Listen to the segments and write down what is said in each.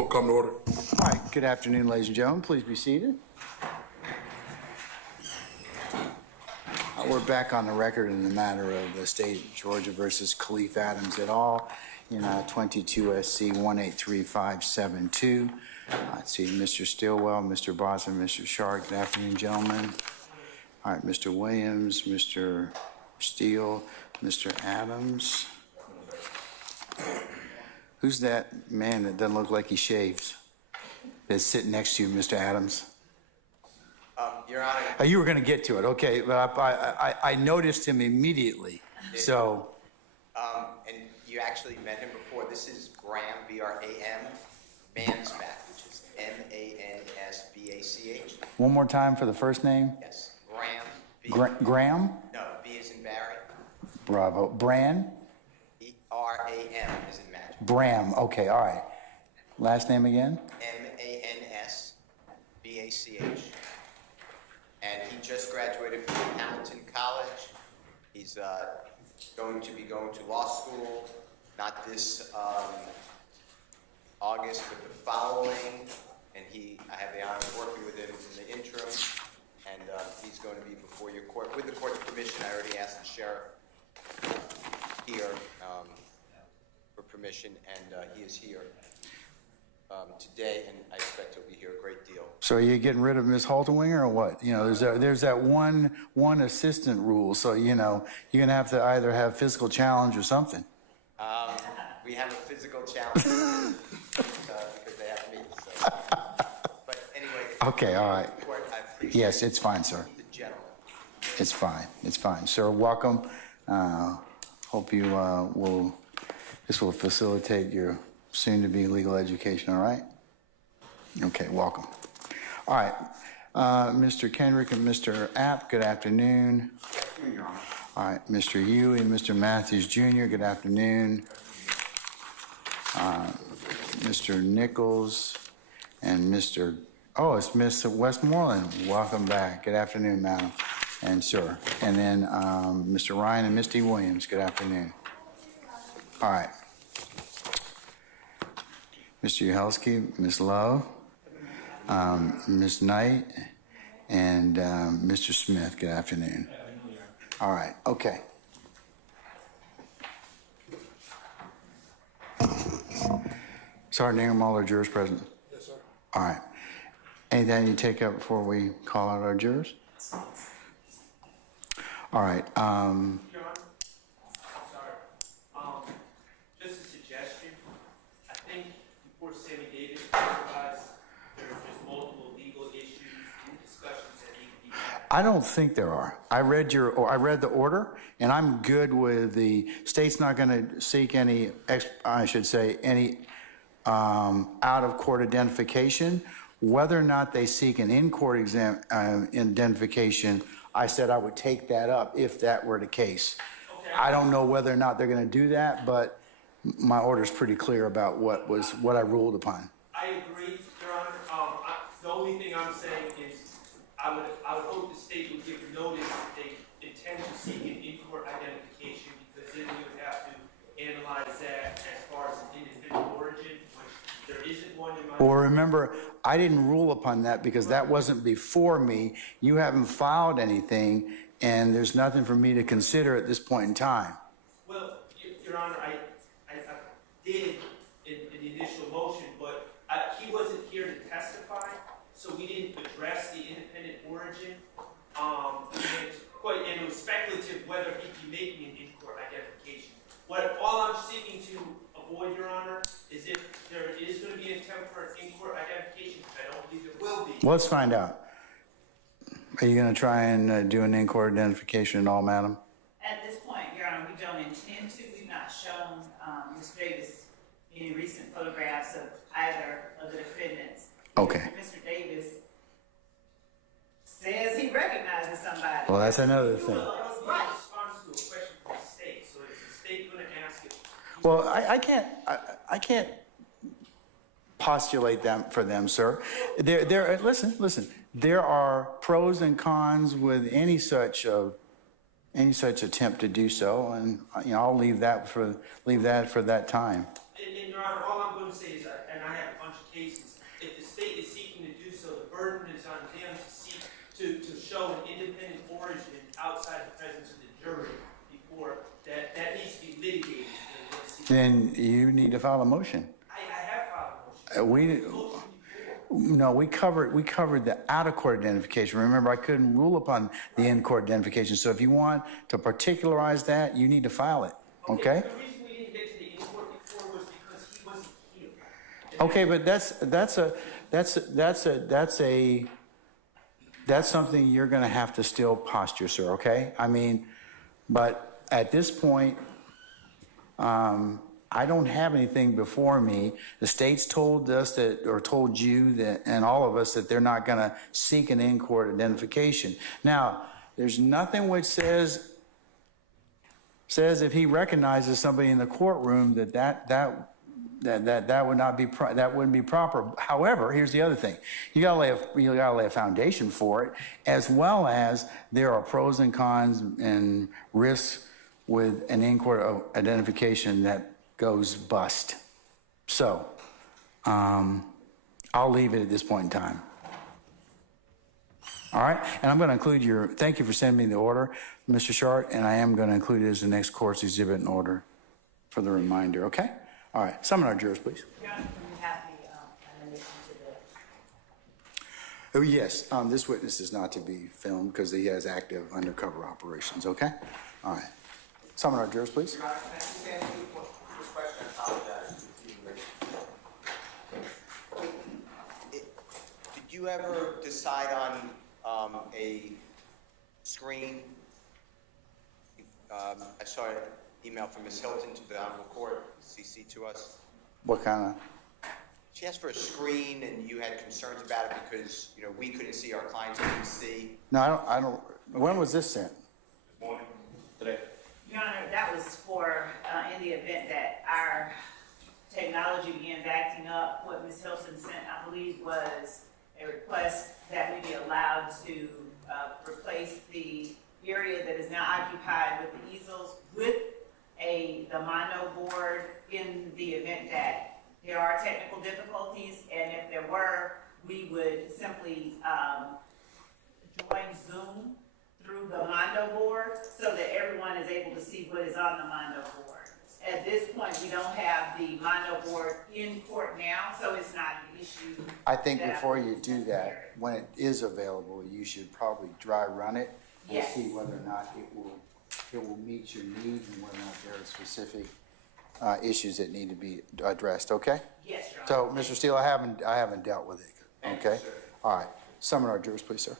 Court come to order. All right, good afternoon, ladies and gentlemen. Please be seated. We're back on the record in the matter of the state of Georgia versus Khalif Adams et al. in 22 SC 183-572. I see Mr. Stillwell, Mr. Boston, Mr. Shark. Good afternoon, gentlemen. All right, Mr. Williams, Mr. Steele, Mr. Adams. Who's that man that doesn't look like he shaves? That's sitting next to you, Mr. Adams. Your Honor. Oh, you were going to get to it, okay? But I noticed him immediately. So. And you actually met him before. This is Graham, B-R-A-M, Mansbach, which is M-A-N-S-B-A-C-H. One more time for the first name. Yes, Graham. Graham? No, B is in Barry. Bravo. Bran? E-R-A-M is in Magic. Bram. Okay, all right. Last name again? M-A-N-S-B-A-C-H. And he just graduated from Hamilton College. He's going to be going to law school, not this August, but the following. And I have the honor of working with him in the interim. And he's going to be before your court. With the court's permission, I already asked the sheriff here for permission, and he is here today, and I expect he'll be here a great deal. So are you getting rid of Ms. Halterwinger or what? You know, there's that one assistant rule. So, you know, you're going to have to either have physical challenge or something. We have a physical challenge because they have me. So. But anyway. Okay, all right. Court, I appreciate yes, it's fine, sir. The gentleman. It's fine. It's fine. Sir, welcome. Hope you this will facilitate your soon-to-be legal education, all right? Okay, welcome. All right, Mr. Kendrick and Mr. App, good afternoon. Your Honor. All right, Mr. Huey and Mr. Matthews Jr., good afternoon. Mr. Nichols and Mr. Oh, it's Miss Westmoreland. Welcome back. Good afternoon, madam and sir. And then Mr. Ryan and Misty Williams, good afternoon. All right. Mr. Uhelski, Ms. Love, Ms. Knight, and Mr. Smith, good afternoon. All right, okay. Sergeant Ingram, all our jurors present? Yes, sir. All right. Anything you take up before we call out our jurors? All right. Your Honor, sorry. Just a suggestion. I think before Sammy Davis testifies, there's just multiple legal issues and discussions that need to be had. I don't think there are. I read the order, and I'm good with the state's not going to seek any, any out-of-court identification. Whether or not they seek an in-court identification, I said I would take that up if that were the case. Okay. I don't know whether or not they're going to do that, but my order's pretty clear about what I ruled upon. I agree, Your Honor. The only thing I'm saying is I would hope the state would give notice that they intend to seek an in-court identification, because then we would have to analyze that as far as an independent origin, which there isn't one in my. Well, remember, I didn't rule upon that because that wasn't before me. You haven't filed anything, and there's nothing for me to consider at this point in time. Well, Your Honor, I did in the initial motion, but he wasn't here to testify, so we didn't address the independent origin. And it was speculative whether he'd be making an in-court identification. All I'm seeking to avoid, Your Honor, is if there is going to be an attempt for an in-court identification, I don't believe there will be. Let's find out. Are you going to try and do an in-court identification at all, madam? At this point, Your Honor, we don't intend to. We've not shown Ms. Davis any recent photographs of either of the defendants. Okay. Mr. Davis says he recognizes somebody. Well, that's another thing. It was in response to a question from the state, so is the state going to ask it? Well, I can't postulate that for them, sir. Listen. There are pros and cons with any such attempt to do so, and I'll leave that for that time. And Your Honor, all I'm going to say is, and I have a bunch of cases, if the state is seeking to do so, the burden is on them to seek to show an independent origin outside the presence of the jury before that needs to be litigated. Then you need to file a motion. I have filed a motion. No, we covered the out-of-court identification. Remember, I couldn't rule upon the in-court identification. So if you want to particularize that, you need to file it. Okay? The reason we didn't get to the in-court before was because he wasn't here. Okay, but that's something you're going to have to still posture, sir. Okay? I mean, but at this point, I don't have anything before me. The state's told us that, or told you that, and all of us that they're not going to seek an in-court identification. Now, there's nothing which says if he recognizes somebody in the courtroom that would not be that wouldn't be proper. However, here's the other thing: you gotta lay a foundation for it, as well as there are pros and cons and risks with an in-court identification that goes bust. So, I'll leave it at this point in time. All right, and I'm going to include thank you for sending me the order, Mr. Short, and I am going to include it as the next court's exhibit in order for the reminder, okay? All right, summon our jurors, please. Your Honor, we have the admonition to the... Oh, yes, this witness is not to be filmed because he has active undercover operations, okay? All right, summon our jurors, please. Your Honor, can I just ask you one quick question? I apologize. Did you ever decide on a screen? I saw an email from Ms. Hilton to the Honorable Court, CC to us. What kind of? She asked for a screen, and you had concerns about it because, you know, we couldn't see, our clients couldn't see. No, I don't. When was this sent? This morning, today. Your Honor, that was for, in the event that our technology begins acting up, what Ms. Hilton sent, I believe, was a request that we be allowed to replace the area that is now occupied with the easels with the mono board in the event that there are technical difficulties, and if there were, we would simply join Zoom through the mondo board so that everyone is able to see what is on the mondo board. At this point, we don't have the mondo board in court now, so it's not an issue. I think before you do that, when it is available, you should probably dry run it and Yes. see whether or not it will meet your needs and whether or not there are specific issues that need to be addressed. Okay. Yes, Your Honor. So, Mr. Steele, I haven't dealt with it. Okay. All right. Summon our jurors, please, sir.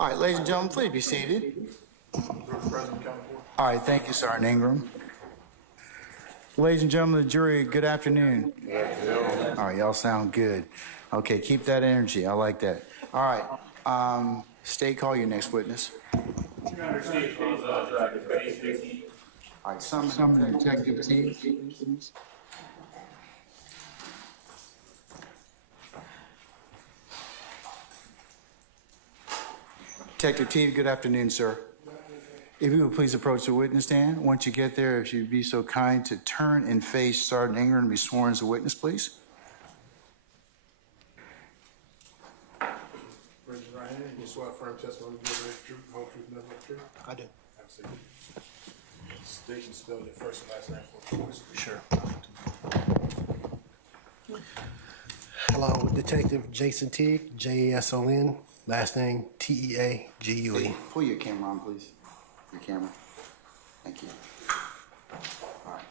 All right, ladies and gentlemen, please be seated. All right, thank you, Sergeant Ingram. Ladies and gentlemen of the jury, good afternoon. All right, y'all sound good. Okay, keep that energy. I like that. All right. State, call your next witness. Your Honor, state calls Detective Jason. All right, summon Detective T, please. Detective T, good afternoon, sir. If you would please approach the witness stand. Once you get there, if you'd be so kind to turn and face Sergeant Ingram and be sworn as a witness, please. Raise your right hand. You swear firm testimony to give the truth, whole truth, nothing but the truth? I do. Absolutely. State and spell your first and last name for the voice. Sure. Hello, Detective Jason Teague, Jason, last name Teague. Pull your camera on, please. Your camera. Thank you. All right.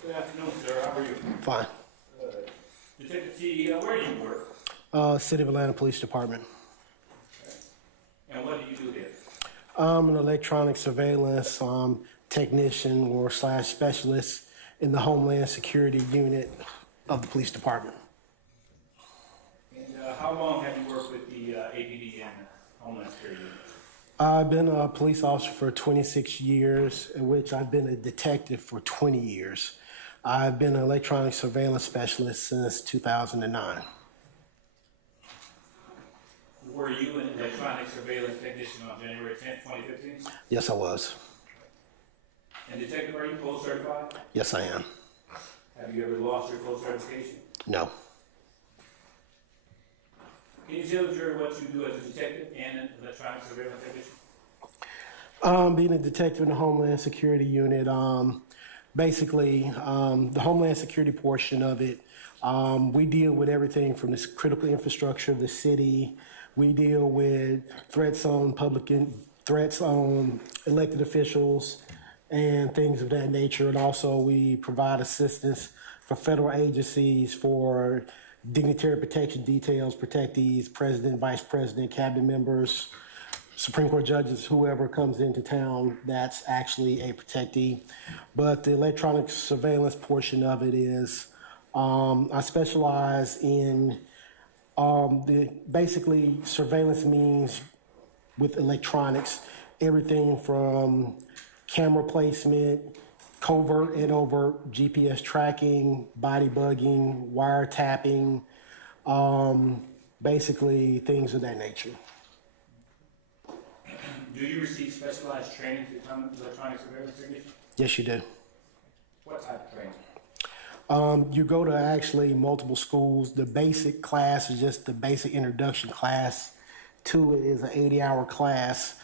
Good afternoon, sir. How are you? Fine. Detective T, where do you work? City of Atlanta Police Department. And what do you do there? I'm an electronic surveillance technician or slash specialist in the Homeland Security Unit of the police department. And how long have you worked with the APD and Homeland Security? I've been a police officer for 26 years, in which I've been a detective for 20 years. I've been an electronic surveillance specialist since 2009. Were you an electronic surveillance technician on January 10th, 2015? Yes, I was. And Detective, are you post certified? Yes, I am. Have you ever lost your full certification? No. Can you tell the jury what you do as a detective and an electronic surveillance technician? Being a detective in the Homeland Security Unit, basically, the Homeland Security portion of it, we deal with everything from this critical infrastructure of the city. We deal with threats on threats on elected officials and things of that nature. And also we provide assistance for federal agencies for dignitary protection details, protectees, president, vice president, cabinet members, Supreme Court judges, whoever comes into town that's actually a protectee. But the electronic surveillance portion of it is, I specialize in, basically surveillance means with electronics, everything from camera placement, covert and overt GPS tracking, body bugging, wiretapping, basically things of that nature. Do you receive specialized training to become an electronic surveillance technician? Yes, you do. What type of training? You go to actually multiple schools. The basic class is just the basic introduction class to it is an 80-hour class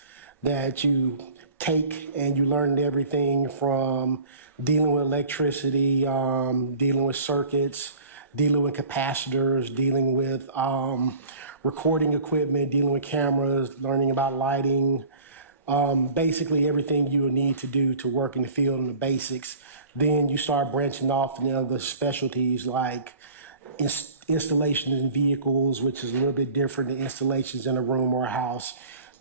that you take and you learn everything from dealing with electricity, dealing with circuits, dealing with capacitors, dealing with recording equipment, dealing with cameras, learning about lighting, basically everything you will need to do to work in the field and the basics. Then you start branching off into other specialties like installation in vehicles, which is a little bit different than installations in a room or a house.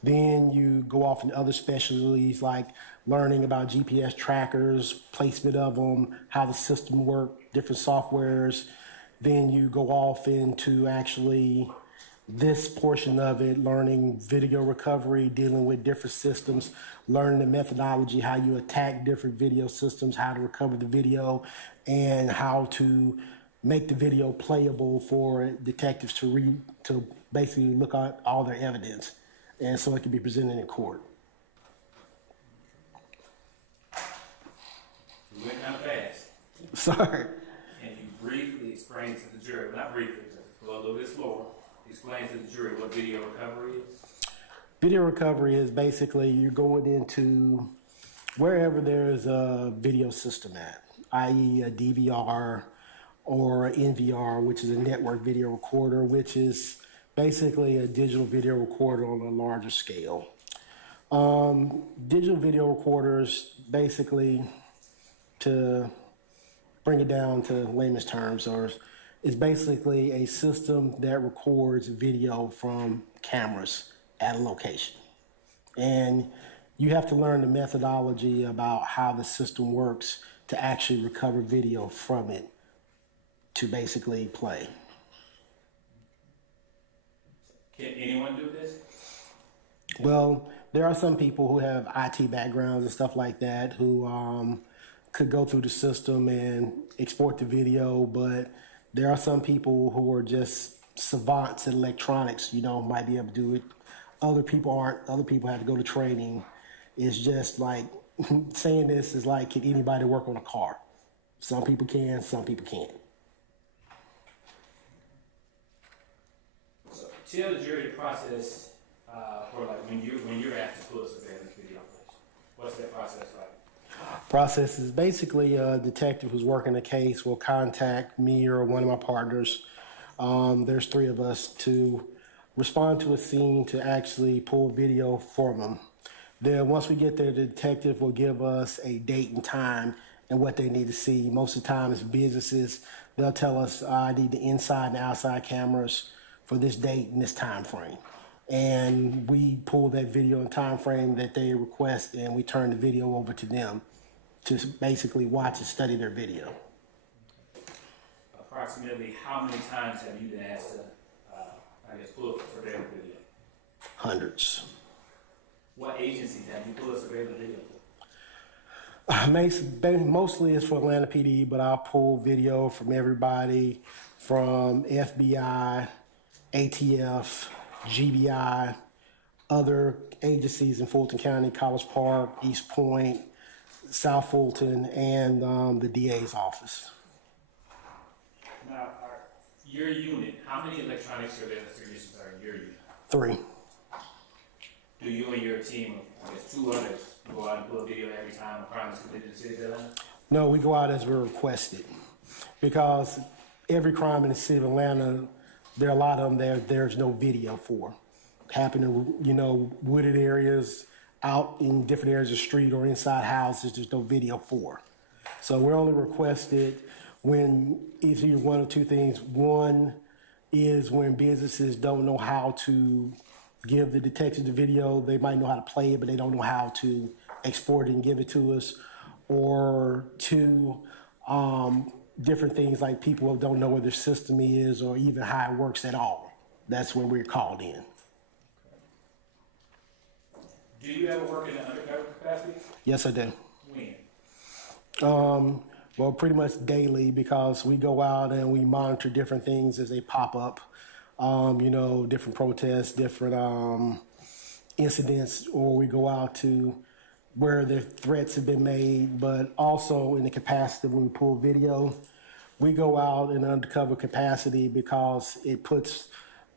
Then you go off into other specialties like learning about GPS trackers, placement of them, how the system works, different softwares. Then you go off into actually this portion of it, learning video recovery, dealing with different systems, learning the methodology, how you attack different video systems, how to recover the video, and how to make the video playable for detectives to basically look at all their evidence, and so it can be presented in court. You went kind of fast. Sorry. And you briefly explained to the jury, not briefly, but a little bit slower, explain to the jury what video recovery is. Video recovery is basically you're going into wherever there's a video system at, i.e. a DVR or NVR, which is a network video recorder, which is basically a digital video recorder on a larger scale. Digital video recorders, basically, to bring it down to layman's terms, is basically a system that records video from cameras at a location. And you have to learn the methodology about how the system works to actually recover video from it to basically play. Can anyone do this? Well, there are some people who have IT backgrounds and stuff like that who could go through the system and export the video, but there are some people who are just savants in electronics, might be able to do it. Other people aren't. Other people have to go to training. It's just like saying this is like, can anybody work on a car? Some people can, some people can't. So tell the jury the process for like when you're asked to pull a surveillance video. What's that process like? Process is basically a detective who's working a case will contact me or one of my partners. There's 3 of us to respond to a scene to actually pull video from them. Then once we get there, the detective will give us a date and time and what they need to see. Most of the time it's businesses. They'll tell us, I need the inside and outside cameras for this date and this time frame. And we pull that video and time frame that they request, and we turn the video over to them to basically watch and study their video. Approximately how many times have you been asked to, pull a surveillance video? Hundreds. What agencies have you pulled a surveillance video for? Mostly it's for Atlanta PD, but I'll pull video from everybody from FBI, ATF, GBI, other agencies in Fulton County, College Park, East Point, South Fulton, and the DA's office. Now, your unit, how many electronic surveillance technicians are in your unit? 3. Do you and your team, I guess 2 others, go out and pull a video every time a crime is committed in the city of Atlanta? No, we go out as we're requested, because every crime in the city of Atlanta, there are a lot of them there's no video for. Happen in, wooded areas, out in different areas of the street or inside houses, there's no video for. So we're only requested when it's either one of 2 things. One is when businesses don't know how to give the detectives the video. They might know how to play it, but they don't know how to export it and give it to us. Or 2, different things like people don't know where their system is or even how it works at all. That's when we're called in. Do you ever work in an undercover capacity? Yes, I do. When? Well, pretty much daily, because we go out and we monitor different things as they pop up. Different protests, different incidents, or we go out to where the threats have been made, but also in the capacity when we pull video, we go out in undercover capacity because it puts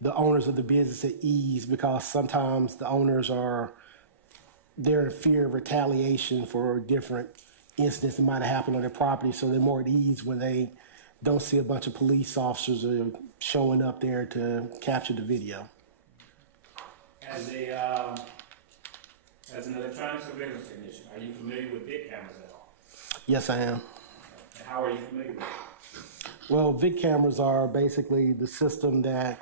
the owners of the business at ease, because sometimes the owners they're in fear of retaliation for different incidents that might have happened on their property, so they're more at ease when they don't see a bunch of police officers showing up there to capture the video. As an electronic surveillance technician, are you familiar with VIC cameras at all? Yes, I am. And how are you familiar with it? Well, VIC cameras are basically the system the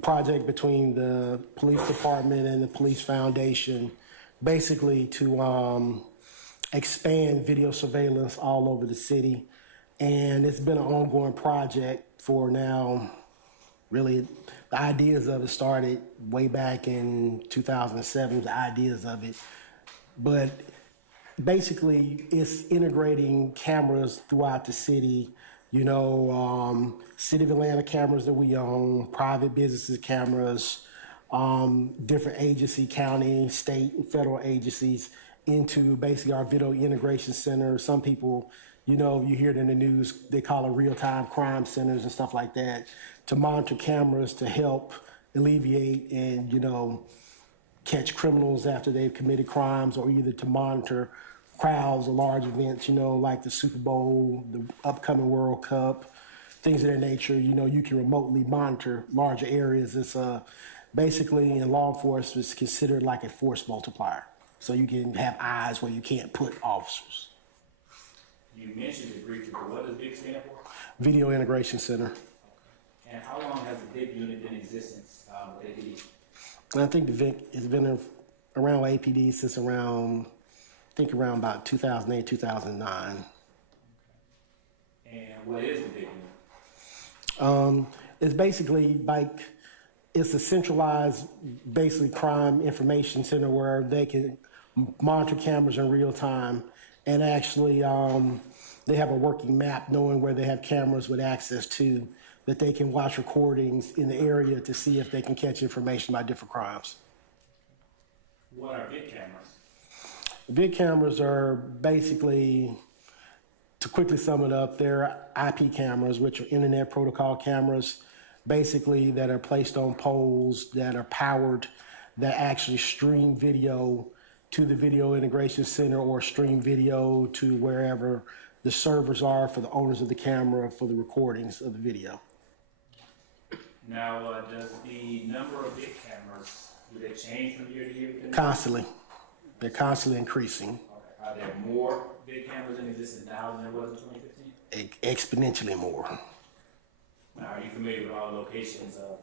project between the police department and the police foundation, basically to expand video surveillance all over the city. And it's been an ongoing project for now. Really, the ideas of it started way back in 2007, the ideas of it. But basically, it's integrating cameras throughout the city. City of Atlanta cameras that we own, private businesses cameras, different agency, county, state, and federal agencies into basically our video integration center. Some people, you hear it in the news, they call it real-time crime centers and stuff like that, to monitor cameras to help alleviate and, catch criminals after they've committed crimes, or either to monitor crowds or large events, like the Super Bowl, the upcoming World Cup, things of that nature. You can remotely monitor larger areas. It's basically in law enforcement, it's considered like a force multiplier. So you can have eyes where you can't put officers. You mentioned it briefly, but what does VIC stand for? Video Integration Center. And how long has the VIC unit been in existence with APD? I think the VIC has been around APD since around about 2008, 2009. And what is the VIC unit? It's basically like it's a centralized, basically crime information center where they can monitor cameras in real time, and actually they have a working map knowing where they have cameras with access to, that they can watch recordings in the area to see if they can catch information about different crimes. What are big cameras? Big cameras are basically, to quickly sum it up, they're IP cameras, which are internet protocol cameras, basically that are placed on poles that are powered, that actually stream video to the video integration center or stream video to wherever the servers are for the owners of the camera for the recordings of the video. Now, does the number of big cameras, do they change from year to year? Constantly. They're constantly increasing. Okay. Are there more big cameras in existence now than there was in 2015? Exponentially more. Now, are you familiar with all the locations of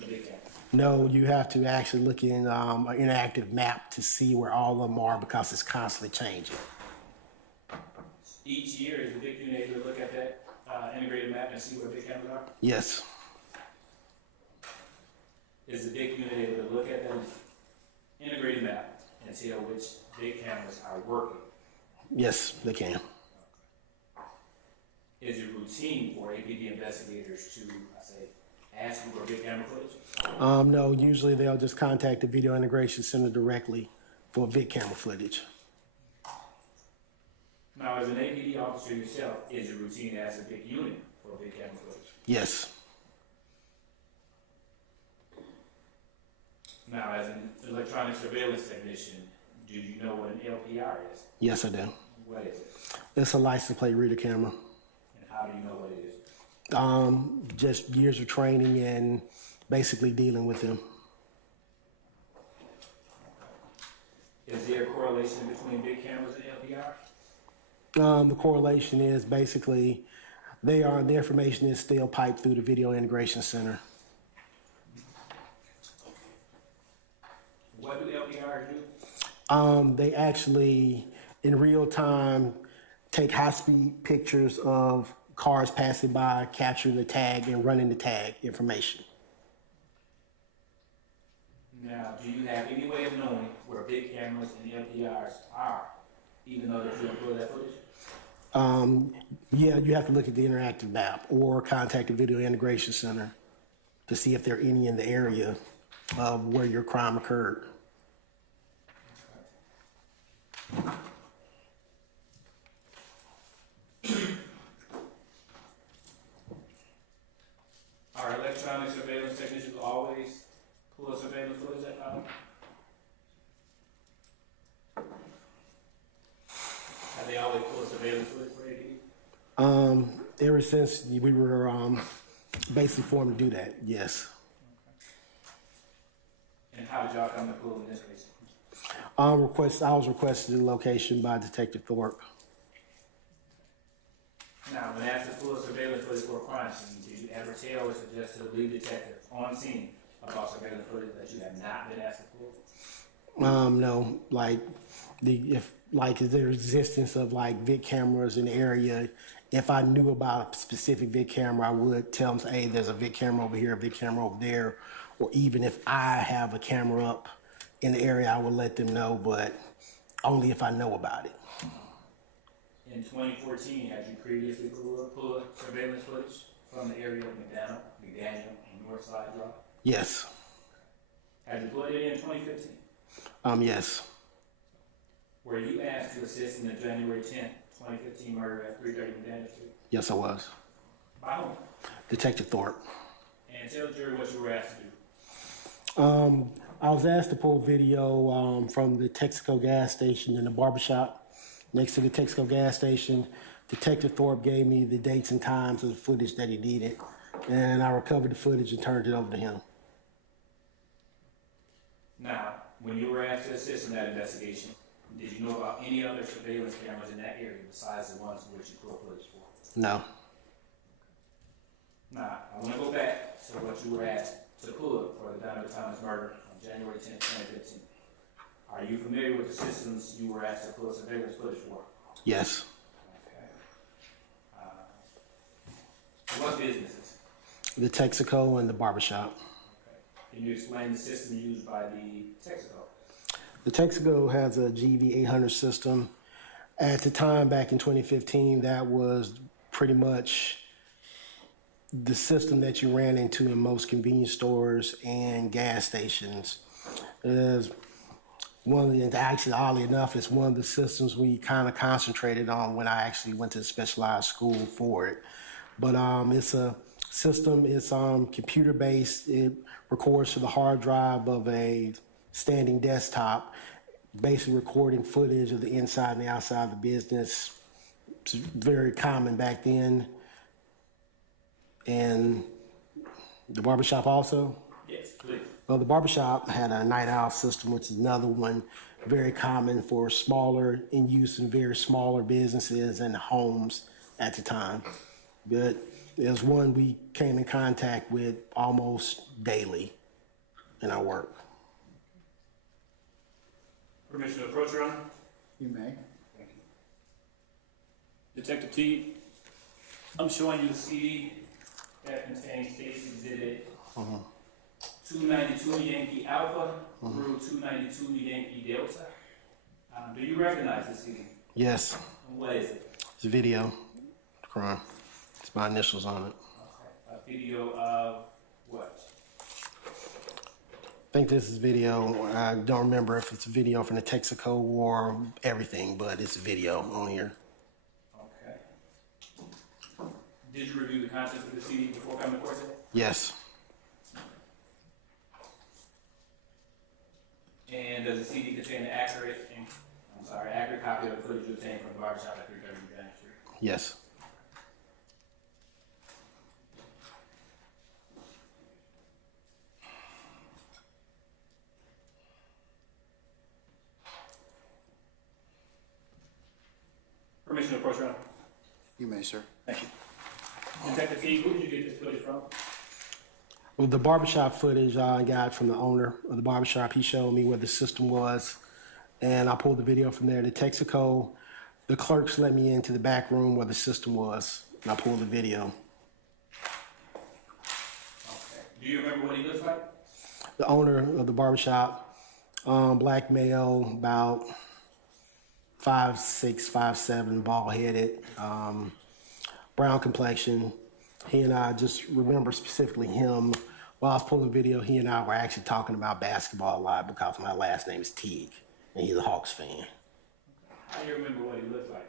the big cameras? No, you have to actually look in an interactive map to see where all of them are because it's constantly changing. Each year, is the big unit able to look at that integrated map and see where big cameras are? Yes. Is the big unit able to look at that integrated map and tell which big cameras are working? Yes, they can. Is it routine for APD investigators to, ask you for big camera footage? No, usually they'll just contact the video integration center directly for vid camera footage. Now, as an APD officer yourself, is it routine to ask a big unit for big camera footage? Yes. Now, as an electronic surveillance technician, do you know what an LPR is? Yes, I do. What is it? It's a license plate reader camera. And how do you know what it is? Just years of training and basically dealing with them. Is there a correlation between big cameras and LPR? The correlation is basically the information is still piped through the video integration center. What do LPR do? They actually, in real time, take high-speed pictures of cars passing by, capturing the tag, and running the tag information. Now, do you have any way of knowing where big cameras and LPRs are, even though they don't pull that footage? Yeah, you have to look at the interactive map or contact the video integration center to see if there are any in the area of where your crime occurred. Are electronic surveillance technicians always pull surveillance footage at home? Have they always pulled surveillance footage for APD? Ever since we were basically formed to do that, yes. And how did y'all come to pull in this case? I was requested the location by Detective Thorpe. Now, when asked to pull surveillance footage for a crime scene, did you ever tell or suggest to the lead detective on scene about surveillance footage that you have not been asked to pull? No, like if the existence of like vid cameras in the area, if I knew about a specific vid camera, I would tell them, hey, there's a vid camera over here, a vid camera over there, or even if I have a camera up in the area, I would let them know, but only if I know about it. In 2014, had you previously pulled surveillance footage from the area of McDaniel, and Northside Drive? Yes. Had you pulled it in 2015? Yes. Were you asked to assist in the January 10th, 2015 murder at 330 McDaniel Street? Yes, I was. By whom? Detective Thorpe. And tell the jury what you were asked to do. I was asked to pull video from the Texaco gas station in the Barbershop next to the Texaco gas station. Detective Thorpe gave me the dates and times of the footage that he needed, and I recovered the footage and turned it over to him. Now, when you were asked to assist in that investigation, did you know about any other surveillance cameras in that area besides the ones which you pulled footage for? No. Now, I want to go back to what you were asked to pull for the Diamond Thomas murder on January 10th, 2015. Are you familiar with the systems you were asked to pull surveillance footage for? Yes. Okay. What businesses? The Texaco and the Barbershop. Can you explain the system used by the Texaco? The Texaco has a GV800 system. At the time, back in 2015, that was pretty much the system that you ran into in most convenience stores and gas stations. Is one of the, actually, oddly enough, it's one of the systems we kind of concentrated on when I actually went to specialized school for it. But it's a system, it's computer based, it records to the hard drive of a standing desktop, basically recording footage of the inside and the outside of the business. It's very common back then. And the barbershop also? Yes, please. Well, the barbershop had a night owl system, which is another one very common for smaller, in use in very smaller businesses and homes at the time. But it was one we came in contact with almost daily in our work. Permission to approach, Your Honor? You may. Thank you. Detective T, I'm showing you a CD that contains case exhibit 292 Yankee Alpha through 292 Yankee Delta. Do you recognize this CD? Yes, And what is it? it's a video crime. It's my initials on it. Okay. A video of what? I think this is video. I don't remember if it's a video from the Texaco or everything, but it's a video on here. Okay. Did you review the contents of the CD before coming to court today? Yes, And does the CD contain an accurate copy of the footage you obtained from the barbershop at 330 Grand Street? yes. Permission to approach, Your Honor. You may, sir. Thank you. Detective T, who did you get this footage from? Well, the barbershop footage I got from the owner of the barbershop. He showed me where the system was, and I pulled the video from there. The Texaco, the clerks let me into the back room where the system was, and I pulled the video. Okay. Do you remember what he looks like? The owner of the barbershop, black male, about 5'6", 5'7", bald-headed, brown complexion. He and I just remember specifically him. While I was pulling the video, he and I were actually talking about basketball a lot because my last name is Teague, and he's a Hawks fan. How do you remember what he looks like?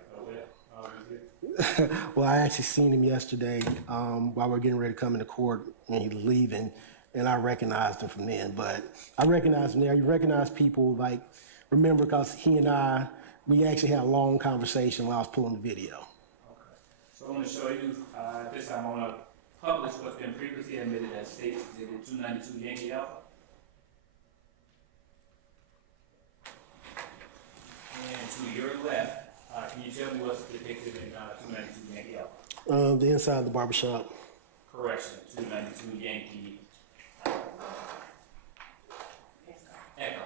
Well, I actually seen him yesterday while we were getting ready to come into court, and he was leaving, and I recognized him from then. But I recognized him there. You recognize people, like, remember, because he and I, we actually had a long conversation while I was pulling the video. Okay. So I'm going to show you, this time I'm going to publish what's been previously admitted as State's Exhibit 292 Yankee Alpha. And to your left, can you tell me what's depicted in 292 Yankee Alpha? The inside of the barbershop. Correction, 292 Yankee Echo.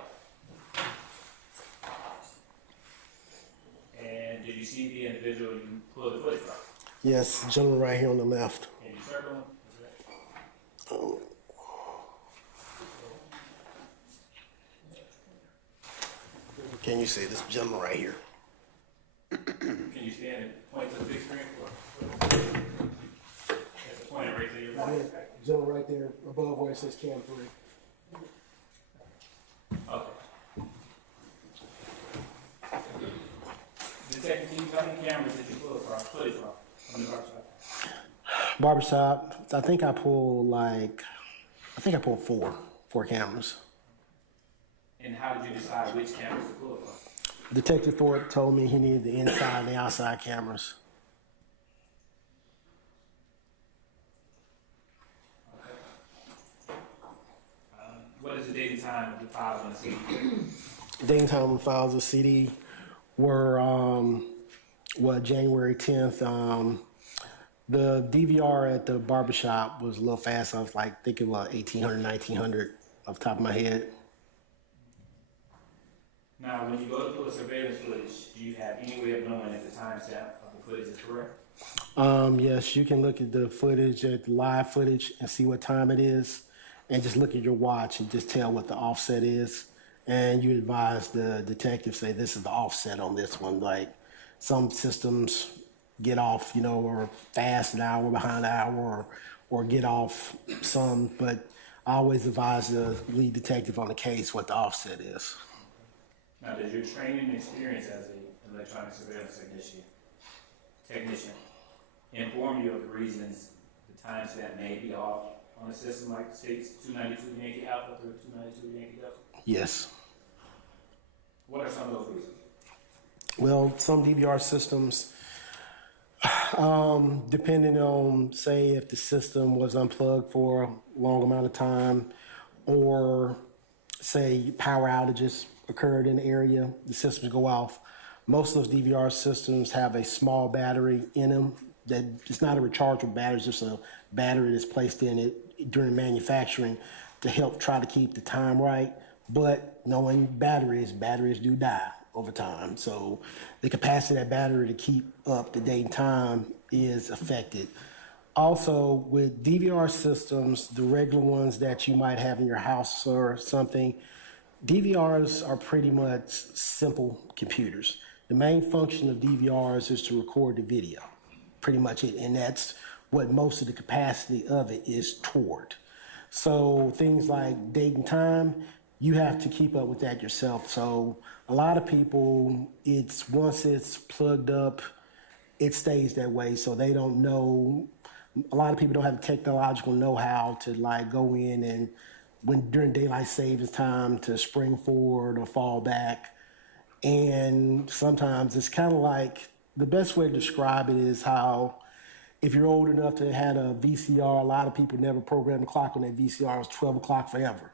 And did you see the individual you pulled the footage from? Yes, gentleman right here on the left. Can you circle him? Can you see this gentleman right here? Can you stand and point to the big screen for? That's a pointer right to your right. Gentleman right there above where it says Cam 3. Okay. Detective, how many cameras did you pull footage from the barbershop? Barbershop, I think I pulled four cameras. And how did you decide which cameras to pull it from? Detective Thorpe told me he needed the inside and the outside cameras. Okay. What is the date and time of the files on the CD? Date and time of the files of the CD were, January 10th. The DVR at the barbershop was a little fast. I was like thinking about 1800, 1900 off the top of my head. Now, when you go to pull a surveillance footage, do you have any way of knowing if the timestamp of the footage is correct? Yes, you can look at the footage, at the live footage, and see what time it is. and just look at your watch and just tell what the offset is. And you advise the detective, say, this is the offset on this one. Like some systems get off, you know, or fast an hour behind an hour, or get off some, but I always advise the lead detective on the case what the offset is. Now, does your training and experience as an electronic surveillance technician inform you of the reasons the timestamp may be off on a system like states 292 Yankee Alpha through 292 Yankee Delta? Yes. What are some of those reasons? Well, some DVR systems, depending on, say, if the system was unplugged for a long amount of time, or say power outages occurred in the area, the systems go off. Most of those DVR systems have a small battery in them that it's not a rechargeable battery, it's just a battery that's placed in it during manufacturing to help try to keep the time right. But knowing batteries do die over time. So the capacity of that battery to keep up the date and time is affected. Also, with DVR systems, the regular ones that you might have in your house or something, DVRs are pretty much simple computers. The main function of DVRs is to record the video, pretty much it, and that's what most of the capacity of it is toward. So things like date and time, you have to keep up with that yourself. So a lot of people, once it's plugged up, it stays that way. So they don't know. A lot of people don't have the technological know-how to like go in and during daylight savings time to spring forward or fall back. And sometimes it's kind of like, the best way to describe it is how, if you're old enough to have had a VCR, a lot of people never programmed the clock on that VCR. It was 12 o'clock forever.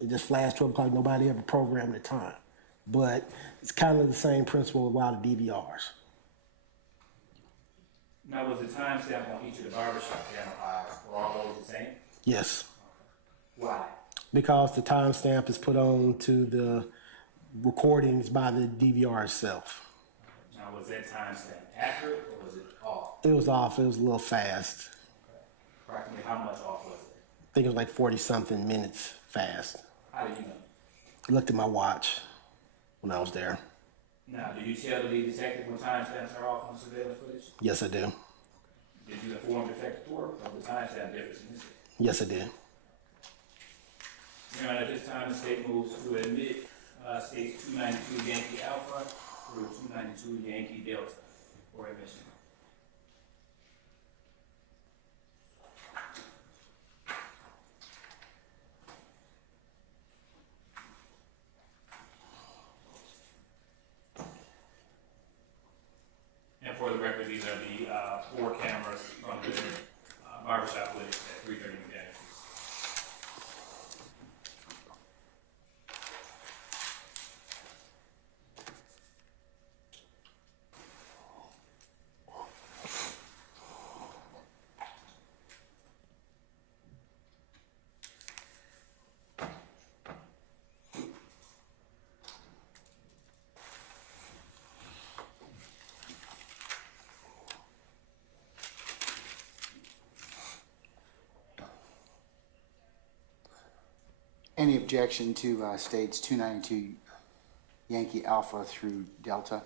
It just flashed 12 o'clock. Nobody ever programmed the time. But it's kind of the same principle with a lot of DVRs. Now, was the timestamp on each of the barbershop camera files, were all those the same? Yes. Why? Because the timestamp is put on to the recordings by the DVR itself. Now, was that timestamp accurate or was it off? It was off. It was a little fast. Approximately how much off was it? I think it was like 40-something minutes fast. How did you know? I looked at my watch when I was there. Now, do you tell the lead detective when timestamps are off on surveillance footage? Yes, I do. Did you inform Detective Tork of the timestamp difference in this case? Yes, I did. Your Honor, at this time, the state moves to admit states 292 Yankee Alpha through 292 Yankee Delta for admission. And for the record, these are the 4 cameras from the barbershop footage at 330 Mechanics. Any objection to states 292 Yankee Alpha through Delta?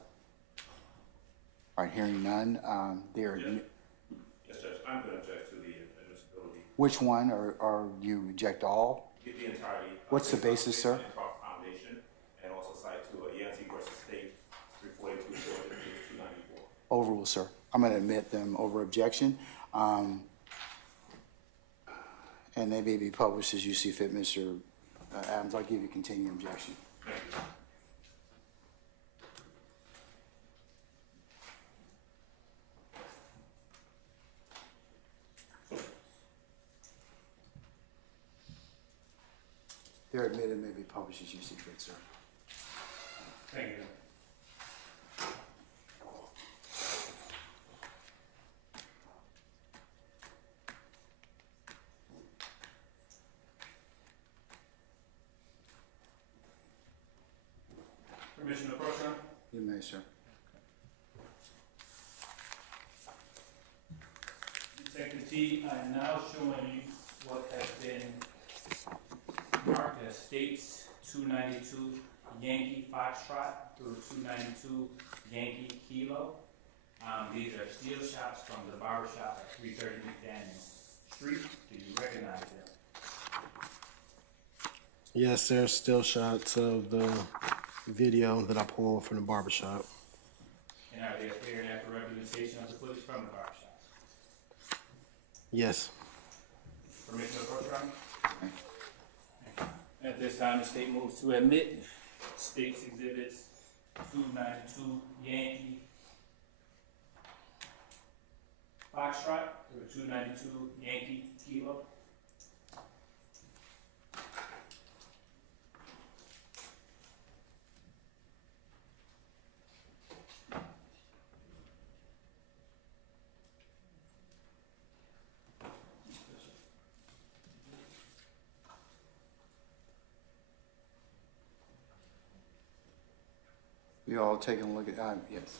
All right, hearing none. Yes, Judge, I'm going to object to the admissibility. Which one, or you reject all? The entirety. What's the basis, sir? Foundation, and also cite to Yancey versus State 342 294. Overruled, sir. I'm going to admit them over objection. And they may be published as you see fit, Mr. Adams. I'll give you continuing objection. Thank you. They're admitted, may be published as you see fit, sir. Thank you. Permission to approach, Your Honor? You may, sir. Detective T, I am now showing you what has been marked as States 292 Yankee Foxtrot through 292 Yankee Kilo. These are steel shots from the Barbershop at 330 McDaniel Street. Do you recognize them? Yes, there's still shots of the video that I pulled from the barbershop. And are they a fair and accurate representation of the footage from the barbershop? Yes. Permission to approach, Your Honor? At this time, the state moves to admit State's Exhibits 292 Yankee Foxtrot through 292 Yankee Kilo. You all taking a look at, yes.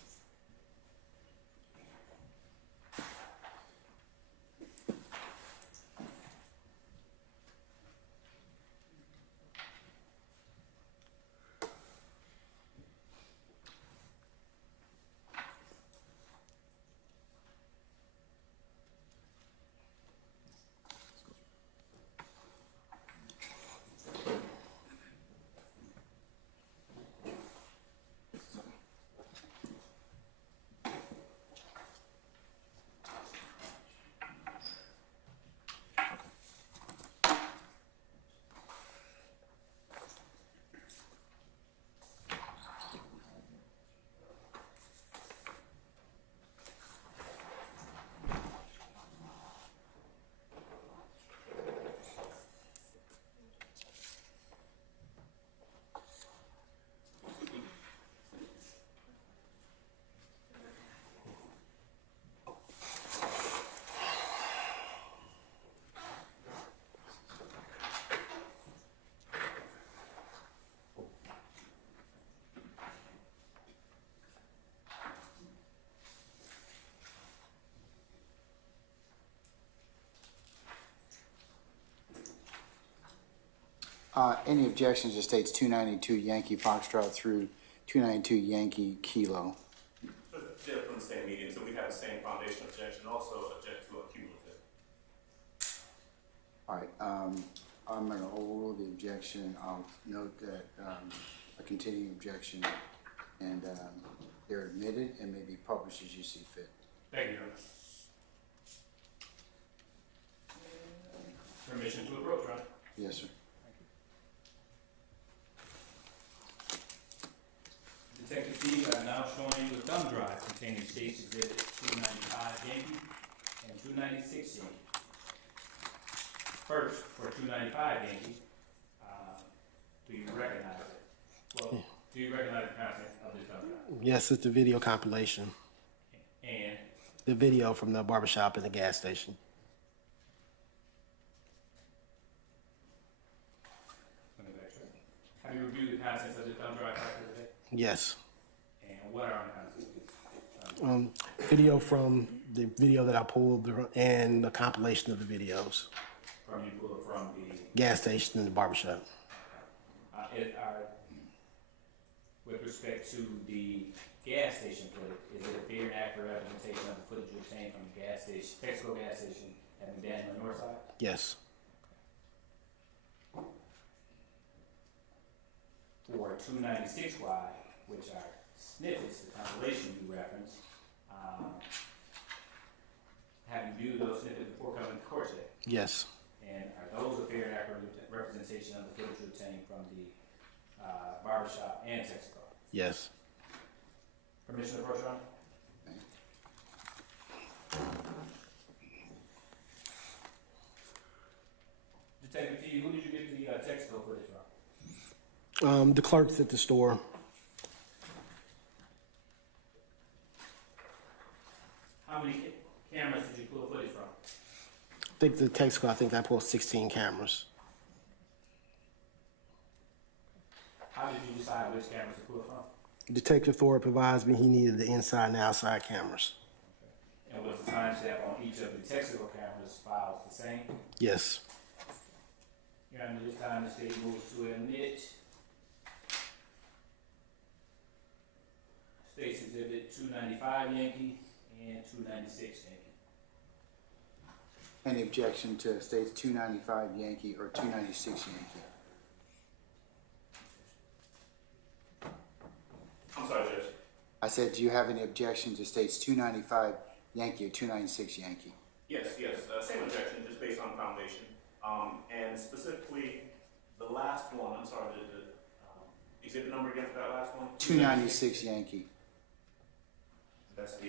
Any objections to States 292 Yankee Foxtrot through 292 Yankee Kilo? They're from the same medium, so we have the same foundation objection, also object to a cumulative. All right, I'm going to overrule the objection. I'll note that a continuing objection, and they're admitted and may be published as you see fit. Thank you, Your Honor. Permission to approach, Your Honor. Yes, sir. Detective Steve, I'm now showing you a thumb drive containing State's Exhibit 295 Yankee and 296 Yankee. First, for 295 Yankee, do you recognize it? Well, do you recognize the content of this thumb drive? Yes, it's the video compilation. And The video from the barbershop and the gas station. let me backtrack. Have you reviewed the contents of this thumb drive prior to today? Yes. And what are the contents of this? Video from the video that I pulled and the compilation of the videos. From you pulled from the Gas station and the barbershop. with respect to the gas station footage, is it a fair and accurate representation of the footage you obtained from the gas station, Texaco gas station at McDaniel Northside? Yes. For 296Y, which are snippets, the compilation you referenced, have you viewed those snippets before coming to court today? Yes. And are those a fair and accurate representation of the footage you obtained from the barbershop and Texaco? Yes. Permission to approach, Your Honor? Detective T, who did you get the Texaco footage from? The clerks at the store. How many cameras did you pull footage from? I think the Texaco, I think I pulled 16 cameras. How did you decide which cameras to pull from? Detective Thorpe advised me he needed the inside and outside cameras. And was the timestamp on each of the Texaco cameras files the same? Yes. Your Honor, this time the state moves to admit State's Exhibit 295 Yankee and 296 Yankee. Any objection to states 295 Yankee or 296 Yankee? I'm sorry, Judge. I said, do you have any objection to states 295 Yankee or 296 Yankee? Yes, same objection, just based on foundation. And specifically, the last one, I'm sorry, the exhibit number again for that last one? 296 Yankee. That's the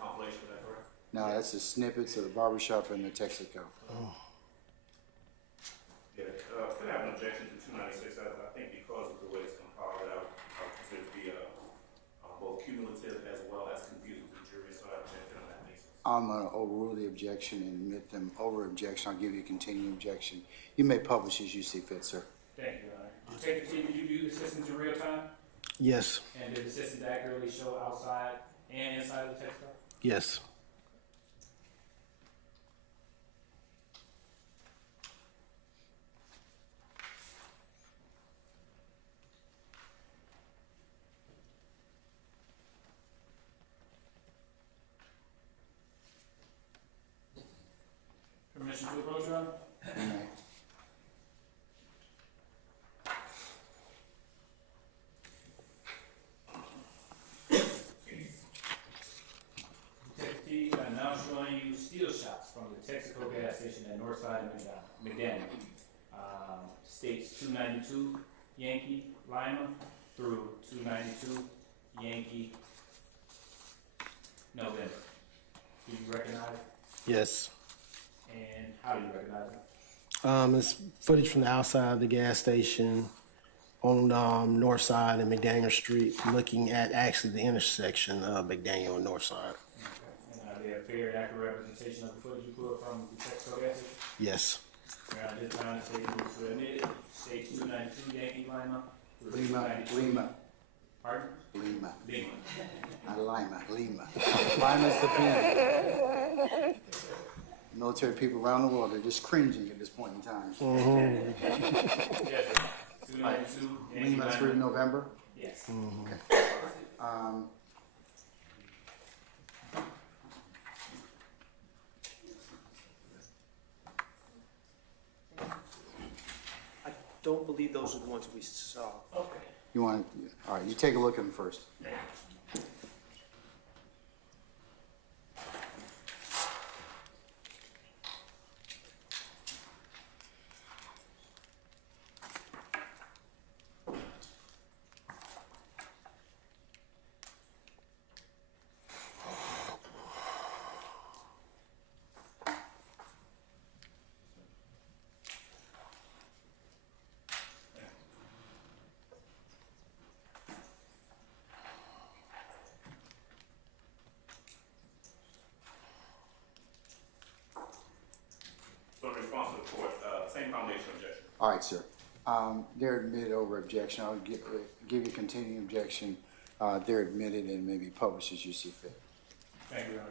compilation, is that correct? No, that's the snippets of the Barbershop and the Texaco. Yeah, could have an objection to 296. I think because of the way it's compiled, I would consider it to be both cumulative as well as confusing to the jury, so I object on that basis. I'm going to overrule the objection and admit them over objection. I'll give you a continuing objection. You may publish as you see fit, sir. Thank you, Your Honor. Did you take the team, did you view the systems in real time? Yes, And did the systems accurately show outside and inside of the text car? yes. Permission to approach, Your Honor? You may. Detective T, I'm now showing you steel shots from the Texaco gas station at Northside and McDaniel. States 292 Yankee Lima through 292 Yankee November. Do you recognize it? Yes. And how do you recognize it? It's footage from the outside of the gas station on North Side and McDaniel Street, looking at actually the intersection of McDaniel and North Side. Okay. And are they a fair and accurate representation of the footage you pulled from the Texaco gas station? Yes. Around this time, the state moves to admit it. States 292 Yankee Lima through Lima, 292. Lima, Pardon? Lima. Lima. Not Lima, Lima. Lima's the pen. Military people around the world are just cringing at this point in time. Yes, 292 Yankee Lima through November? Yes. Okay. I don't believe those are the ones we saw. Okay. You want, all right, you take a look at them first. So in response to the court, same foundation objection. All right, sir. They're admitted over objection. I'll give you continuing objection. They're admitted and maybe published as you see fit. Thank you, Your Honor.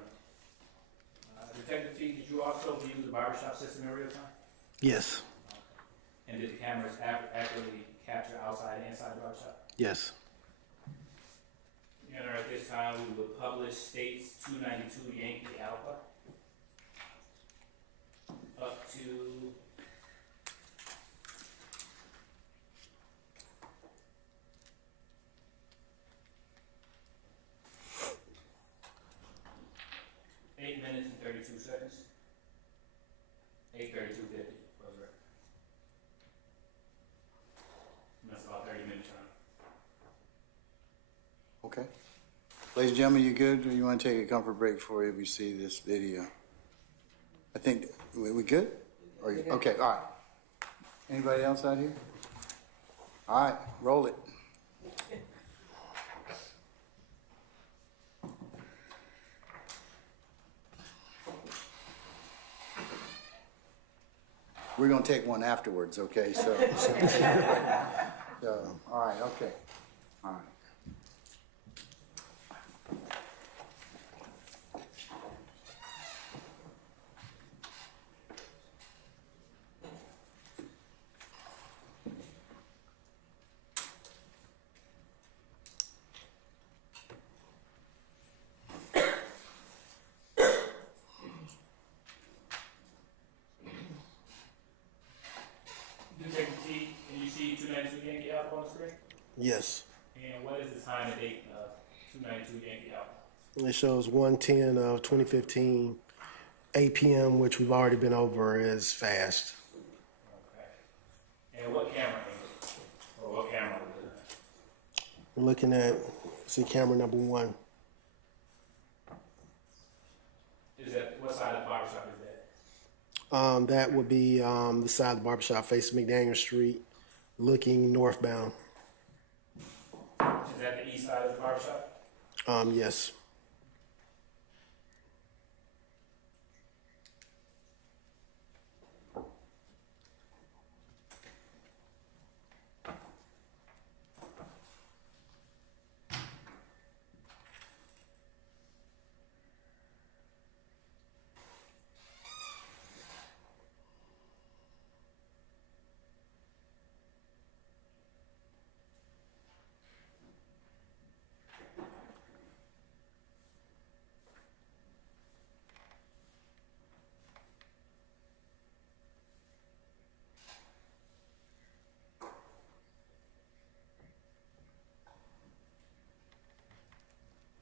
Detective T, did you also view the barbershop system in real time? Yes. And did the cameras accurately capture outside and inside the barbershop? Yes. Your Honor, at this time, we will publish states 292 Yankee Alpha up to eight minutes and 32 seconds. 8:32:50. That's about 30 minutes, Your Honor. Okay. Ladies and gentlemen, you good? Or you want to take a comfort break before we see this video? I think, we good? Or you, okay, all right. Anybody else out here? All right, roll it. We're gonna take one afterwards, okay? So, all right, okay, all right. 292 Yankee Apple on the screen? Yes. And what is the time and date of 292 Yankee Apple? It shows 110 of 2015, 8 p.m., which we've already been over, is fast. Okay. And what camera angle? Or what camera was it? We're looking at, see camera number 1. Is that, what side of the barbershop is that? That would be the side of the barbershop facing McDaniel Street, looking northbound. Is that the east side of the barbershop? Yes.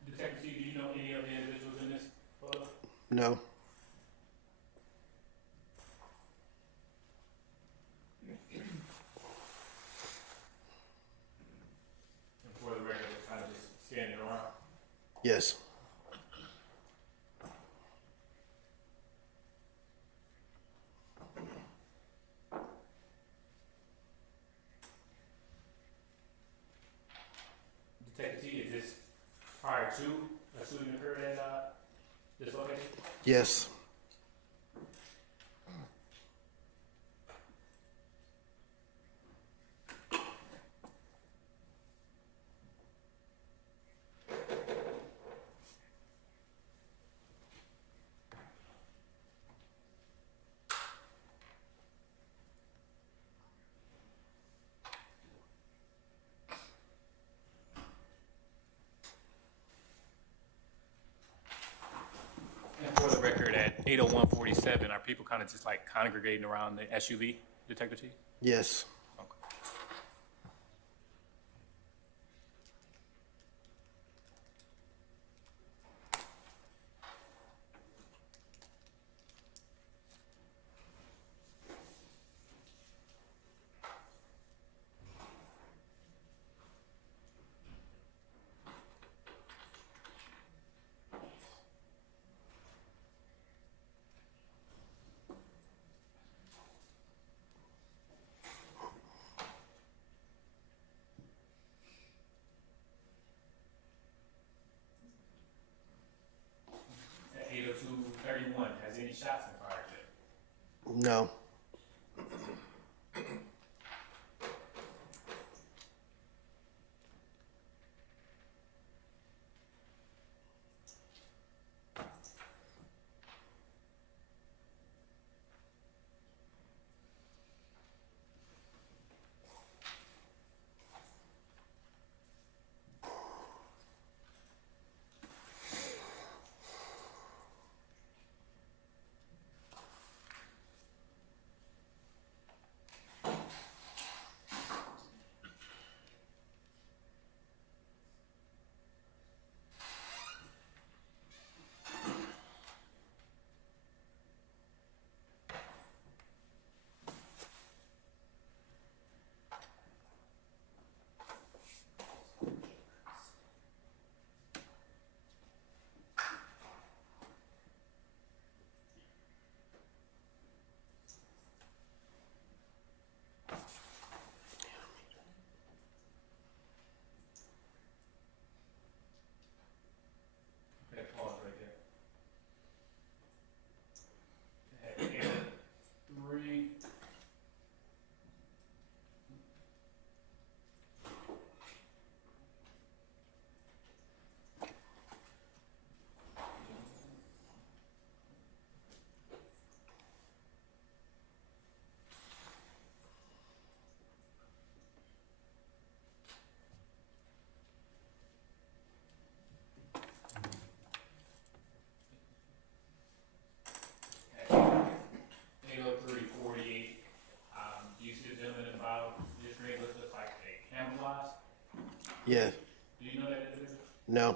Detective T, do you know any of the individuals in this photo? No. And for the record, they're kind of just standing around. Yes. Detective T, is this prior to a shooting occurred at this location? Yes. And for the record, at 8:01:47, are people kind of just like congregating around the SUV, Detective T? Yes. Okay. At 8:02:31, has any shots been fired yet? No. Yeah. Do you know that individual? No.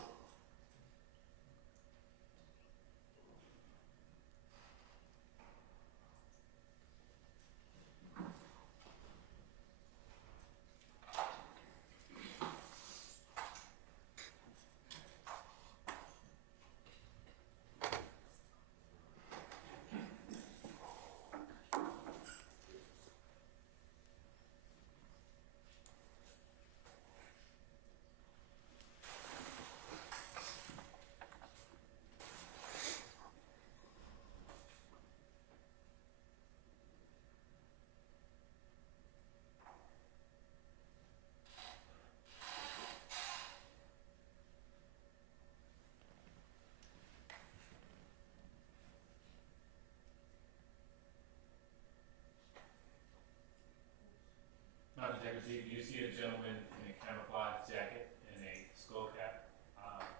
Not Detective Chief, do you see a gentleman in a camouflage jacket and a skull cap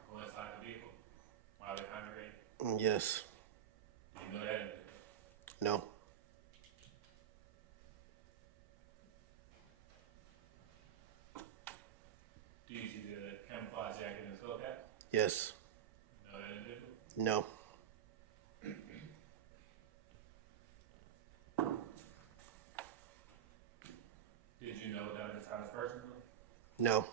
go inside the vehicle while they're congregating? Yes. Do you know that individual? No. Do you see the camouflage jacket and skull cap? Yes. You know that individual? No. Did you know Douglas Thomas personally? No.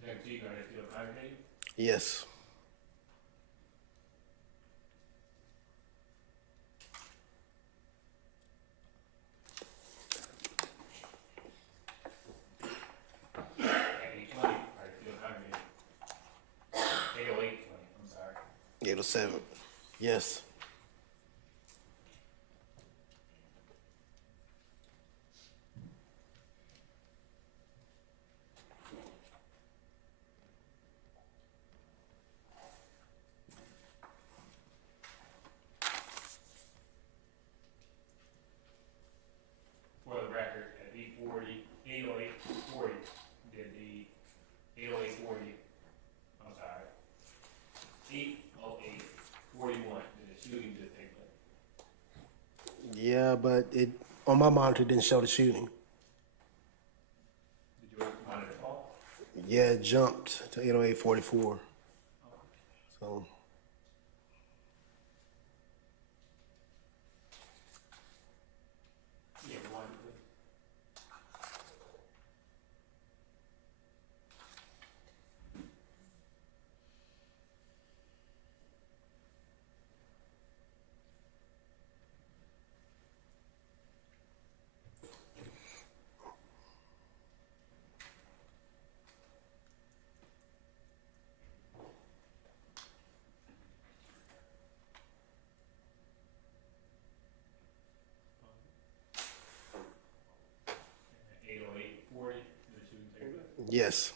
Detective Chief, are they still congregating? Yes. At 8:20, are they still congregating? 8:08:20, I'm sorry. 807. Yes. For the record, at 8:08:40, did the 8:08:40, I'm sorry, 8:08:41, did the but it on my monitor didn't show the shooting. Did you monitor the call? Yeah, it jumped to 808:44. So Yeah, the one. yes.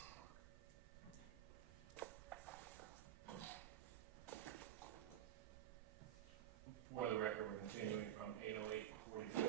For the record, we're continuing from 808:45.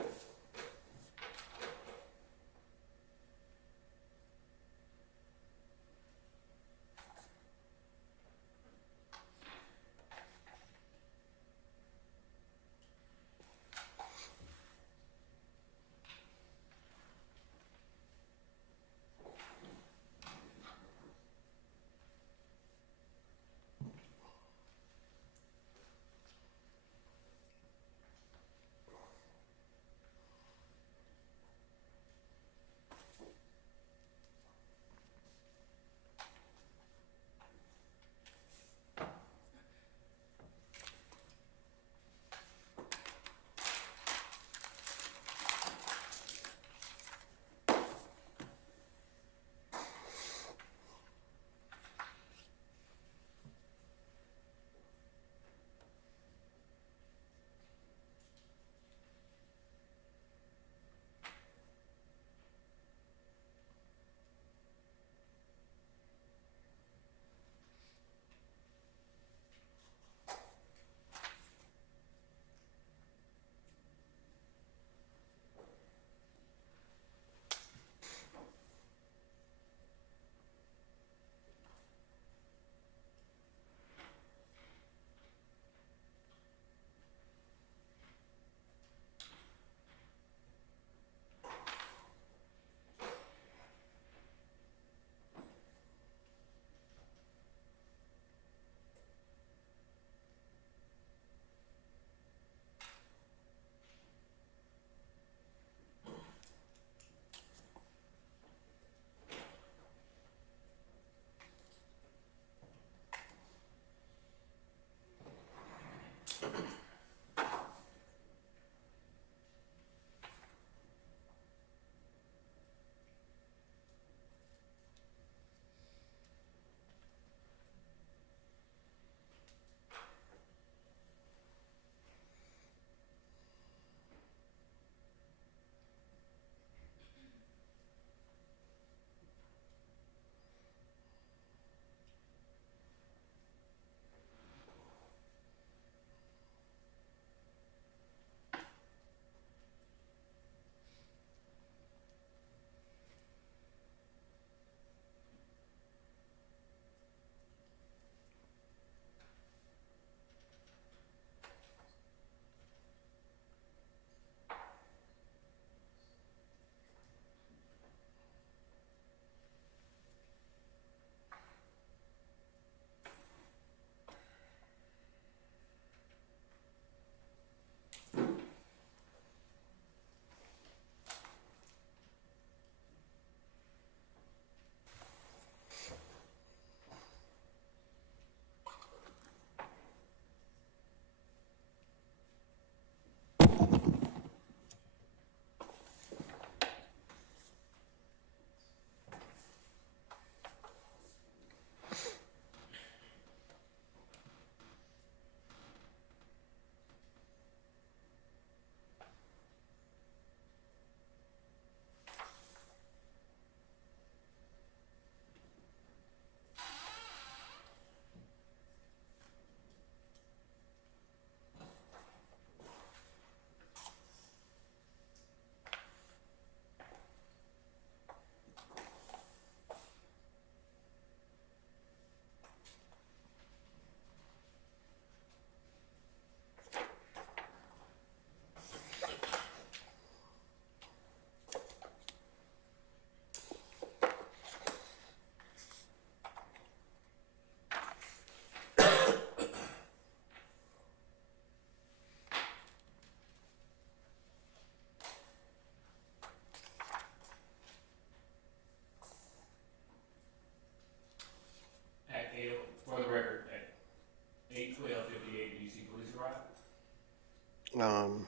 Um,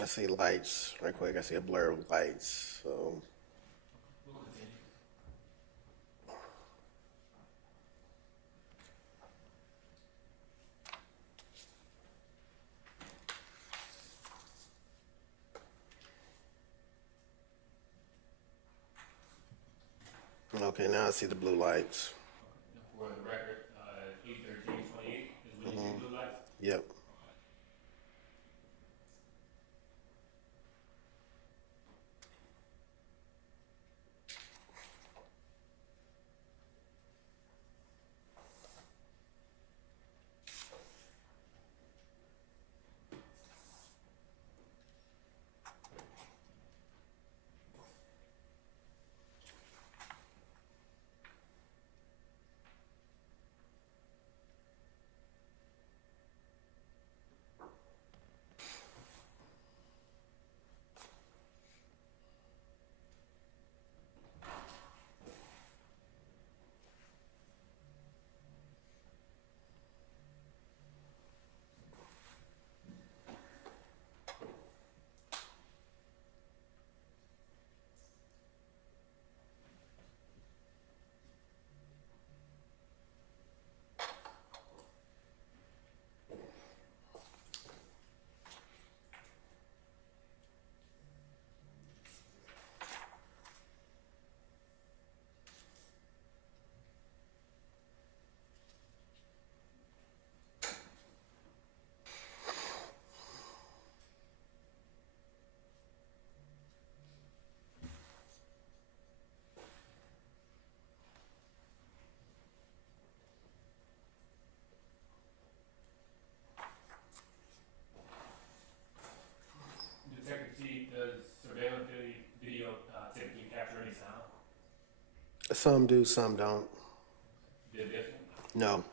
I see lights right quick. I see a blur of lights. So We'll continue. okay, now I see the blue lights. And for the record, 8:13:28 is when you see blue lights? Yep. Detective T, does surveillance video typically capture any sound? Some do, some don't. Did this one? No.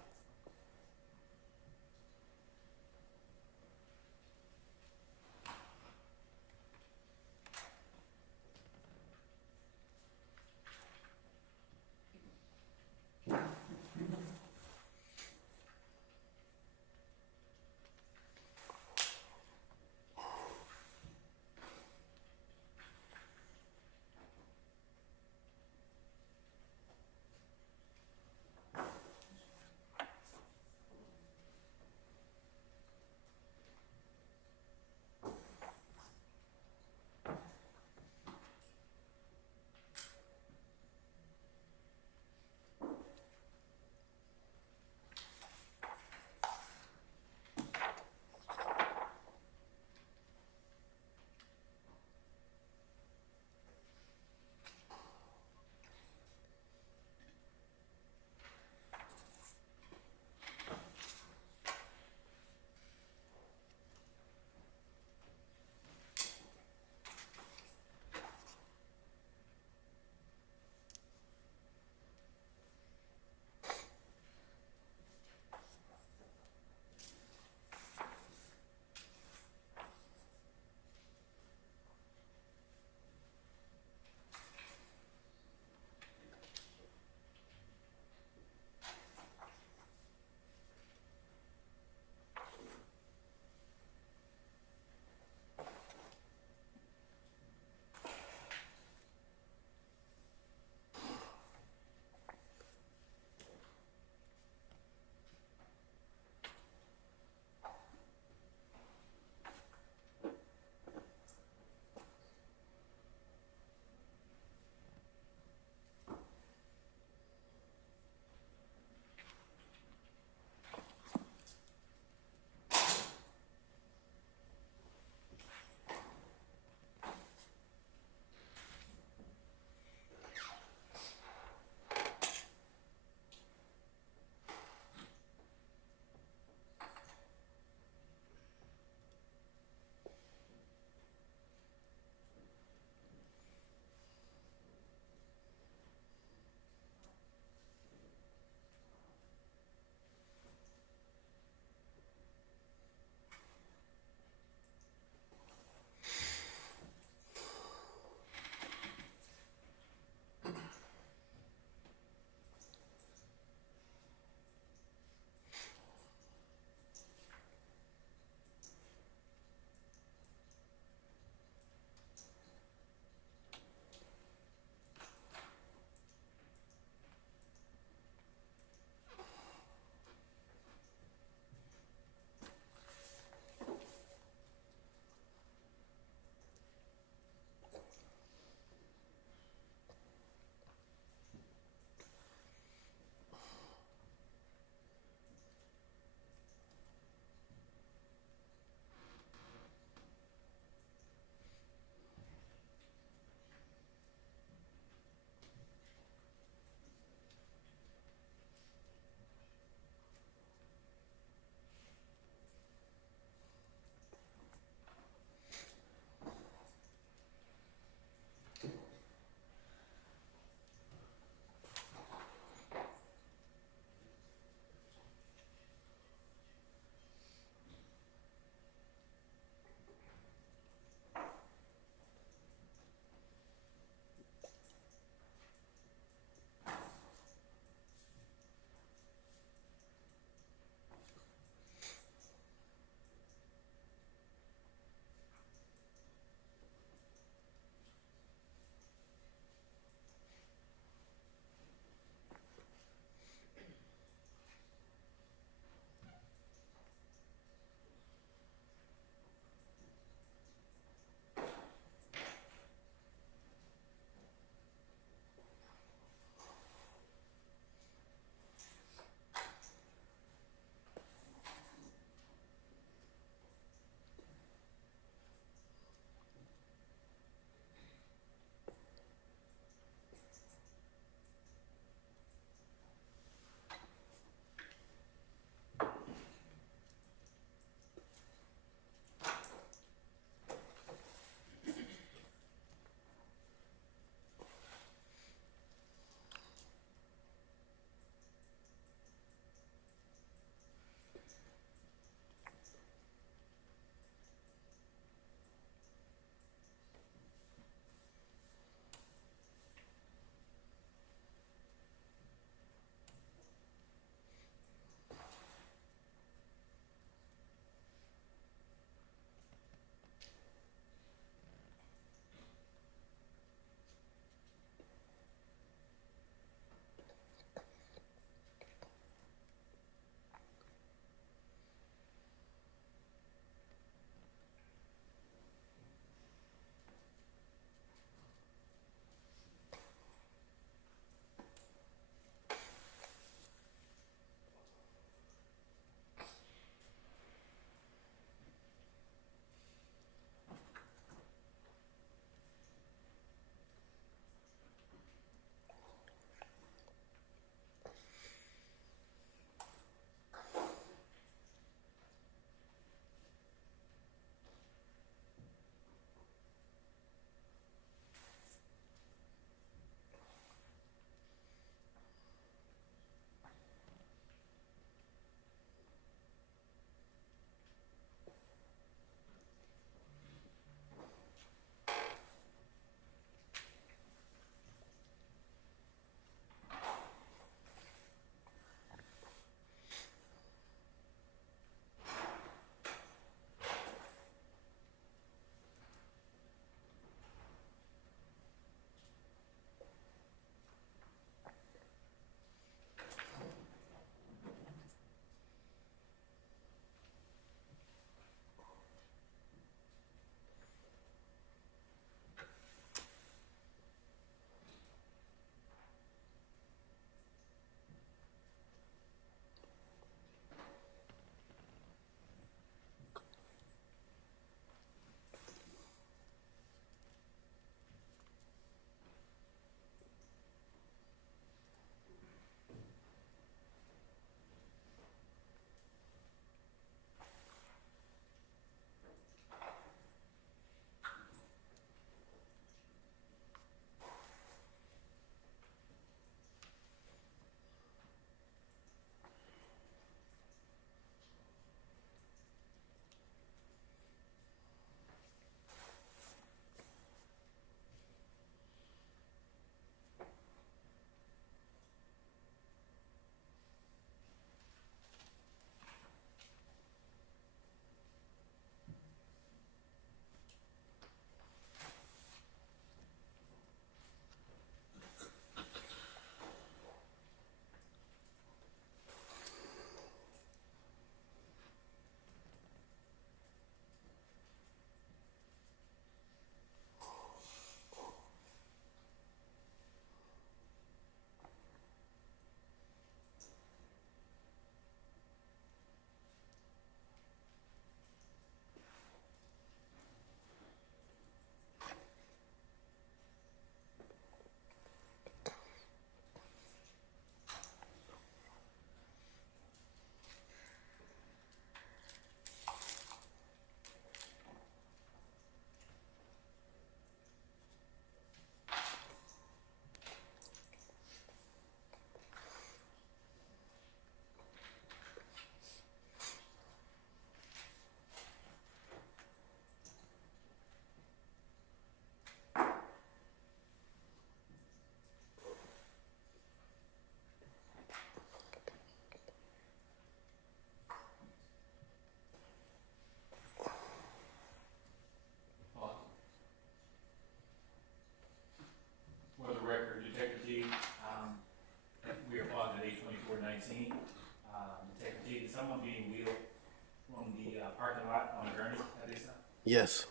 Yes.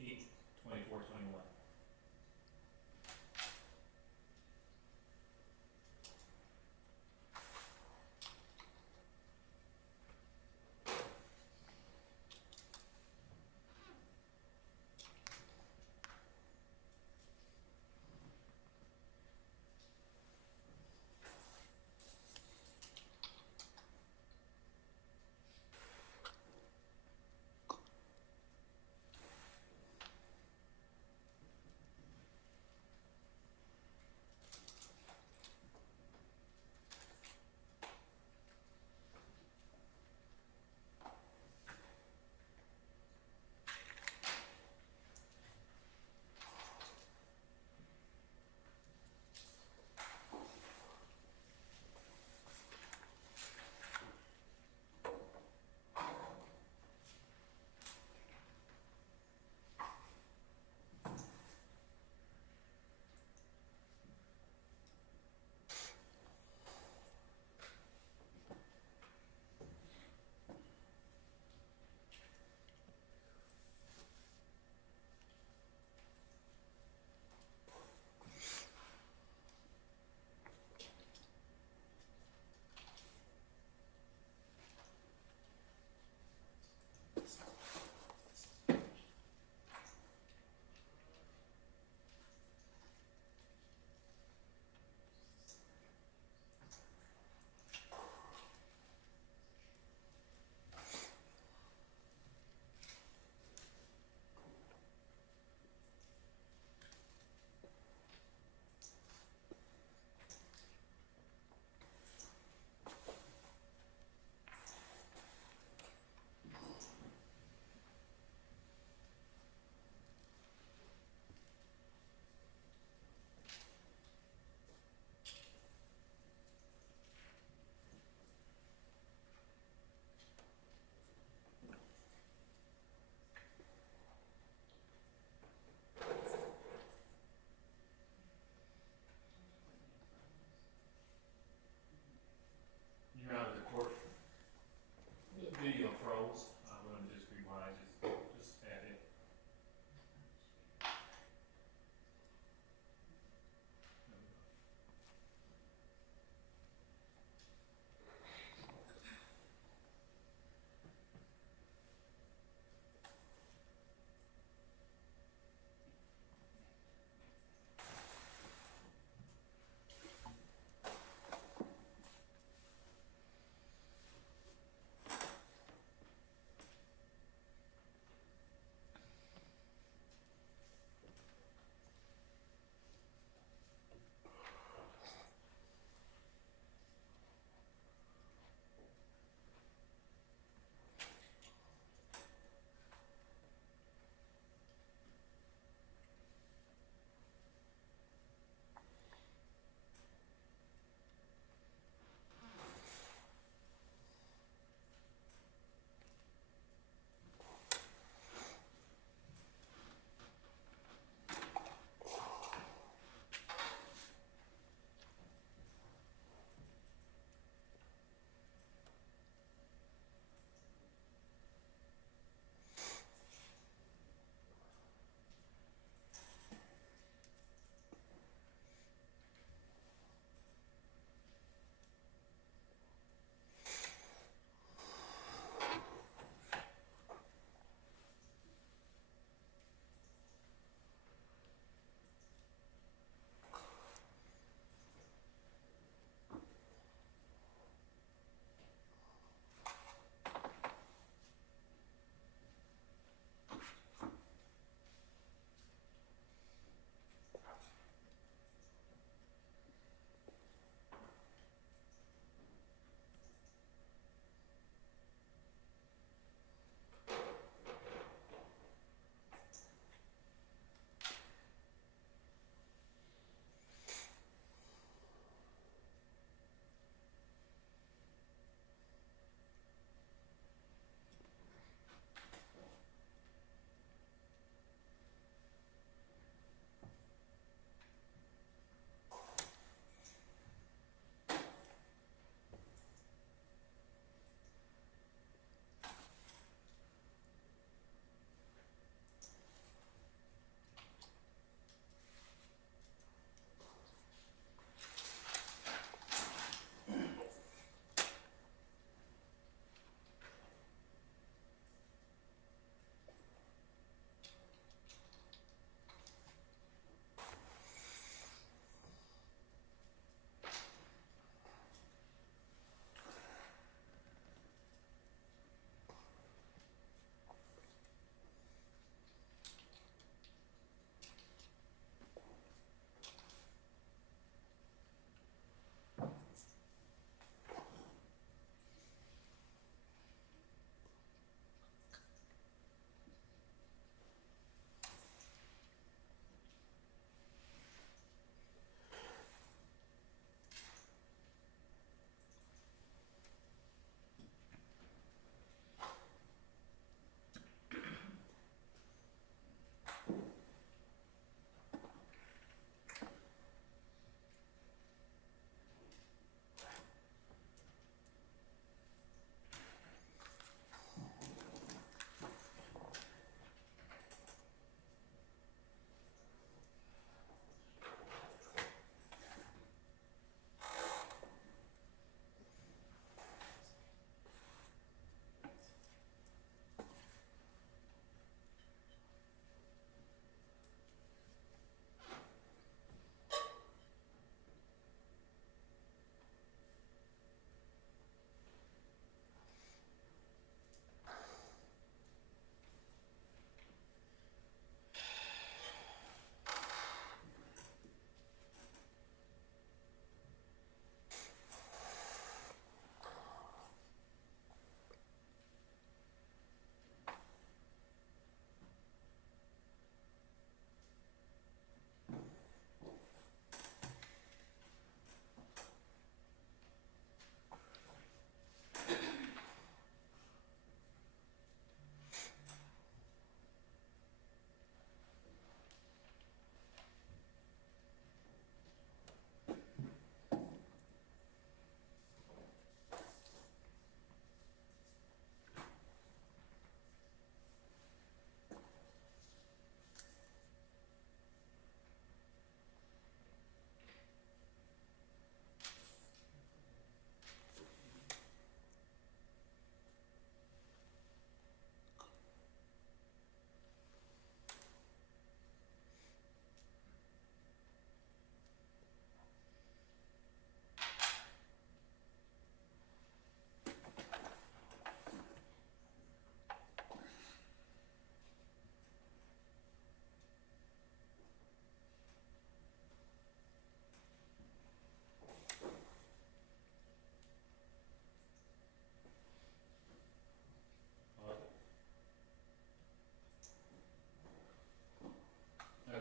8/24/21.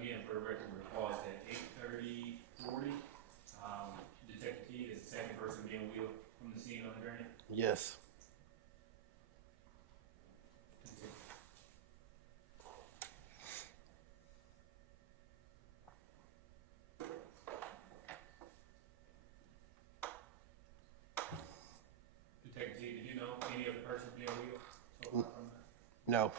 again, for the record, we're paused at 8:40. Detective T is the second person being wheeled from the scene on the journey. Yes. Detective T, did you know any of the persons being wheeled so far from that? No.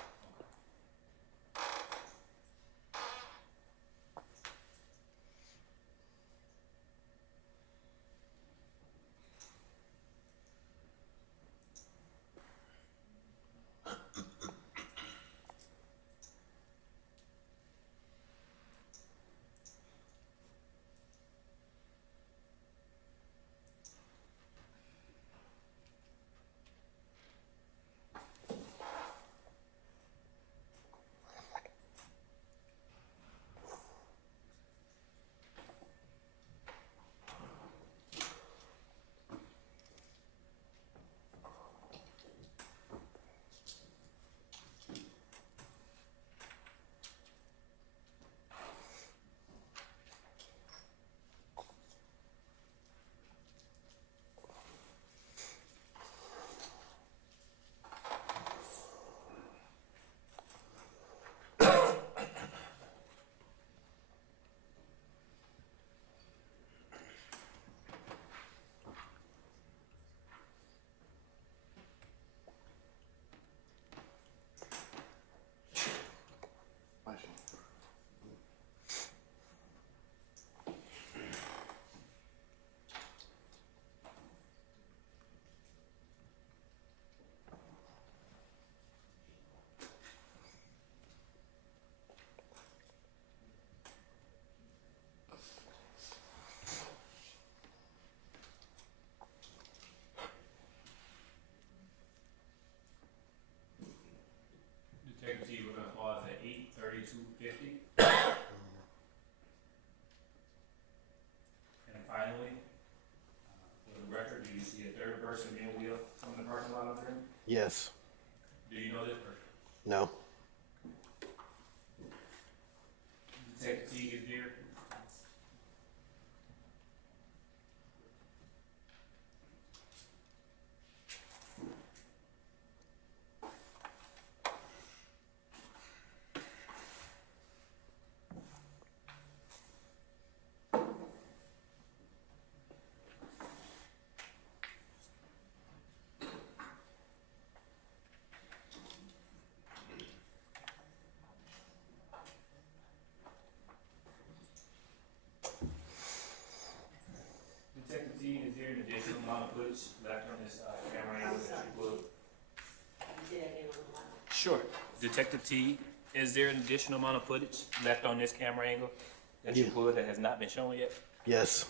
Detective T, we're gonna pause at 8:32:50. And finally, for the record, do you see a third person being wheeled from the parking lot over there? Yes. Do you know this person? No. Detective T is there. Detective T, is there an additional amount of footage left on this camera angle that you put? Sure. Detective T, is there an additional amount of footage left on this camera angle that you Yeah. pulled that has not been shown yet? Yes.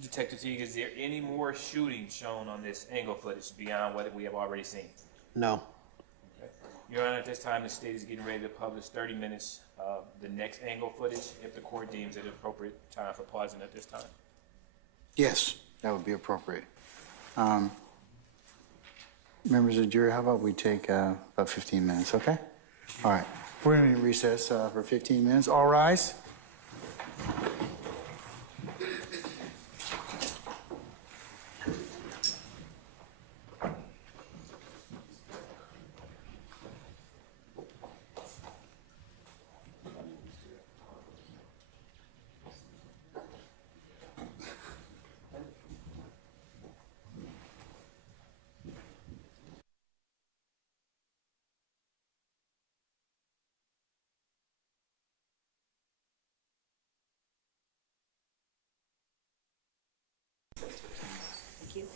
Detective T, is there any more shooting shown on this angle footage beyond what we have already seen? No. Your Honor, at this time, the state is getting ready to publish 30 minutes of the next angle footage, if the court deems it appropriate time for pausing at this time. Yes, that would be appropriate. Members of the jury, how about we take about 15 minutes, okay? All right, we're going to recess for 15 minutes. All rise. Thank you.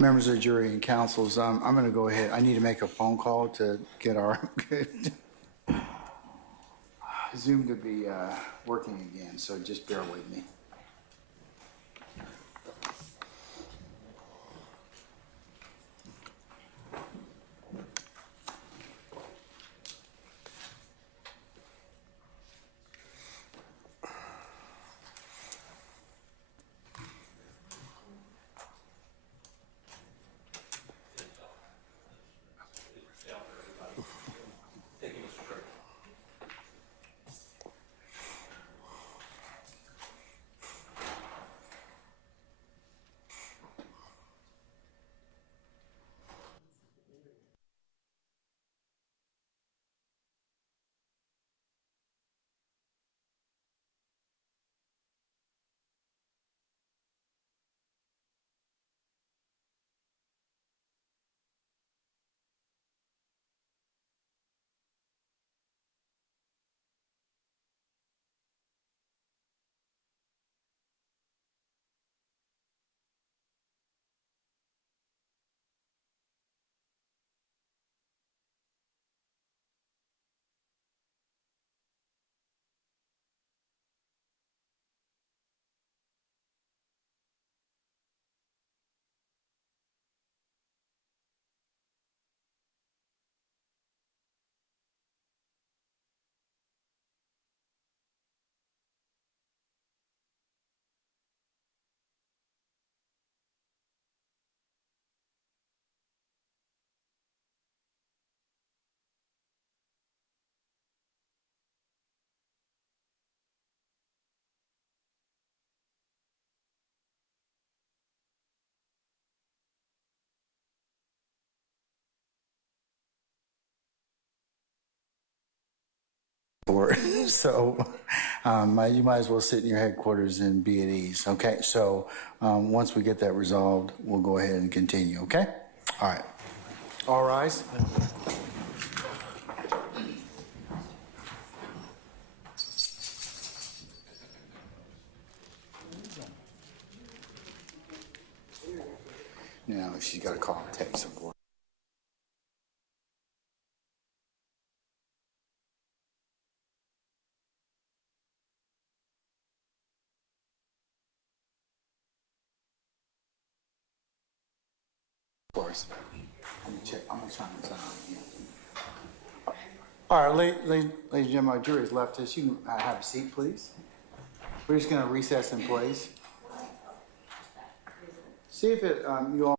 Members of the jury and councils, I'm going to go ahead. I need to make a phone call to get our Zoom to be working again, so just bear with me. So you might as well sit in your headquarters and be at ease. Okay, so once we get that resolved, we'll go ahead and continue. Okay, all right. All rise. Now she's got to call tech support. Of course. Let me check. I'm gonna try and sign again. All right, ladies and gentlemen, our jury has left us. You can have a seat, please. We're just gonna recess in place. See if it you all.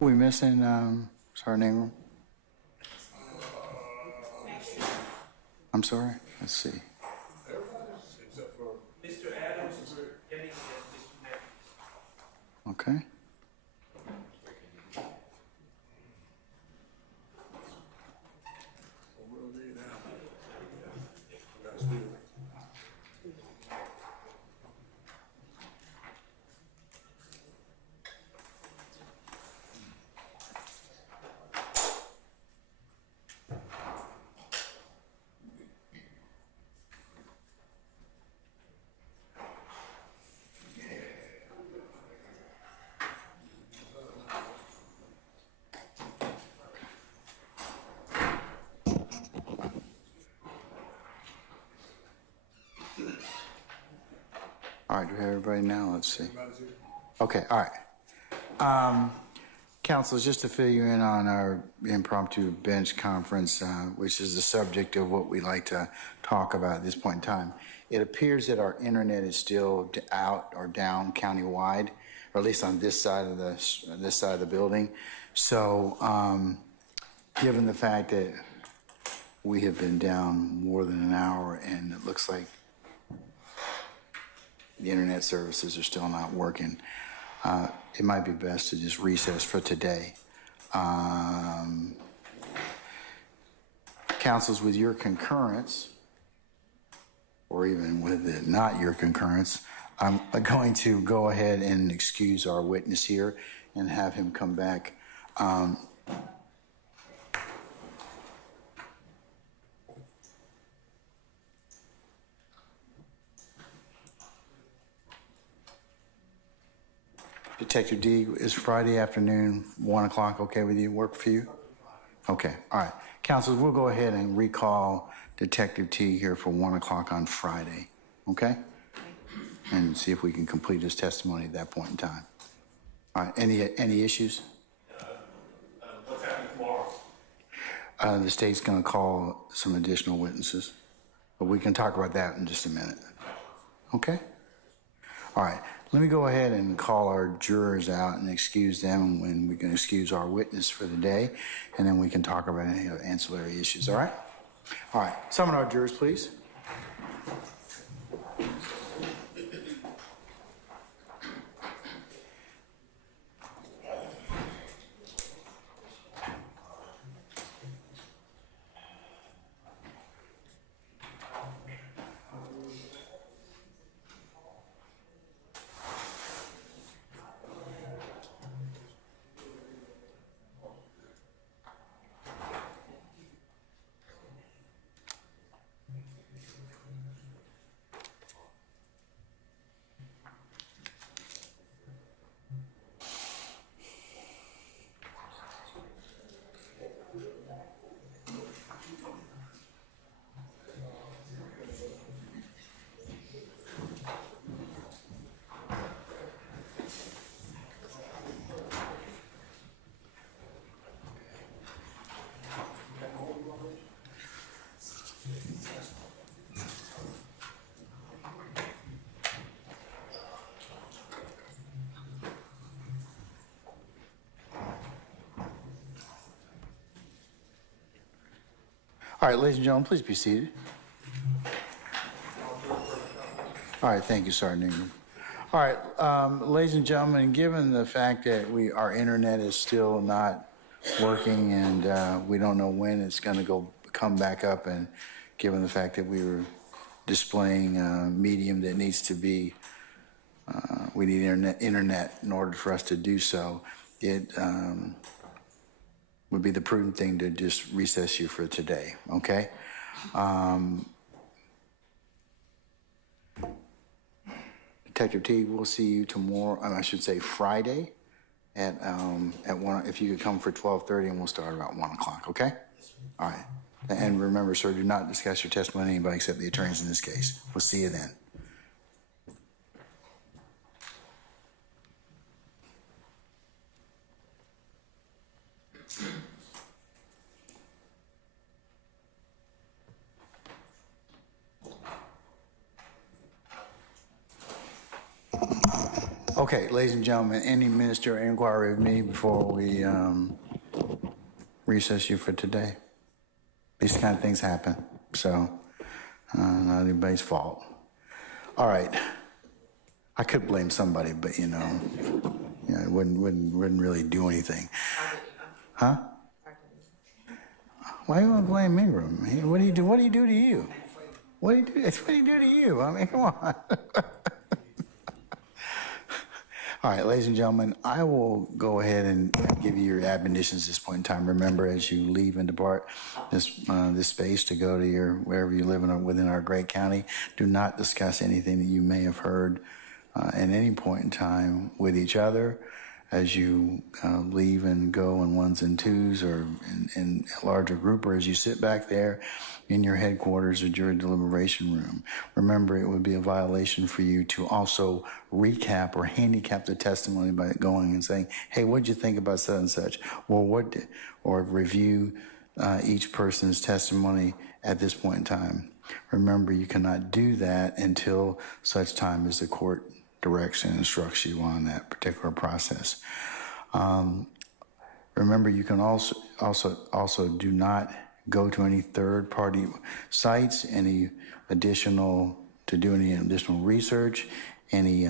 We missing, Sergeant Ingram? I'm sorry? Let's see. Except for Mr. Adams, we're getting it, Mr. Matthews. Okay. we'll leave now. That's good. All right, do we have everybody now? Let's see. Okay, all right. Councilors, just to fill you in on our impromptu bench conference, which is the subject of what we like to talk about at this point in time. It appears that our internet is still out or down countywide, or at least on this side of the building. So, given the fact that we have been down more than an hour, and it looks like the internet services are still not working, it might be best to just recess for today. Councils, with your concurrence, or even with it not your concurrence, I'm going to go ahead and excuse our witness here and have him come back. Detective D, is Friday afternoon, 1 o'clock okay with you? Work for you? Okay, all right. Councilors, we'll go ahead and recall Detective T here for 1 o'clock on Friday, okay? And see if we can complete his testimony at that point in time. All right, any issues? What's happening tomorrow? The state's gonna call some additional witnesses, but we can talk about that in just a minute. Okay? All right, let me go ahead and call our jurors out and excuse them, and we can excuse our witness for the day, and then we can talk about any ancillary issues, all right? All right, summon our jurors, please. All right, ladies and gentlemen, please be seated. All right, thank you, Sergeant Ingram. All right, ladies and gentlemen, given the fact that our internet is still not working and we don't know when it's going to come back up, and given the fact that we were displaying a medium that needs to be, we need internet in order for us to do so, it would be the prudent thing to just recess you for today, okay? Detective T, we'll see you tomorrow, I should say Friday at 1, if you could come for 12:30, and we'll start about 1 o'clock, okay? All right. And remember, sir, do not discuss your testimony with anybody except the attorneys in this case. We'll see you then. Okay. Okay, ladies and gentlemen, any ministerial inquiry of me before we recess you for today? These kind of things happen, so not anybody's fault. All right. I could blame somebody, but it wouldn't really do anything. Huh? Why you want to blame Ingram? What do you do? What do you do to you? What do you do? What do you do to you? I mean, come on. All right, ladies and gentlemen, I will go ahead and give you your admonitions at this point in time. Remember, as you leave and depart this space to go to your wherever you live within our great county, do not discuss anything that you may have heard at any point in time with each other as you leave and go in ones and twos or in a larger group, or as you sit back there in your headquarters or your deliberation room. Remember, it would be a violation for you to also recap or handicap the testimony by going and saying, hey, what'd you think about such and such? Or review each person's testimony at this point in time. Remember, you cannot do that until such time as the court directs and instructs you on that particular process. Remember, you can also do not go to any third-party sites, to do any additional research, any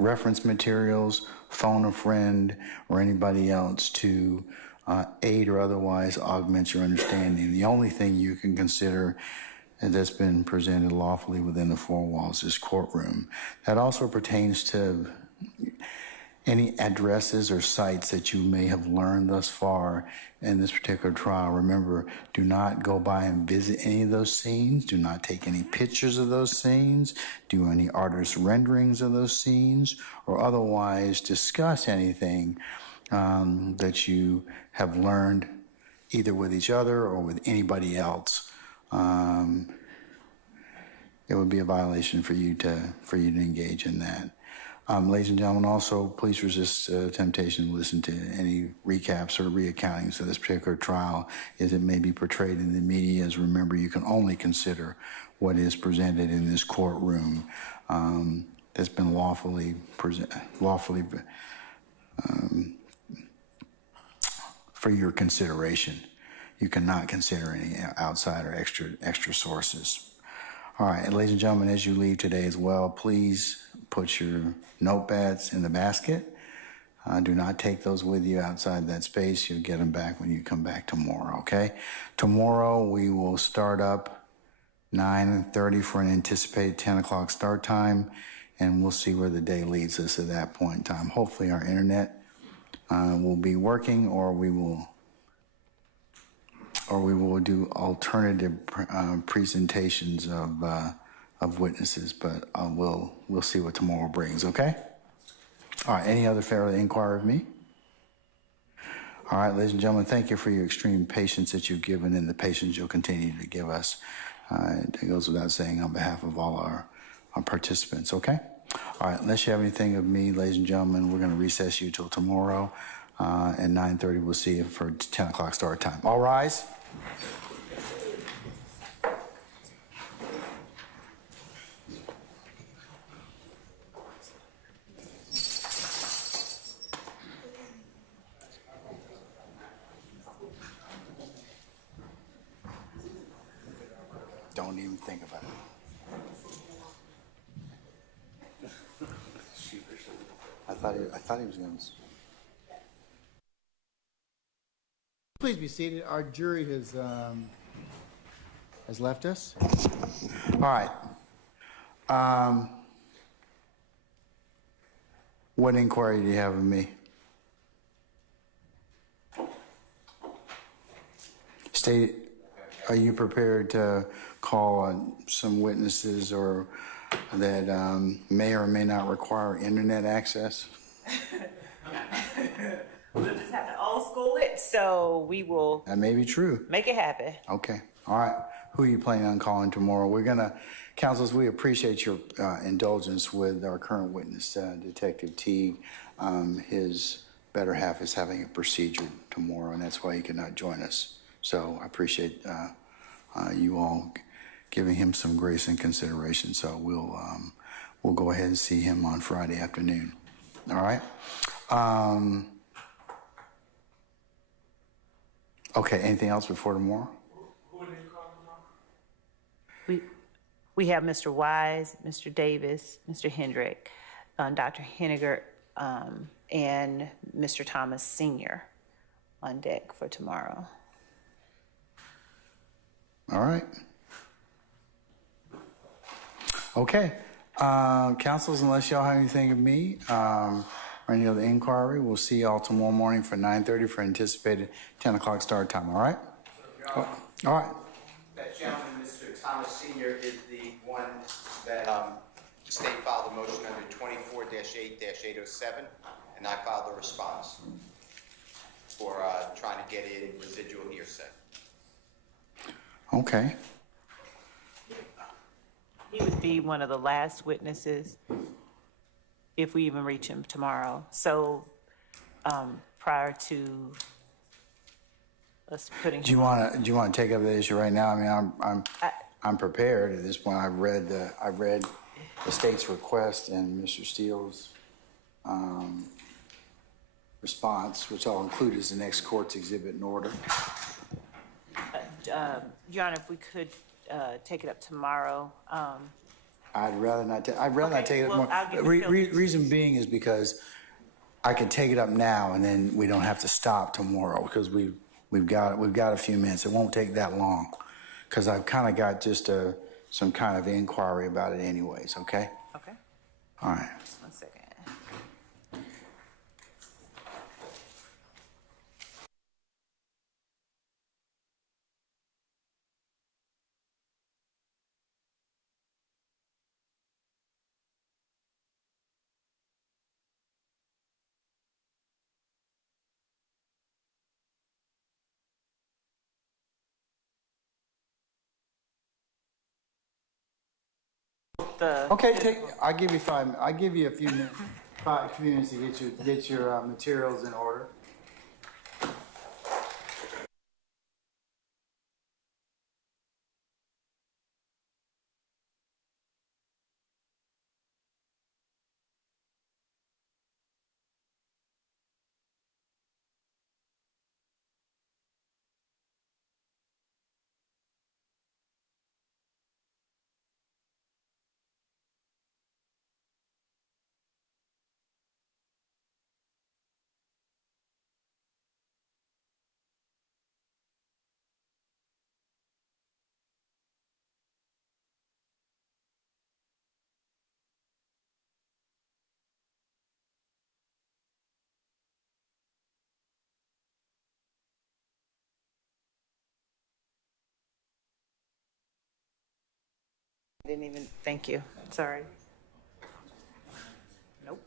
reference materials, phone a friend, or anybody else to aid or otherwise augment your understanding. The only thing you can consider that's been presented lawfully within the four walls of this courtroom. That also pertains to any addresses or sites that you may have learned thus far in this particular trial. Remember, do not go by and visit any of those scenes. Do not take any pictures of those scenes. Do any artist renderings of those scenes, or otherwise discuss anything that you have learned either with each other or with anybody else. It would be a violation for you to engage in that. Ladies and gentlemen, also please resist temptation to listen to any recaps or reaccountings of this particular trial as it may be portrayed in the media. As remember, you can only consider what is presented in this courtroom that's been lawfully for your consideration. You cannot consider any outside or extra sources. All right, and ladies and gentlemen, as you leave today as well, please put your notepads in the basket. Do not take those with you outside that space. You'll get them back when you come back tomorrow, okay? Tomorrow we will start up 9:30 for an anticipated 10 o'clock start time, and we'll see where the day leads us at that point in time. Hopefully our internet will be working, or we will do alternative presentations of witnesses, but we'll see what tomorrow brings, okay? All right, any other further inquiry of me? All right, ladies and gentlemen, thank you for your extreme patience that you've given and the patience you'll continue to give us. It goes without saying on behalf of all our participants, okay? All right, unless you have anything of me, ladies and gentlemen, we're going to recess you till tomorrow at 9:30. We'll see you for 10 o'clock start time. All rise. Don't even think about it. I thought he was going to. Please be seated. Our jury has left us. All right. What inquiry do you have of me? State. Are you prepared to call on some witnesses or that may or may not require internet access? We'll just have to old school it, so we will. That may be true. Make it happen. Okay. All right. Who are you planning on calling tomorrow? We're going to, counsels, we appreciate your indulgence with our current witness, Detective Teague. His better half is having a procedure tomorrow, and that's why he cannot join us. So I appreciate you all giving him some grace and consideration. So we'll go ahead and see him on Friday afternoon. All right? Um, okay, anything else before tomorrow? We have Mr. Wise, Mr. Davis, Mr. Hendrick, Dr. Henniger, and Mr. Thomas Senior on deck for tomorrow. All right. Okay. Councils, unless y'all have anything of me or any other inquiry, we'll see y'all tomorrow morning for 9:30 for anticipated 10 o'clock start time. All right? All right. That gentleman, Mr. Thomas Senior, is the one that the state filed a motion under 24-8-807, and I filed a response for trying to get in residual hearsay. Okay. He would be one of the last witnesses if we even reach him tomorrow. So prior to us putting Do you want to take up the issue right now? I mean, I'm prepared at this point. I've read the state's request and Mr. Steele's response, which I'll include as the next court's exhibit in order. Your Honor, if we could take it up tomorrow. I'd rather not take it well, more. I'll give you Phil. Reason being is because I could take it up now and then we don't have to stop tomorrow because we've got a few minutes. It won't take that long because I've kind of got just some kind of inquiry about it anyways. Okay. Okay. All right. Just 1 second. Okay. I'll give you I'll give you a few minutes. 5 minutes to get your materials in order. Didn't even, thank you. Sorry. Nope.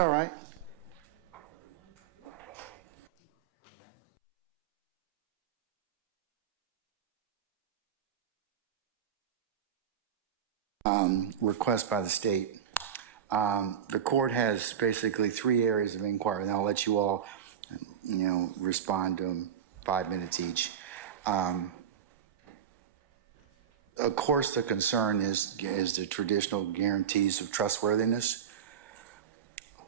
All right. Request by the state. The court has basically 3 areas of inquiry, and I'll let you all, respond to them 5 minutes each. Of course, the concern is the traditional guarantees of trustworthiness.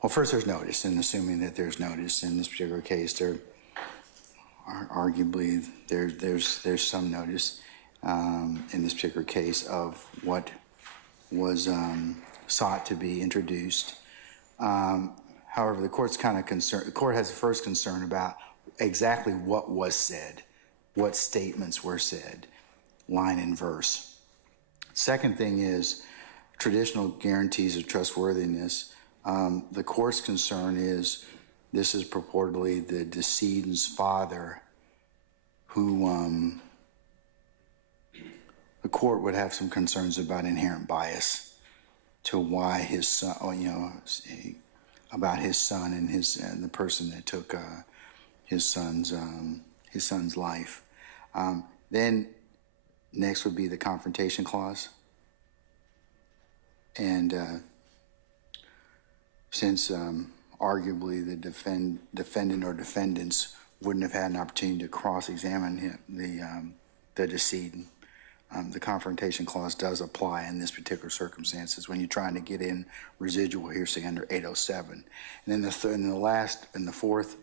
Well, first there's notice, and assuming that there's notice in this particular case, arguably there's some notice in this particular case of what was sought to be introduced. However, the court's kind of concerned. The court has a first concern about exactly what was said, what statements were said, line and verse. Second thing is traditional guarantees of trustworthiness. The court's concern is this is purportedly the decedent's father who the court would have some concerns about inherent bias to why his son, about his son and the person that took his son's life. Then next would be the confrontation clause. And since arguably the defendant or defendants wouldn't have had an opportunity to cross-examine him, the decedent, the confrontation clause does apply in this particular circumstances when you're trying to get in residual hearsay under 807. And then the fourth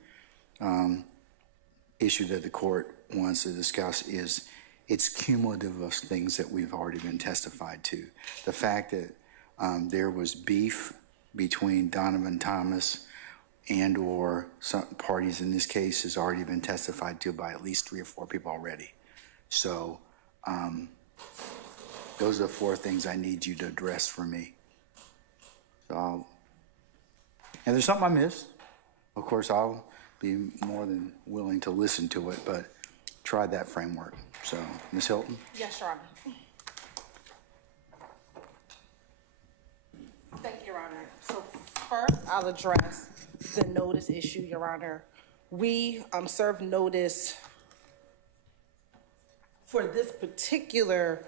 issue that the court wants to discuss is it's cumulative of things that we've already been testified to. The fact that there was beef between Donovan Thomas and or some parties in this case has already been testified to by at least 3 or 4 people already. So those are the 4 things I need you to address for me. So and there's something I missed. Of course, I'll be more than willing to listen to it, but try that framework. So, Ms. Hilton? Yes, Your Honor. Thank you, Your Honor. So first, I'll address the notice issue, Your Honor. We served notice for this particular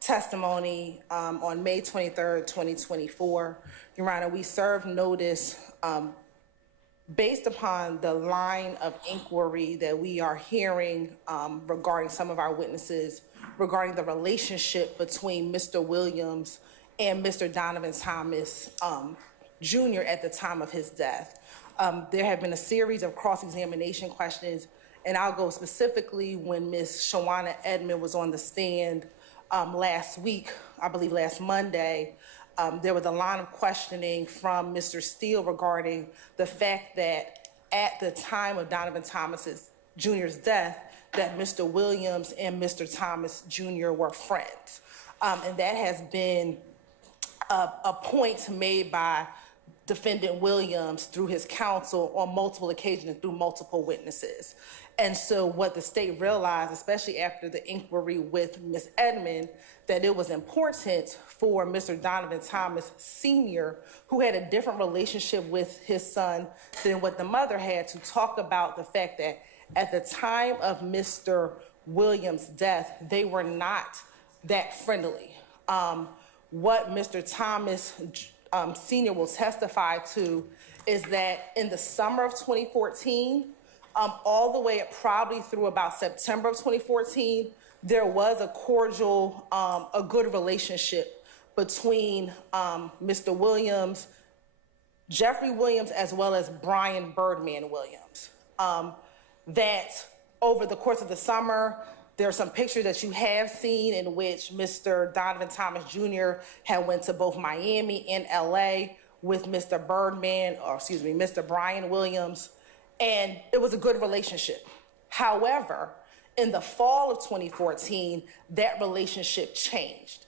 testimony on May 23rd, 2024. Your Honor, we served notice based upon the line of inquiry that we are hearing regarding some of our witnesses regarding the relationship between Mr. Williams and Mr. Donovan Thomas Jr. at the time of his death. There have been a series of cross-examination questions, and I'll go specifically when Ms. Shawana Edmond was on the stand last week, I believe last Monday. There was a line of questioning from Mr. Steele regarding the fact that at the time of Donovan Thomas Jr.'s death, that Mr. Williams and Mr. Thomas Jr. were friends. And that has been a point made by Defendant Williams through his counsel on multiple occasions and through multiple witnesses. And so what the state realized, especially after the inquiry with Ms. Edmond, that it was important for Mr. Donovan Thomas Sr., who had a different relationship with his son than what the mother had, to talk about the fact that at the time of Mr. Williams' death, they were not that friendly. What Mr. Thomas Sr. will testify to is that in the summer of 2014, all the way up probably through about September of 2014, there was a cordial, a good relationship between Mr. Williams, Jeffery Williams, as well as Brian Birdman Williams. That over the course of the summer, there are some pictures that you have seen in which Mr. Donovan Thomas Jr. had went to both Miami and LA with Mr. Mr. Brian Williams, and it was a good relationship. However, in the fall of 2014, that relationship changed.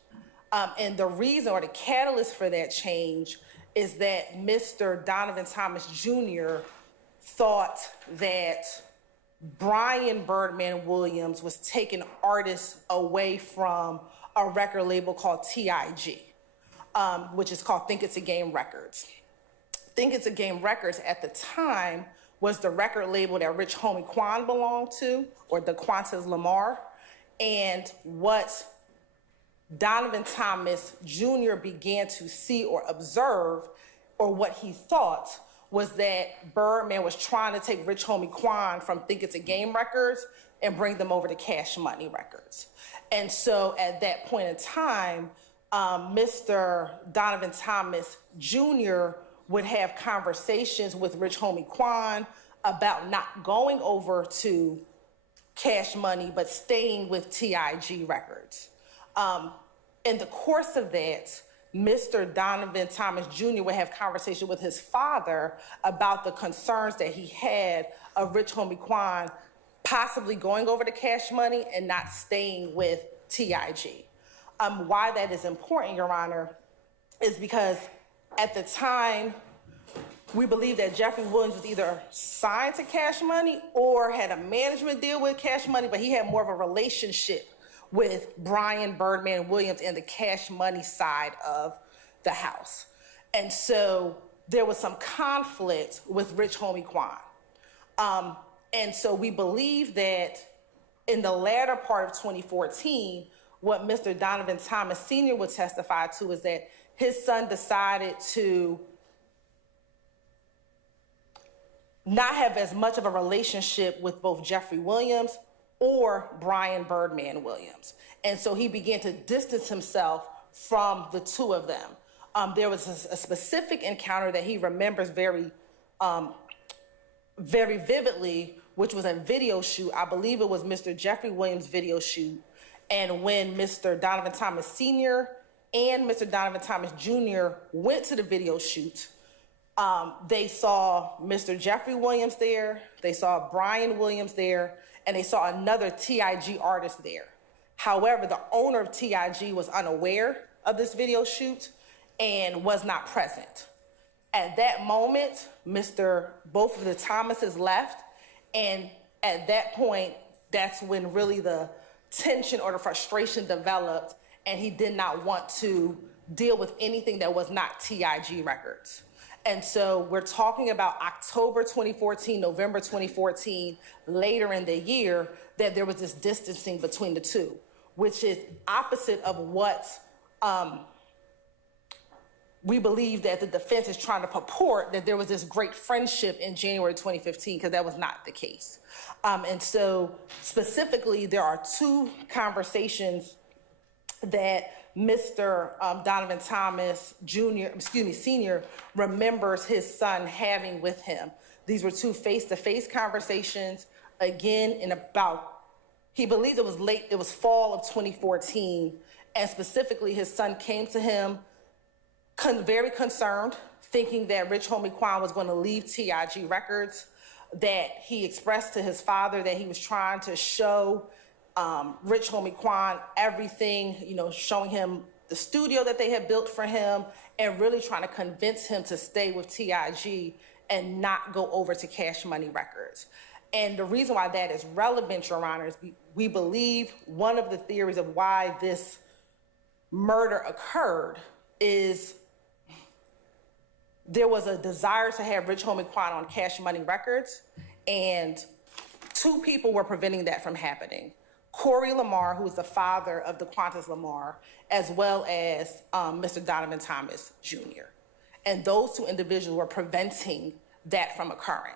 And the reason or the catalyst for that change is that Mr. Donovan Thomas Jr. thought that Brian Birdman Williams was taking artists away from a record label called TIG, which is called Think It's a Game Records. Think It's a Game Records at the time was the record label that Rich Homie Quan belonged to, or the Qantas Lamar. And what Donovan Thomas Jr. began to see or observe, or what he thought, was that Birdman was trying to take Rich Homie Quan from Think It's a Game Records and bring them over to Cash Money Records. And so at that point in time, Mr. Donovan Thomas Jr. would have conversations with Rich Homie Quan about not going over to Cash Money, but staying with TIG Records. In the course of that, Mr. Donovan Thomas Jr. would have conversation with his father about the concerns that he had of Rich Homie Quan possibly going over to Cash Money and not staying with TIG. Why that is important, Your Honor, is because at the time, we believe that Jeffery Williams was either signed to Cash Money or had a management deal with Cash Money, but he had more of a relationship with Brian Birdman Williams and the Cash Money side of the house. And so there was some conflict with Rich Homie Quan. And so we believe that in the latter part of 2014, what Mr. Donovan Thomas Sr. would testify to is that his son decided to not have as much of a relationship with both Jeffery Williams or Brian Birdman Williams. And so he began to distance himself from the two of them. There was a specific encounter that he remembers very vividly, which was a video shoot. I believe it was Mr. Jeffery Williams' video shoot. And when Mr. Donovan Thomas Sr. and Mr. Donovan Thomas Jr. went to the video shoot, they saw Mr. Jeffery Williams there, they saw Brian Williams there, and they saw another TIG artist there. However, the owner of TIG was unaware of this video shoot and was not present. At that moment, both of the Thomases left, and at that point, that's when really the tension or the frustration developed, and he did not want to deal with anything that was not TIG Records. And so we're talking about October 2014, November 2014, later in the year, that there was this distancing between the two, which is opposite of what we believe that the defense is trying to purport, that there was this great friendship in January 2015, because that was not the case. And so specifically, there are two conversations that Mr. Donovan Thomas Sr. remembers his son having with him. These were two face-to-face conversations, again, he believes it was fall of 2014, and specifically his son came to him very concerned, thinking that Rich Homie Quan was going to leave TIG Records, that he expressed to his father that he was trying to show Rich Homie Quan everything, showing him the studio that they had built for him, and really trying to convince him to stay with TIG and not go over to Cash Money Records. And the reason why that is relevant, Your Honor, is we believe one of the theories of why this murder occurred is there was a desire to have Rich Homie Quan on Cash Money Records, and two people were preventing that from happening. Corey Lamar, who is the father of the Qantas Lamar, as well as Mr. Donovan Thomas Jr. And those two individuals were preventing that from occurring.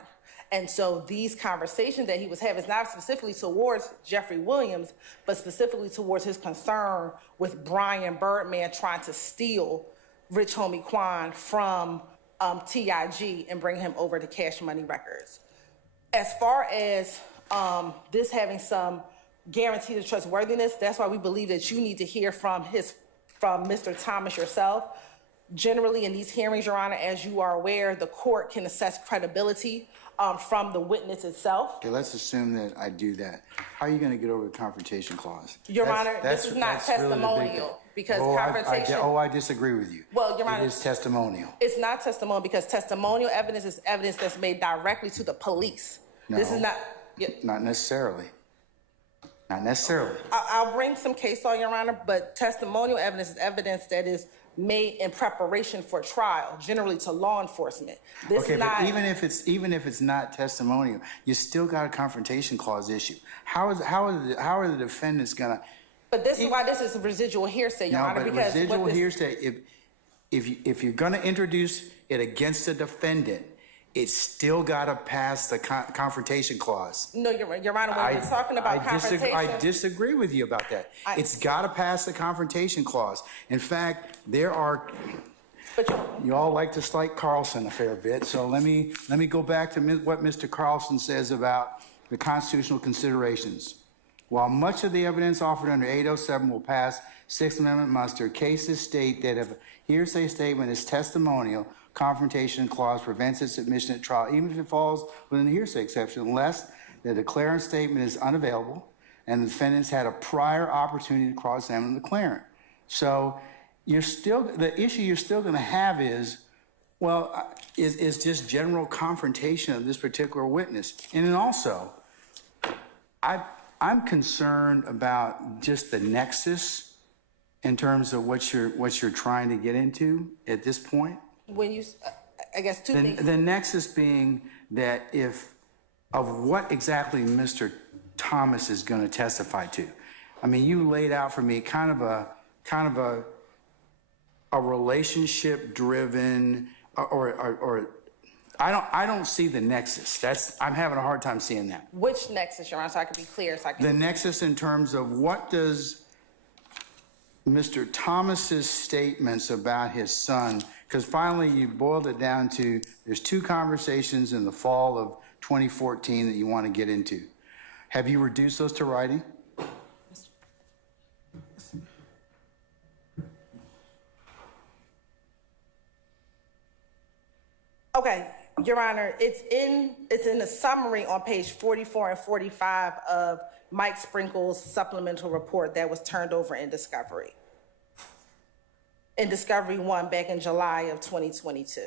And so these conversations that he was having is not specifically towards Jeffery Williams, but specifically towards his concern with Brian Birdman trying to steal Rich Homie Quan from TIG and bring him over to Cash Money Records. As far as this having some guarantee of trustworthiness, that's why we believe that you need to hear from Mr. Thomas yourself. Generally, in these hearings, Your Honor, as you are aware, the court can assess credibility from the witness itself. Okay, let's assume that I do that. How are you going to get over the confrontation clause? Your Honor, this is not testimonial, because confrontation... I disagree with you. Well, Your Honor... It is testimonial. It's not testimonial, because testimonial evidence is evidence that's made directly to the police. No, this is not... Not necessarily. Not necessarily. I'll bring some case law, Your Honor, but testimonial evidence is evidence that is made in preparation for trial, generally to law enforcement. This Okay, is not, but even if it's not testimonial, you still got a confrontation clause issue. How are the defendants gonna? but this is why this is residual hearsay, Your No, Honor, but because residual what this, hearsay, if you're gonna introduce it against the defendant, it's still gotta pass the confrontation clause. no, Your Honor, when we're talking about confrontation. I disagree with you about that. It's gotta pass the confrontation clause. In fact, there are, you all like to slight Carlson a fair bit, so let me go back to what Mr. Carlson says about the constitutional considerations. While much of the evidence offered under 807 will pass Sixth Amendment muster, cases state that if a hearsay statement is testimonial, confrontation clause prevents its admission at trial, even if it falls within the hearsay exception, unless the declarant statement is unavailable and the defendants had a prior opportunity to cross-examine the declarant. So the issue you're still going to have is, well, is just general confrontation of this particular witness. And then also, I'm concerned about just the nexus in terms of what you're trying to get into at this point. When you, I guess two things. The nexus being that of what exactly Mr. Thomas is going to testify to. I mean, you laid out for me kind of a relationship driven or I don't see the nexus. I'm having a hard time seeing that. Which nexus, Your Honor, so I can be clear, so I can. The nexus in terms of what does Mr. Thomas's statements about his son, because finally you boiled it down to there's two conversations in the fall of 2014 that you want to get into. Have you reduced those to writing? Okay, Your Honor, it's in the summary on page 44 and 45 of Mike Sprinkle's supplemental report that was turned over in discovery. In Discovery 1 back in July of 2022.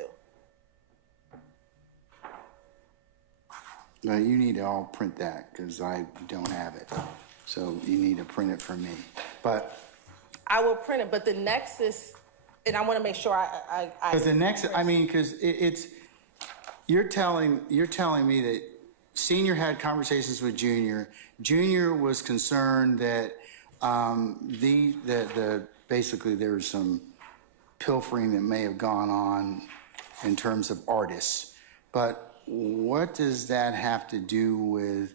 Now you need to all print that because I don't have it. So you need to print it for me. But I will print it, but the nexus, and I want to make sure I because the nexus, I mean, because it's you're telling me that Senior had conversations with Junior. Junior was concerned that basically there was some pilfering that may have gone on in terms of artists. But what does that have to do with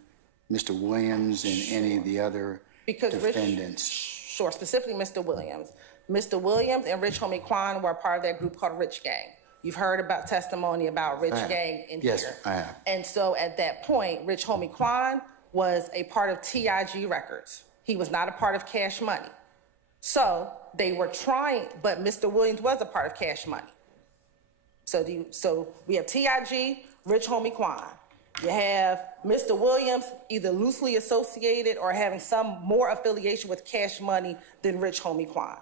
Mr. Williams and any of the other defendants? Sure, specifically Mr. Williams. Mr. Williams and Rich Homie Quan were a part of that group called Rich Gang. You've heard about testimony about Rich Gang in here. Yes, I have. And so at that point, Rich Homie Quan was a part of TIG Records. He was not a part of Cash Money. So they were trying, but Mr. Williams was a part of Cash Money. So we have TIG, Rich Homie Quan. You have Mr. Williams either loosely associated or having some more affiliation with Cash Money than Rich Homie Quan.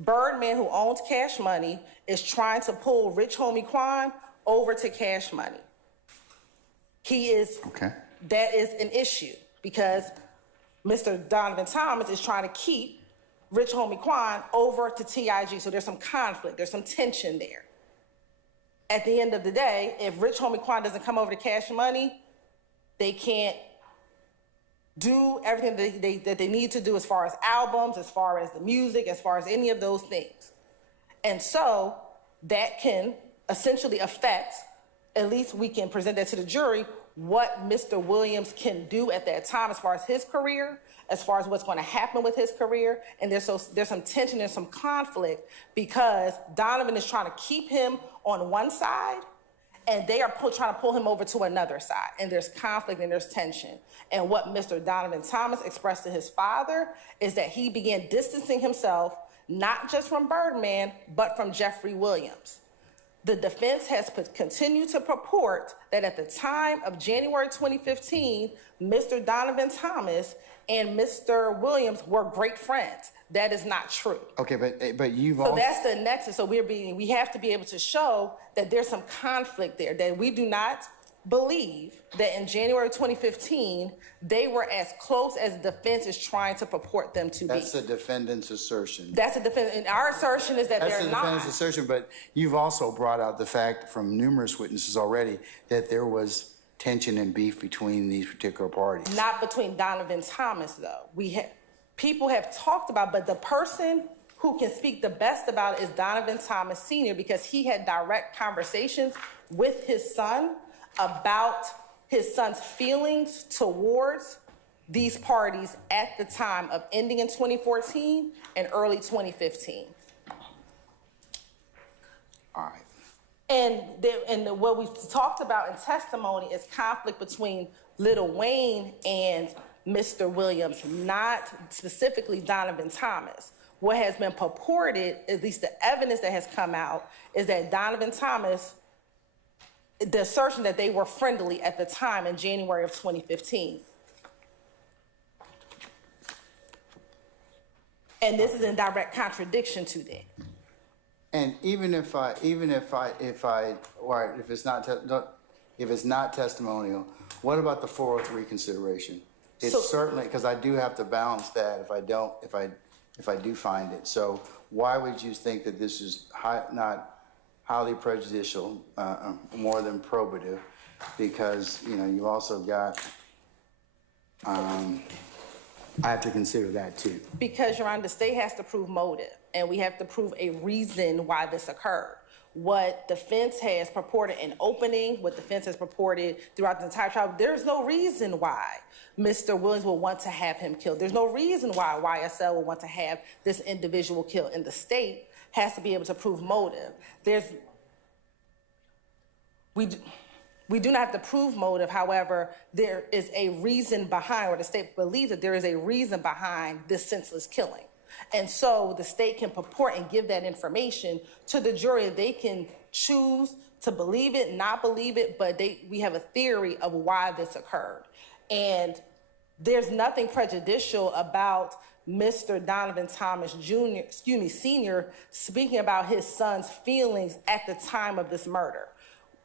Birdman, who owns Cash Money, is trying to pull Rich Homie Quan over to Cash Money. That is an issue because Mr. Donovan Thomas is trying to keep Rich Homie Quan over to TIG. So there's some conflict, there's some tension there. At the end of the day, if Rich Homie Quan doesn't come over to Cash Money, they can't do everything that they need to do as far as albums, as far as the music, as far as any of those things. And so that can essentially affect, at least we can present that to the jury, what Mr. Williams can do at that time as far as his career, as far as what's going to happen with his career. And there's some tension, there's some conflict because Donovan is trying to keep him on one side and they are trying to pull him over to another side. And there's conflict and there's tension. And what Mr. Donovan Thomas expressed to his father is that he began distancing himself, not just from Birdman, but from Jeffery Williams. The defense has continued to purport that at the time of January 2015, Mr. Donovan Thomas and Mr. Williams were great friends. That is not true. Okay, but you've So that's the nexus. So we have to be able to show that there's some conflict there, that we do not believe that in January 2015, they were as close as the defense is trying to purport them to be. That's the defendant's assertion. That's a defense, and our assertion is that That's they're the not. defendant's assertion, but you've also brought out the fact from numerous witnesses already that there was tension and beef between these particular parties. Not between Donovan Thomas, though. People have talked about, but the person who can speak the best about it is Donovan Thomas Sr. because he had direct conversations with his son about his son's feelings towards these parties at the time of ending in 2014 and early 2015. All right. And what we talked about in testimony is conflict between Lil Wayne and Mr. Williams, not specifically Donovan Thomas. What has been purported, at least the evidence that has come out, is that Donovan Thomas, the assertion that they were friendly at the time in January of 2015. And this is in direct contradiction to that. And if it's not testimonial, what about the 403 consideration? It's certainly, because I do have to balance that if I do find it. So why would you think that this is not highly prejudicial, more than probative? Because, you've also got, I have to consider that too. Because, Your Honor, the state has to prove motive, and we have to prove a reason why this occurred. What defense has purported in opening, what defense has purported throughout the entire trial, there's no reason why Mr. Williams will want to have him killed. There's no reason why YSL will want to have this individual killed, and the state has to be able to prove motive. We do not have to prove motive. However, there is a reason behind, or the state believes that there is a reason behind this senseless killing. And so the state can purport and give that information to the jury. They can choose to believe it, not believe it, but we have a theory of why this occurred. And there's nothing prejudicial about Mr. Donovan Thomas Sr. speaking about his son's feelings at the time of this murder.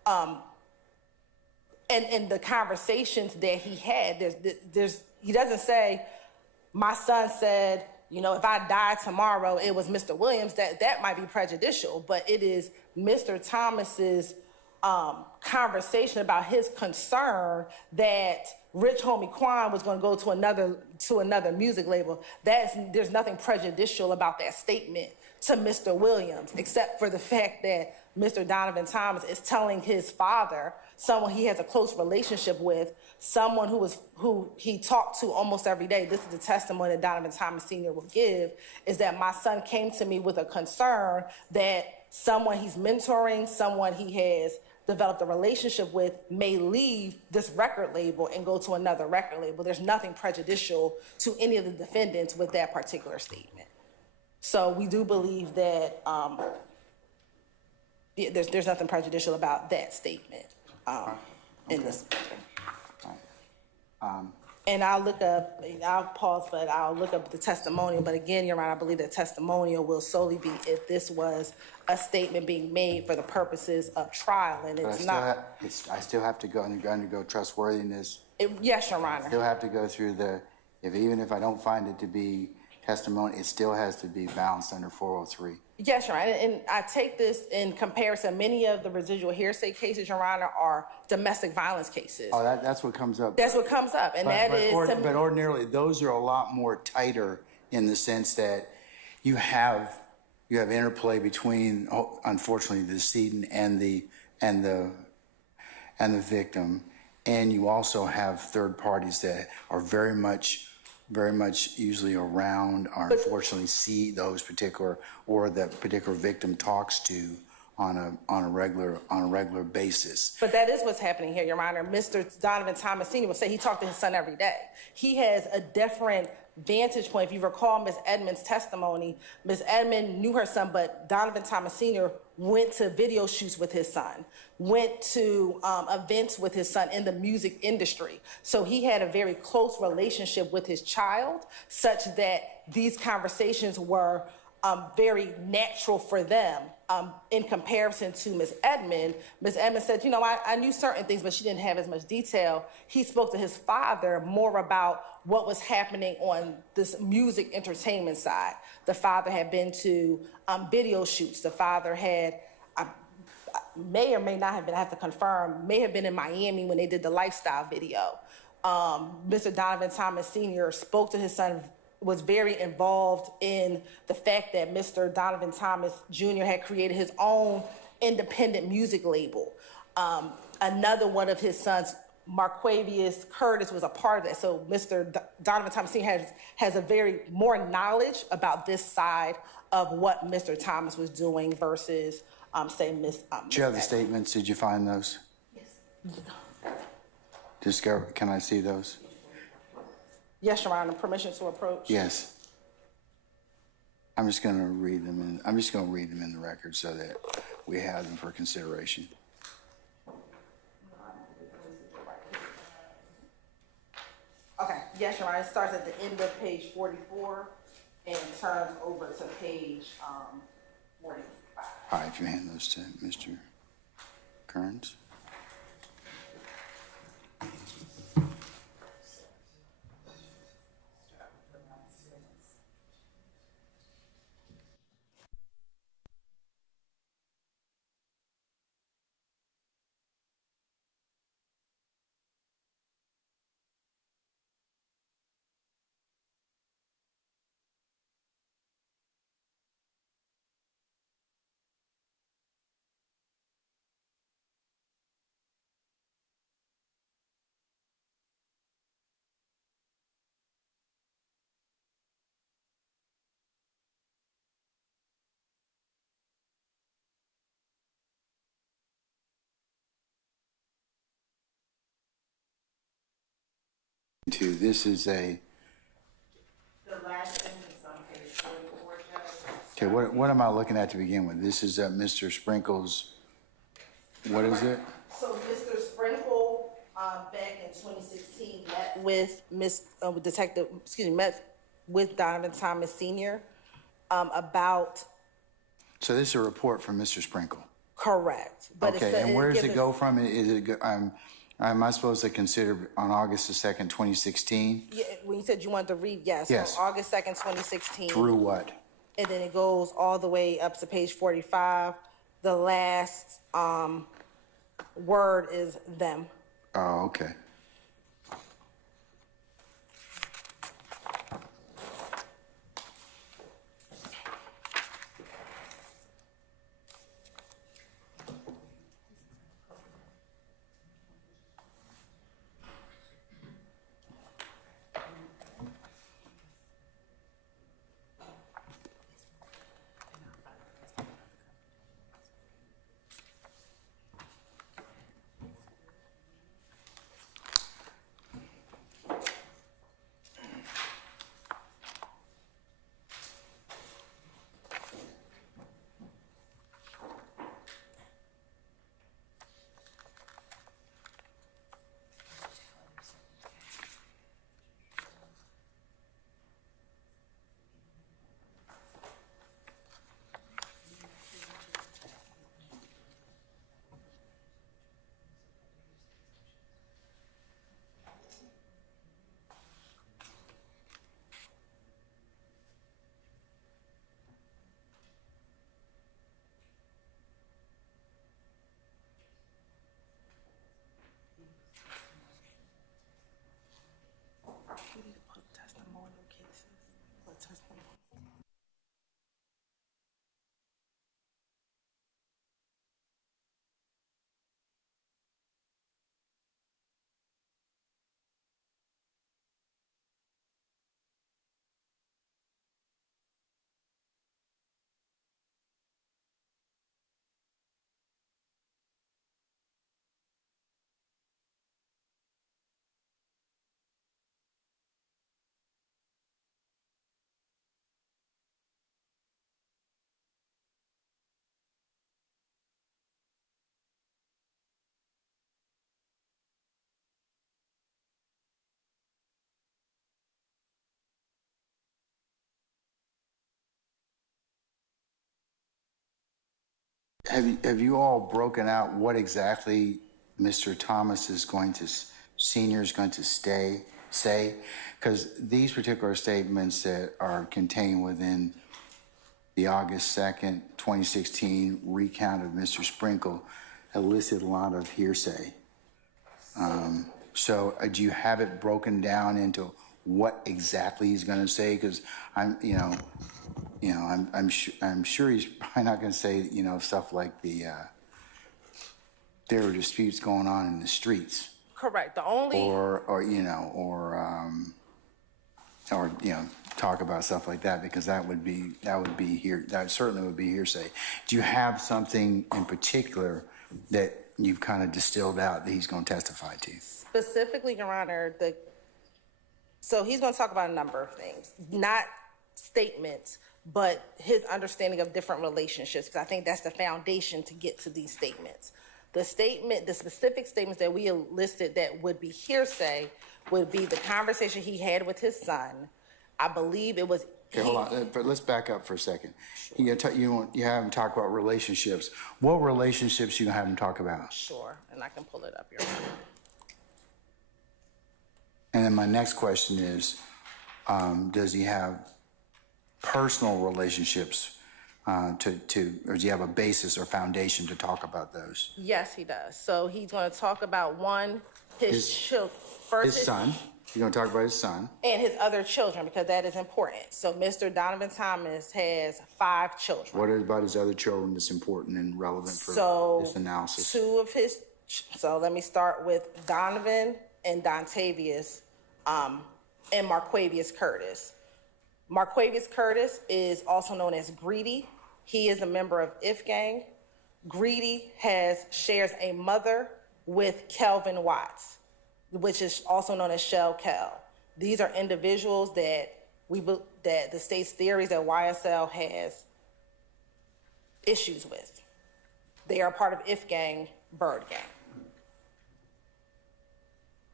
And the conversations that he had, he doesn't say, my son said, if I die tomorrow, it was Mr. Williams. That might be prejudicial, but it is Mr. Thomas's conversation about his concern that Rich Homie Quan was going to go to another music label. There's nothing prejudicial about that statement to Mr. Williams, except for the fact that Mr. Donovan Thomas is telling his father, someone he has a close relationship with, someone who he talked to almost every day. This is the testimony that Donovan Thomas Sr. will give, is that my son came to me with a concern that someone he's mentoring, someone he has developed a relationship with, may leave this record label and go to another record label. There's nothing prejudicial to any of the defendants with that particular statement. So we do believe that there's nothing prejudicial about that statement in this. And I'll pause, but I'll look up the testimonial. But again, Your Honor, I believe that testimonial will solely be if this was a statement being made for the purposes of trial, and it's not. I still have to undergo trustworthiness. Yes, Your Honor. Still have to go through even if I don't find it to be testimony, it still has to be balanced under 403. Yes, Your Honor, and I take this in comparison. Many of the residual hearsay cases, Your Honor, are domestic violence cases. Oh, that's what comes up. That's what comes up, and but ordinarily, those are a lot more tighter in the sense that you have interplay between, unfortunately, the decedent and the victim, and you also have third parties that are very much usually around, or unfortunately see those particular, or that particular victim talks to on a regular basis. But that is what's happening here, Your Honor. Mr. Donovan Thomas Sr. will say he talked to his son every day. He has a different vantage point. If you recall Ms. Edmonds' testimony, Ms. Edmond knew her son, but Donovan Thomas Sr. went to video shoots with his son, went to events with his son in the music industry. So he had a very close relationship with his child, such that these conversations were very natural for them. In comparison to Ms. Edmond said, you know, I knew certain things, but she didn't have as much detail. He spoke to his father more about what was happening on this music entertainment side. The father had been to video shoots. The father had, may or may not have been, I have to confirm, may have been in Miami when they did the lifestyle video. Mr. Donovan Thomas Sr. spoke to his son, was very involved in the fact that Mr. Donovan Thomas Jr. had created his own independent music label. Another one of his sons, Marquavius Curtis, was a part of that. So Mr. Donovan Thomas Sr. has a very more knowledge about this side of what Mr. Thomas was doing versus, say, Miss. Do you have the statements? Did you find those? Yes. Can I see those? Yes, Your Honor. Permission to approach? Yes. I'm just going to read them in the record so that we have them for consideration. Okay. Yes, Your Honor. It starts at the end of page 44 and turns over to page 45. All right, if you hand those to Mr. Kearns. This is a. The last thing is on page 44, Judge. Okay, what am I looking at to begin with? This is Mr. Sprinkle's. What is it? So Mr. Sprinkle, back in 2016, met with met with Donovan Thomas Sr. About. So this is a report from Mr. Sprinkle. Correct. But Okay, and where does it go from? Is it? Am I supposed to consider on August the 2nd, 2016? Yeah, when you said you wanted to read, yes. Yes. So August 2nd, 2016. Through what? And then it goes all the way up to page 45. The last word is them. Oh, okay. Have you all broken out what exactly Mr. Thomas is senior is going to say? Because these particular statements that are contained within the August 2nd, 2016 recount of Mr. Sprinkle elicited a lot of hearsay. So do you have it broken down into what exactly he's going to say? Because I'm sure he's probably not going to say, stuff like there were disputes going on in the streets, Correct. The only or talk about stuff like that, because that certainly would be hearsay. Do you have something in particular that you've kind of distilled out that he's going to testify to? specifically, Your Honor, so he's going to talk about a number of things, not statements, but his understanding of different relationships, because I think that's the foundation to get to these statements. The specific statements that we listed that would be hearsay would be the conversation he had with his son. I believe it was. Okay, hold on. But let's back up for a second. You have him talk about relationships. What relationships you have him talk about? Sure, and I can pull it up, Your Honor. And then my next question is, does he have personal relationships or does he have a basis or foundation to talk about those? Yes, he does. So he's going to talk about his son. He's going to talk about his son. And his other children, because that is important. So Mr. Donovan Thomas has 5 children. What about his other children that's important and relevant for this analysis? So let me start with Donovan and Dontavius and Marquavius Curtis. Marquavius Curtis is also known as Greedy. He is a member of If Gang. Greedy shares a mother with Kelvin Watts, which is also known as Shell Kel. These are individuals that the state's theories that YSL has issues with. They are part of If Gang, Bird Gang.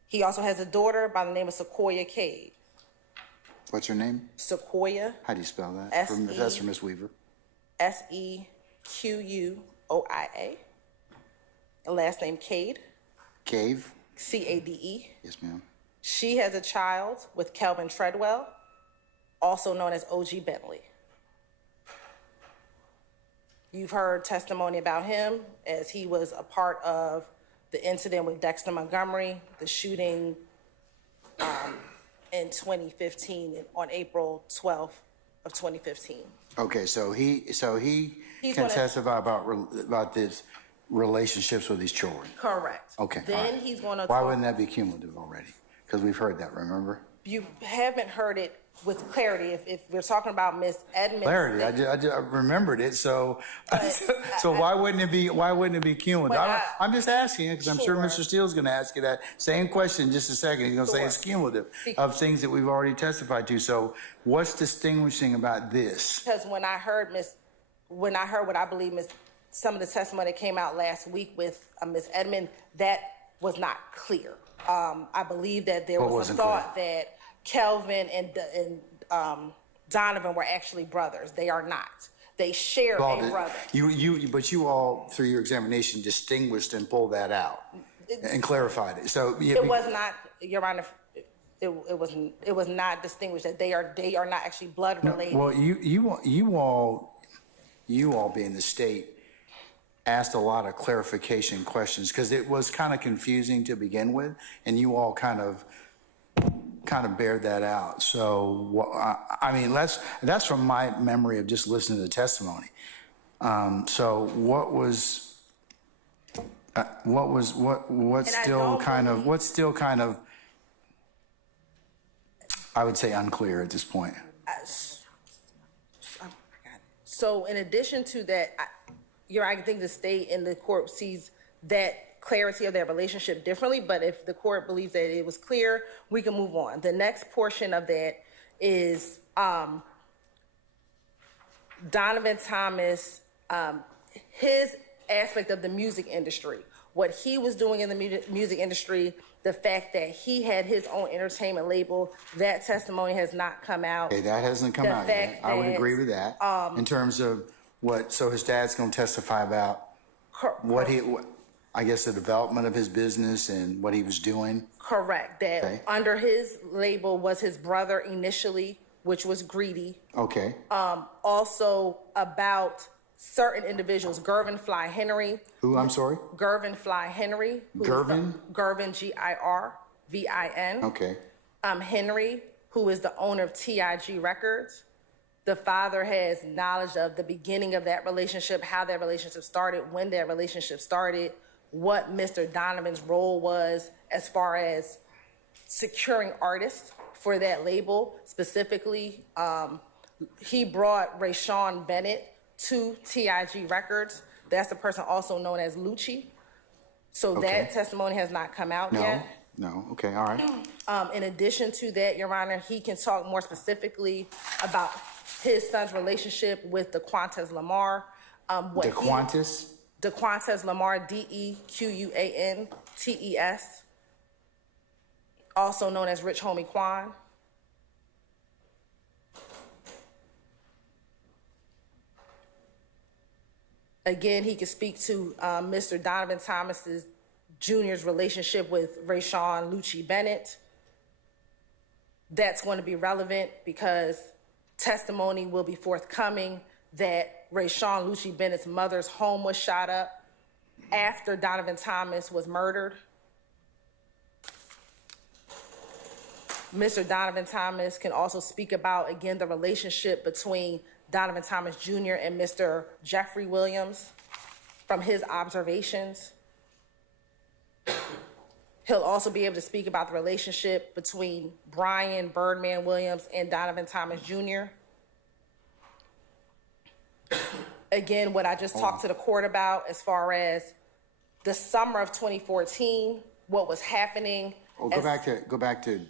He also has a daughter by the name of Sequoia Cade. What's her name? Sequoia. How do you spell that? S-E- That's for Miss Weaver. Sequoia. And last name Cade. Cave? Cade. Yes, ma'am. She has a child with Kelvin Treadwell, also known as OG Bentley. You've heard testimony about him as he was a part of the incident with Dexter Montgomery, the shooting in 2015, on April 12th of 2015. Okay, so he can testify about this relationships with his children. Correct. Okay. Then all right. he's going to Why wouldn't that be cumulative already? Because we've heard that, remember? You haven't heard it with clarity. If we're talking about Miss Edmonds. Clarity. I remembered it. So why wouldn't it be cumulative? I'm just asking because I'm sure Mr. Steele's going to ask you that same question in just a second. He's going to say it's cumulative of things that we've already testified to. So what's distinguishing about this? Because when I heard what I believe some of the testimony that came out last week with Miss Edmond, that was not clear. I believe that there was a thought that Kelvin and Donovan were actually brothers. They are not. They share a brother. But you all, through your examination, distinguished and pulled that out and clarified it. So it was not, Your Honor. It was not distinguished that they are not actually blood related. No, well, you all being the state asked a lot of clarification questions because it was kind of confusing to begin with, and you all kind of bared that out. So I mean, that's from my memory of just listening to the testimony. So what's still kind of I would say unclear at this point. So in addition to that, I think the state and the court sees that clarity of their relationship differently, but if the court believes that it was clear, we can move on. The next portion of that is Donovan Thomas, his aspect of the music industry, what he was doing in the music industry, the fact that he had his own entertainment label, that testimony has not come out. Okay, that hasn't come out yet. I would agree with that. In terms of so his dad's gonna testify about I guess the development of his business and what he was doing? Correct. That Okay. under his label was his brother initially, which was Greedy. Okay, Also about certain individuals, Gervin Fly Henry. who, I'm sorry? Gervin Fly Henry. Gervin? Gervin, Girvin. Okay, Henry, who is the owner of TIG Records. The father has knowledge of the beginning of that relationship, how that relationship started, when that relationship started, what Mr. Donovan's role was as far as securing artists for that label. Specifically, he brought Rayshawn Bennett to TIG Records. That's the person also known as Lucci. So Okay. that testimony has not come out yet. no, okay, all right. In addition to that, Your Honor, he can talk more specifically about his son's relationship with DeQuantes Lamar. DeQuantes? DeQuantes Lamar, DeQuantes, also known as Rich Homie Quan. Again, he can speak to Mr. Donovan Thomas Jr.'s relationship with Rayshawn Lucci Bennett. That's going to be relevant because testimony will be forthcoming that Rayshawn Lucci Bennett's mother's home was shot up after Donovan Thomas was murdered. Mr. Donovan Thomas can also speak about, again, the relationship between Donovan Thomas Jr. and Mr. Jeffery Williams from his observations. He'll also be able to speak about the relationship between Brian Birdman Williams and Donovan Thomas Jr. Again, what I just talked to the court about as far as the summer of 2014, what was happening. Go back to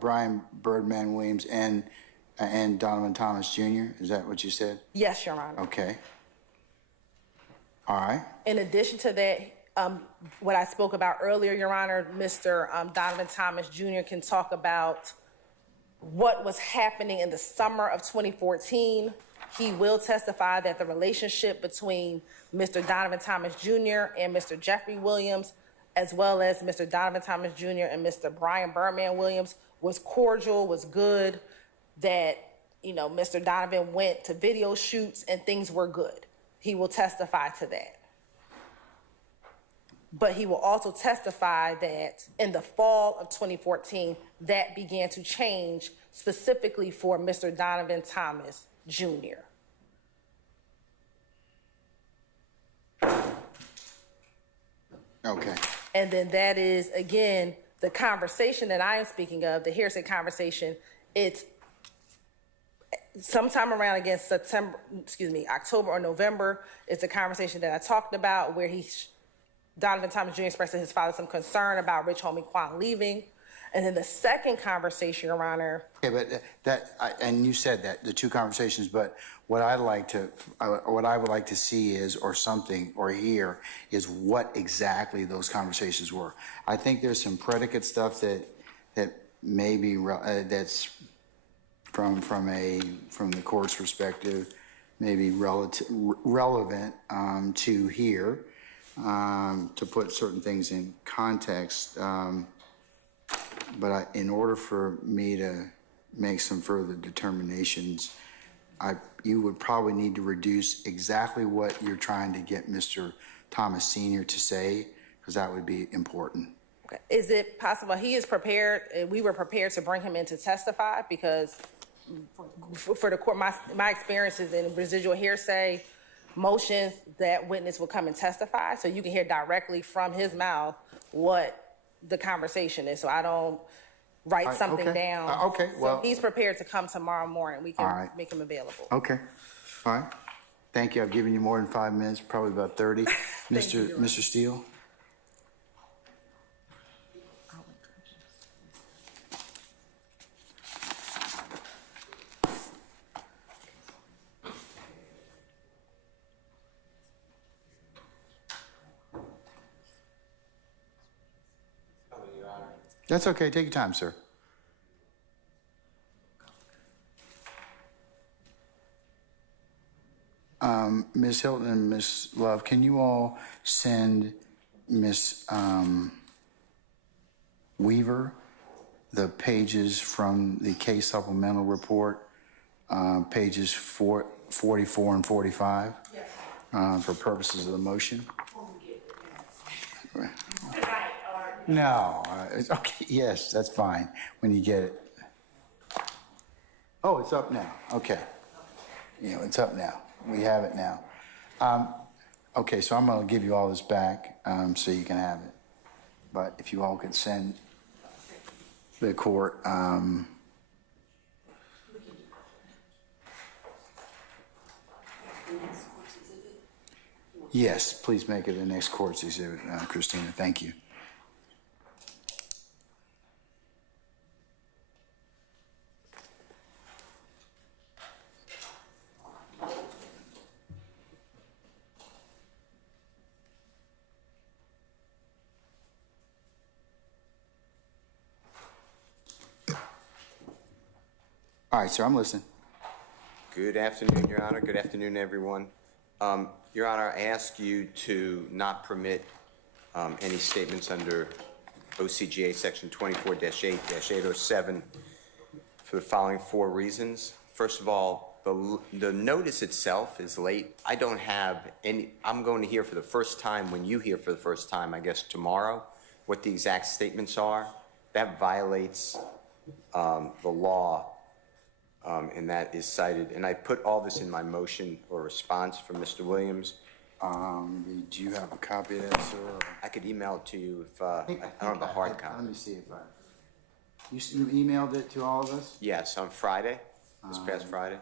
Brian Birdman Williams and Donovan Thomas Jr. Is that what you said? Yes, Your Honor. Okay. All right. In addition to that, what I spoke about earlier, Your Honor, Mr. Donovan Thomas Jr. can talk about what was happening in the summer of 2014. He will testify that the relationship between Mr. Donovan Thomas Jr. and Mr. Jeffery Williams, as well as Mr. Donovan Thomas Jr. and Mr. Brian Birdman Williams, was cordial, was good, that, Mr. Donovan went to video shoots and things were good. He will testify to that. But he will also testify that in the fall of 2014, that began to change specifically for Mr. Donovan Thomas Jr. Okay. And then that is, again, the conversation that I am speaking of, the hearsay conversation. It's sometime around, again, October or November. It's a conversation that I talked about where Donovan Thomas Jr. expressed to his father some concern about Rich Homie Quan leaving. And then the second conversation, Your Honor. Okay, but and you said that, the two conversations, but what I would like to see is, or something, or hear, is what exactly those conversations were. I think there's some predicate stuff that may be, that's from the court's perspective, maybe relevant to here, to put certain things in context. But in order for me to make some further determinations, you would probably need to reduce exactly what you're trying to get Mr. Thomas Sr. to say, because that would be important. Okay. Is it possible he is prepared? We were prepared to bring him in to testify because for the court, my experiences in residual hearsay motions, that witness will come and testify, so you can hear directly from his mouth what the conversation is, so I don't write something down. Okay, well. So he's prepared to come tomorrow morning. We can make him available. Okay, all right. Thank you. I've given you more than 5 minutes, probably about 30. Mr. Steele? That's okay. Take your time, sir. Ms. Hilton and Ms. Love, can you all send Ms. Weaver the pages from the case supplemental report, pages 44 and 45? Yes. For purposes of the motion? No, it's okay, yes, that's fine, when you get it. Oh, it's up now, okay. Yeah, it's up now, we have it now. Okay, so I'm gonna give you all this back, so you can have it. But if you all could send the court, yes, please make it the next court's exhibit, Christina, thank you. All right, sir, I'm listening. Good afternoon, Your Honor. Good afternoon, everyone. Your Honor, I ask you to not permit any statements under OCGA Section 24-8-807 for the following 4 reasons. First of all, the notice itself is late. I don't have any, I'm going to hear for the first time, when you hear for the first time, I guess tomorrow, what the exact statements are. That violates the law. And that is cited. And I put all this in my motion or response from Mr. Williams. Do you have a copy of that, sir? I could email it to you if I don't have a hard copy. Let me see if you emailed it to all of us? Yes, on Friday, this past Friday.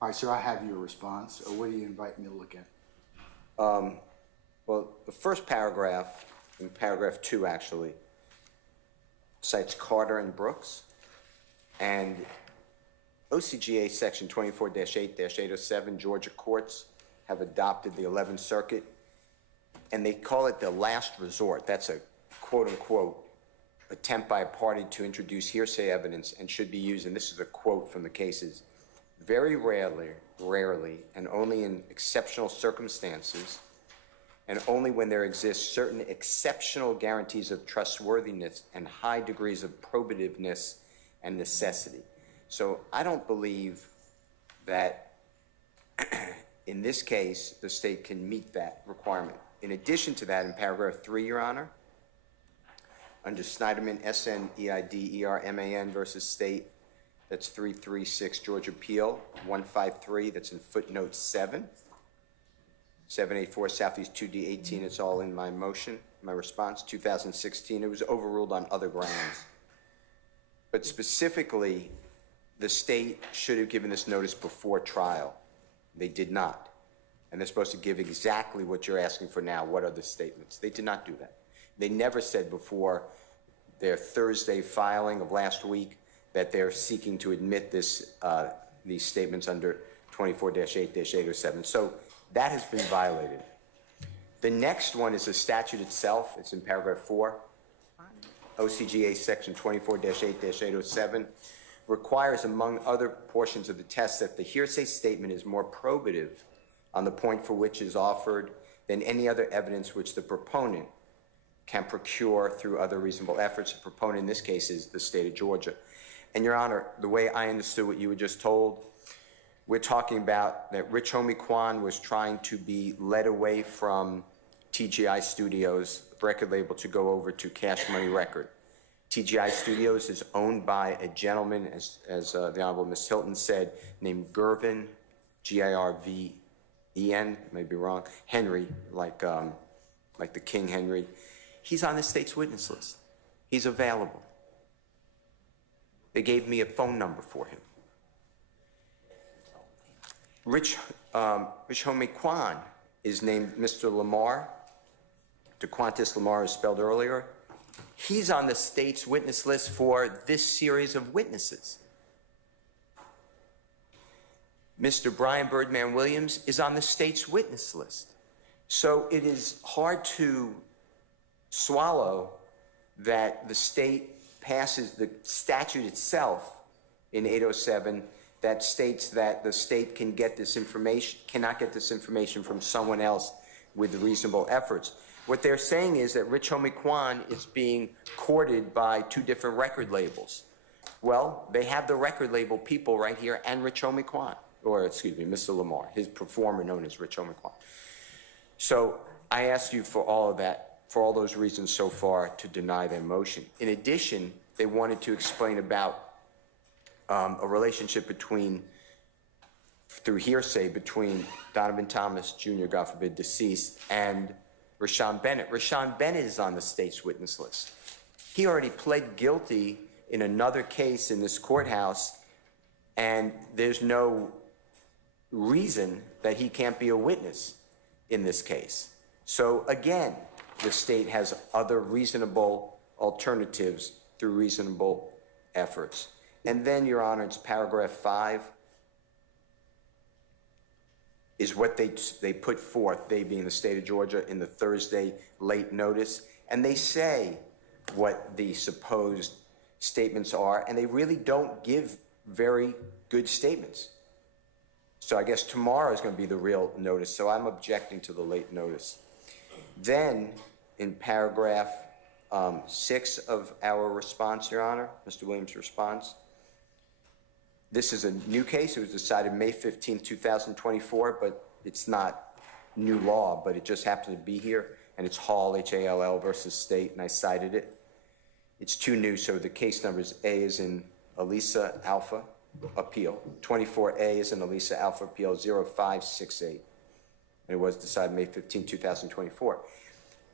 All right, sir, I have your response. What do you invite me to look at? Well, the first paragraph, in paragraph 2 actually, cites Carter and Brooks. And OCGA Section 24-8-807, Georgia courts have adopted the 11th Circuit, and they call it the last resort. That's a quote-unquote attempt by a party to introduce hearsay evidence and should be used, and this is a quote from the cases, very rarely, and only in exceptional circumstances, and only when there exists certain exceptional guarantees of trustworthiness and high degrees of probativeness and necessity. So I don't believe that in this case, the state can meet that requirement. In addition to that, in paragraph 3, Your Honor, under Snyderman, S-N-E-I-D-E-R-M-A-N versus state, that's 336 Georgia Appeal 153, that's in footnote 7. 784 Southeast 2D 18, it's all in my motion, my response, 2016. It was overruled on other grounds. But specifically, the state should have given this notice before trial. They did not. And they're supposed to give exactly what you're asking for now. What are the statements? They did not do that. They never said before their Thursday filing of last week that they're seeking to admit this, these statements under 24-8-807. So that has been violated. The next one is the statute itself. It's in paragraph 4. OCGA section 24-8-807 requires, among other portions of the test, that the hearsay statement is more probative on the point for which is offered than any other evidence which the proponent can procure through other reasonable efforts. The proponent in this case is the state of Georgia. And Your Honor, the way I understood what you were just told, we're talking about that Rich Homie Quan was trying to be led away from TGI Studios, record label, to go over to Cash Money Record. TGI Studios is owned by a gentleman, as the Honorable Ms. Hilton said, named Girvin, G-I-R-V-E-N, may be wrong, Henry, like the King Henry. He's on the state's witness list. He's available. They gave me a phone number for him. Rich Homie Quan is named Mr. Lamar. DeQuantis Lamar is spelled earlier. He's on the state's witness list for this series of witnesses. Mr. Brian Birdman Williams is on the state's witness list. So it is hard to swallow that the state passes the statute itself in 807 that states that the state can get this information, cannot get this information from someone else with reasonable efforts. What they're saying is that Rich Homie Quan is being courted by two different record labels. Well, they have the record label people right here and Rich Homie Quan, or excuse me, Mr. Lamar, his performer known as Rich Homie Quan. So I ask you for all of that, for all those reasons so far, to deny their motion. In addition, they wanted to explain about a relationship between, through hearsay, between Donovan Thomas Jr., God forbid, deceased, and Rashawn Bennett. Rashawn Bennett is on the state's witness list. He already pled guilty in another case in this courthouse, and there's no reason that he can't be a witness in this case. So again, the state has other reasonable alternatives through reasonable efforts. And then, Your Honor, it's paragraph 5 is what they put forth, they being the state of Georgia, in the Thursday late notice. And they say what the supposed statements are, and they really don't give very good statements. So I guess tomorrow is going to be the real notice, so I'm objecting to the late notice. Then, in paragraph 6 of our response, Your Honor, Mr. Williams' response, this is a new case. It was decided May 15, 2024, but it's not new law, but it just happened to be here, and it's Hall, H-A-L-L versus State, and I cited it. It's too new, so the case number is A is in Elisa Alpha Appeal, 24A is in Elisa Alpha Appeal 0568, and it was decided May 15, 2024.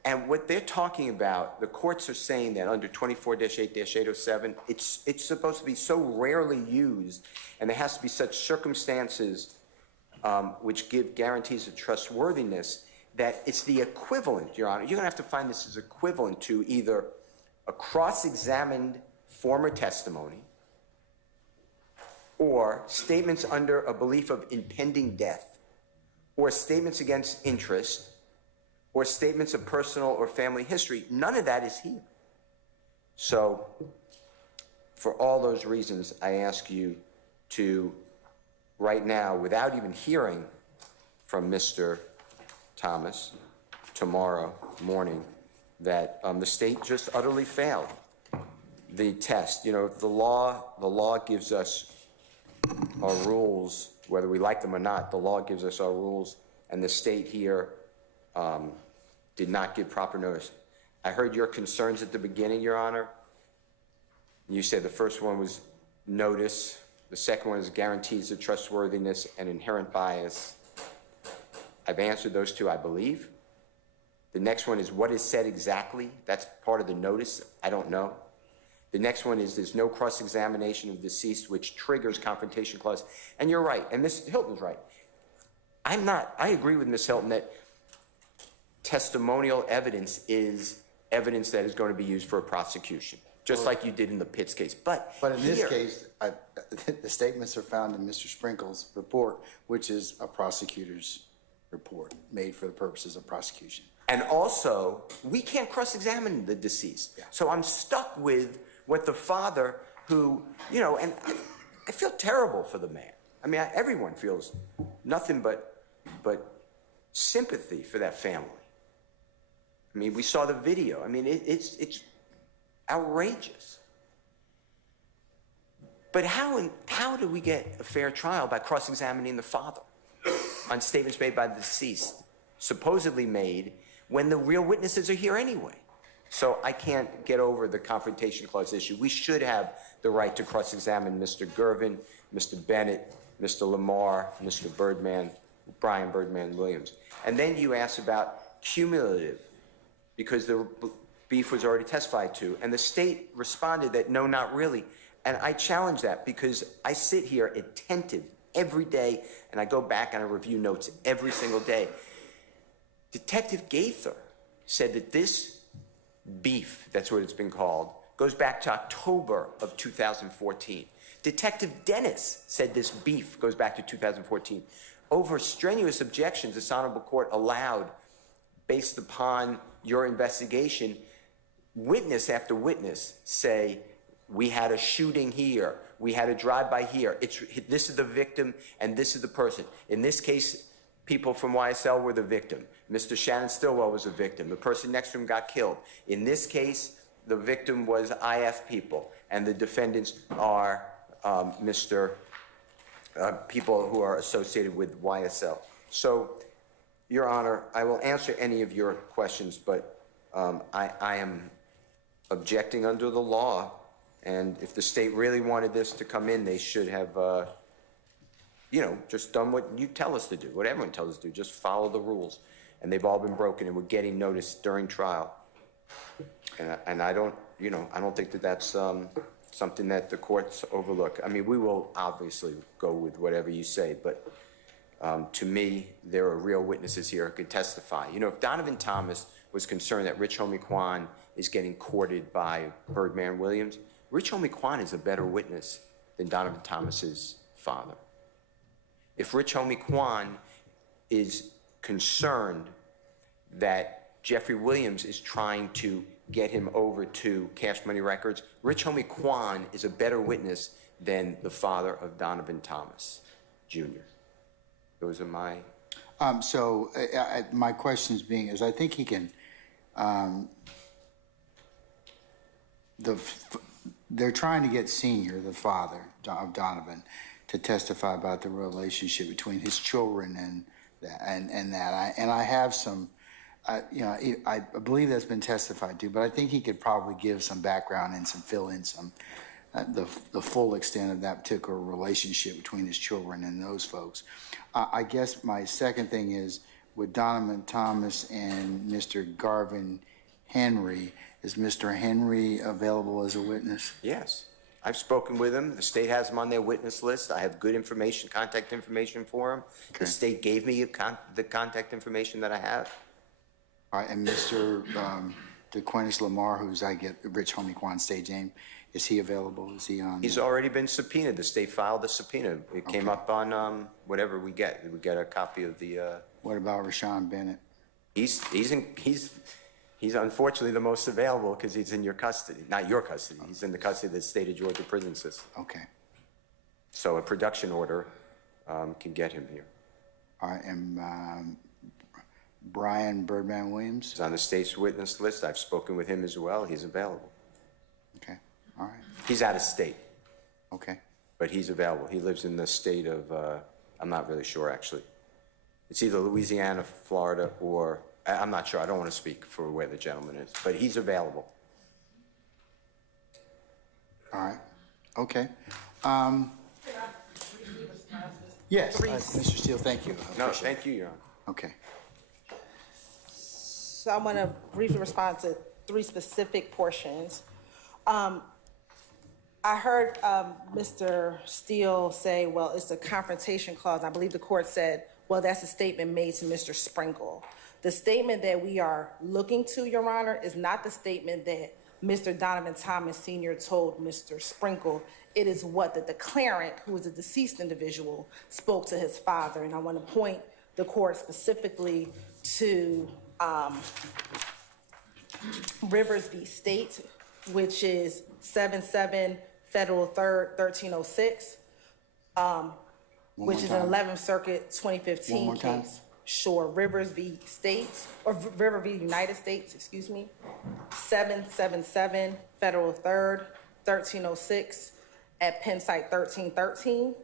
And what they're talking about, the courts are saying that under 24-8-807, it's supposed to be so rarely used, and there has to be such circumstances which give guarantees of trustworthiness, that it's the equivalent, Your Honor. You're going to have to find this as equivalent to either a cross-examined former testimony or statements under a belief of impending death, or statements against interest, or statements of personal or family history. None of that is here. So, for all those reasons, I ask you to, right now, without even hearing from Mr. Thomas tomorrow morning, that the state just utterly failed the test. You know, the law gives us our rules, whether we like them or not. The law gives us our rules, and the state here did not give proper notice. I heard your concerns at the beginning, Your Honor. You said the first one was notice. The second one is guarantees of trustworthiness and inherent bias. I've answered those two, I believe. The next one is what is said exactly. That's part of the notice. I don't know. The next one is there's no cross-examination of deceased, which triggers confrontation clause. And you're right, and Ms. Hilton's right. I agree with Ms. Hilton that testimonial evidence is evidence that is going to be used for a prosecution, just like you did in the Pitts case. But in this case, the statements are found in Mr. Sprinkle's report, which is a prosecutor's report made for the purposes of prosecution. And also, we can't cross-examine the deceased. Yeah. So I'm stuck with what the father who, you know, and I feel terrible for the man. I mean, everyone feels nothing but sympathy for that family. I mean, we saw the video. I mean, it's outrageous. But how do we get a fair trial by cross-examining the father on statements made by the deceased, supposedly made, when the real witnesses are here anyway? So I can't get over the confrontation clause issue. We should have the right to cross-examine Mr. Gervin, Mr. Bennett, Mr. Lamar, Mr. Birdman, Brian Birdman Williams. And then you asked about cumulative, because the beef was already testified to. And the state responded that no, not really. And I challenge that because I sit here attentive every day, and I go back and I review notes every single day. Detective Gaither said that this beef, that's what it's been called, goes back to October of 2014. Detective Dennis said this beef goes back to 2014. Over strenuous objections, this honorable court allowed, based upon your investigation, witness after witness say, we had a shooting here, we had a drive-by here, this is the victim and this is the person. In this case, people from YSL were the victim. Mr. Shannon Stillwell was a victim. The person next to him got killed. In this case, the victim was IF people, and the defendants are people who are associated with YSL. So, Your Honor, I will answer any of your questions, but I am objecting under the law, and if the state really wanted this to come in, they should have, just done what you tell us to do, what everyone tells us to do, just follow the rules. And they've all been broken, and we're getting notice during trial. And I don't think that that's something that the courts overlook. I mean, we will obviously go with whatever you say, but to me, there are real witnesses here who could testify. You know, if Donovan Thomas was concerned that Rich Homie Quan is getting courted by Birdman Williams, Rich Homie Quan is a better witness than Donovan Thomas's father. If Rich Homie Quan is concerned that Jeffrey Williams is trying to get him over to Cash Money Records, Rich Homie Quan is a better witness than the father of Donovan Thomas, Jr. Those are my... my questions being is I think he can... they're trying to get Senior, the father of Donovan, to testify about the relationship between his children and that. I have some... I believe that's been testified to, but I think he could probably give some background and fill in some the full extent of that particular relationship between his children and those folks. I guess my second thing is with Donovan Thomas and Mr. Garvin Henry, is Mr. Henry available as a witness? Yes. I've spoken with him. The state has him on their witness list. I have good information, contact information for him. Okay. The state gave me the contact information that I have. All right, and Mr. DeQuintus Lamar, who's Rich Homie Quan stage name, is he available? Is he on? He's already been subpoenaed. The state filed the subpoena. It came up on whatever we get. We get a copy of the. What about Rashawn Bennett? He's unfortunately the most available because he's in your custody. Not your custody. He's in the custody of the state of Georgia prison system. Okay. So a production order can get him here. All right, and Brian Birdman Williams? He's on the state's witness list. I've spoken with him as well. He's available. Okay, all right. He's out of state. Okay. But he's available. He lives in the state of, I'm not really sure actually. It's either Louisiana, Florida, or, I'm not sure. I don't want to speak for where the gentleman is, but he's available. All right, okay. Yes, Mr. Steele, thank you. No, thank you, Your Honor. Okay. So I want to briefly respond to three specific portions. I heard Mr. Steele say, well, it's a confrontation clause. I believe the court said, well, that's a statement made to Mr. Sprinkle. The statement that we are looking to, Your Honor, is not the statement that Mr. Donovan Thomas Sr. told Mr. Sprinkle. It is what the declarant, who is a deceased individual, spoke to his father. And I want to point the court specifically to Rivers v. State, which is 77 Federal 3rd 1306, which is an 11th Circuit 2015 case. Sure, Rivers v. State, or River v. United States, excuse me, 777 Federal 3rd 1306 at Penn Site 1313.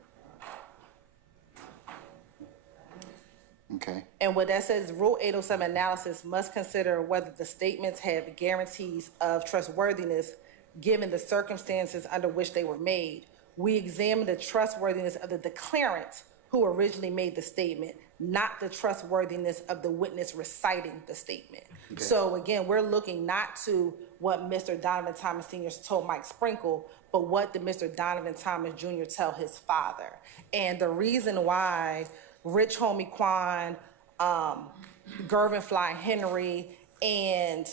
Okay. And what that says, Rule 807 analysis must consider whether the statements have guarantees of trustworthiness given the circumstances under which they were made. We examine the trustworthiness of the declarant who originally made the statement, not the trustworthiness of the witness reciting the statement. Okay. So again, we're looking not to what Mr. Donovan Thomas Sr. told Mike Sprinkle, but what did Mr. Donovan Thomas Jr. tell his father? And the reason why Rich Homie Quan, Gervin Fly Henry, and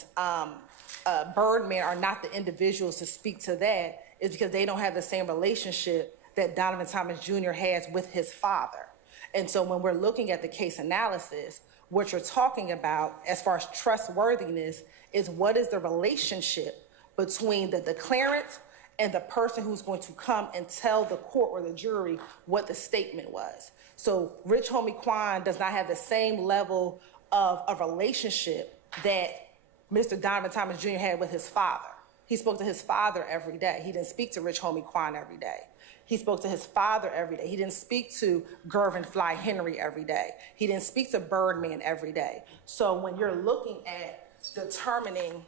Birdman are not the individuals to speak to that is because they don't have the same relationship that Donovan Thomas Jr. has with his father. And so when we're looking at the case analysis, what you're talking about as far as trustworthiness is what is the relationship between the declarant and the person who's going to come and tell the court or the jury what the statement was. So Rich Homie Quan does not have the same level of a relationship that Mr. Donovan Thomas Jr. had with his father. He spoke to his father every day. He didn't speak to Rich Homie Quan every day. He spoke to his father every day. He didn't speak to Gervin Fly Henry every day. He didn't speak to Birdman every day. So when you're looking at determining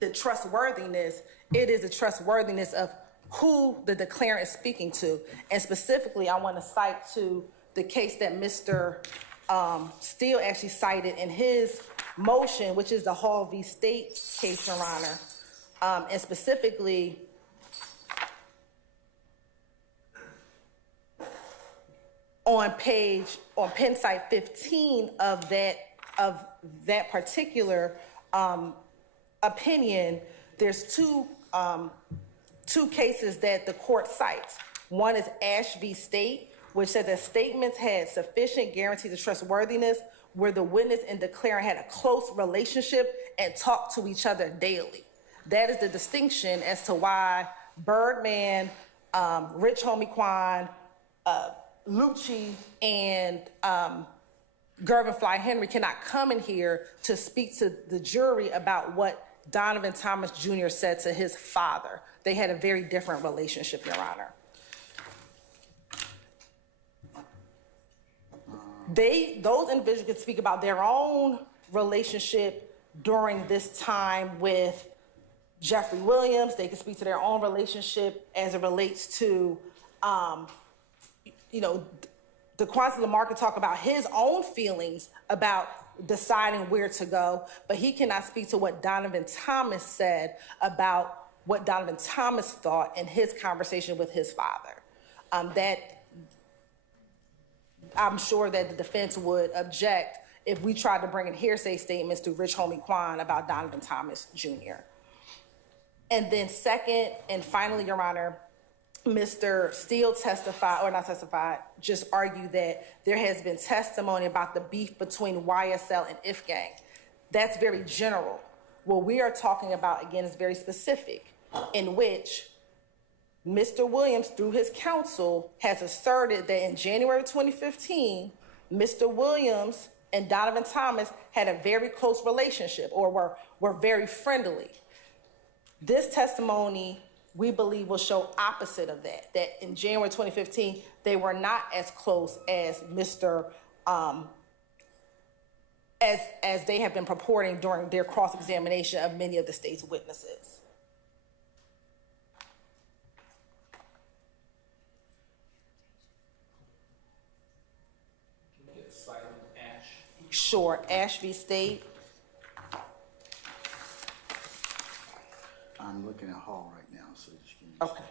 the trustworthiness, it is the trustworthiness of who the declarant is speaking to. And specifically, I want to cite to the case that Mr. Steele actually cited in his motion, which is the Hall v. State case, Your Honor. And specifically, on pen site 15 of that particular opinion, there's two cases that the court cites. One is Ash v. State, which said that statements had sufficient guarantees of trustworthiness where the witness and declarant had a close relationship and talked to each other daily. That is the distinction as to why Birdman, Rich Homie Quan, Lucci, and Gervin Fly Henry cannot come in here to speak to the jury about what Donovan Thomas Jr. said to his father. They had a very different relationship, Your Honor. Those individuals could speak about their own relationship during this time with Jeffrey Williams. They could speak to their own relationship as it relates to, DeQuancy Lamar could talk about his own feelings about deciding where to go, but he cannot speak to what Donovan Thomas said about what Donovan Thomas thought in his conversation with his father. That I'm sure that the defense would object if we tried to bring in hearsay statements to Rich Homie Quan about Donovan Thomas Jr. And then second and finally, Your Honor, Mr. Steele just argued that there has been testimony about the beef between YSL and If Gang. That's very general. What we are talking about, again, is very specific, in which Mr. Williams, through his counsel, has asserted that in January 2015, Mr. Williams and Donovan Thomas had a very close relationship or were very friendly. This testimony, we believe, will show opposite of that in January 2015, they were not as close as as they have been purporting during their cross-examination of many of the state's witnesses. Can we get a slide on Ash? Sure, Ash v. State. I'm looking at Hall right now, so just give me. Okay.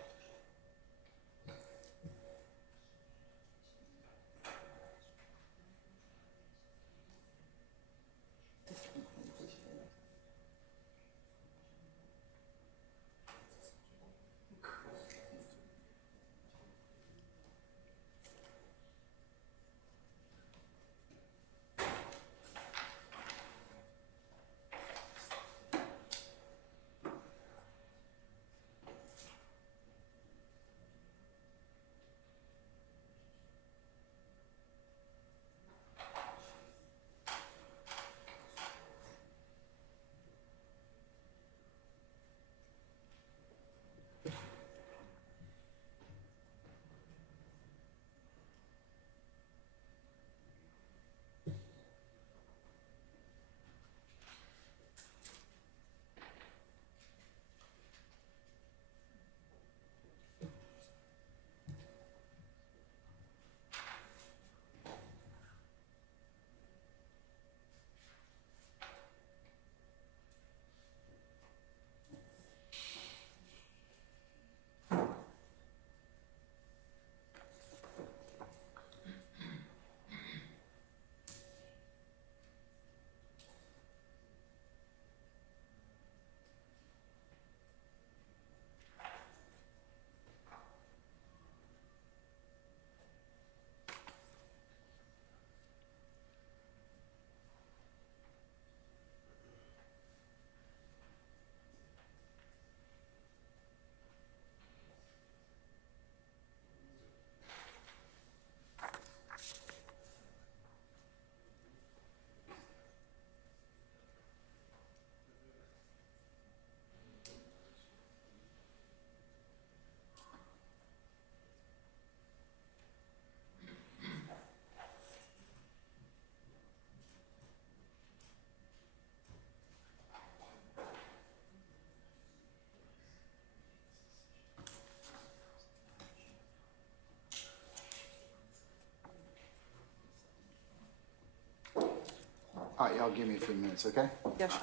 All right, y'all give me a few minutes, okay? Yes, sir.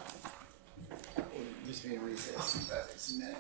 Just be in recess. It's a minute.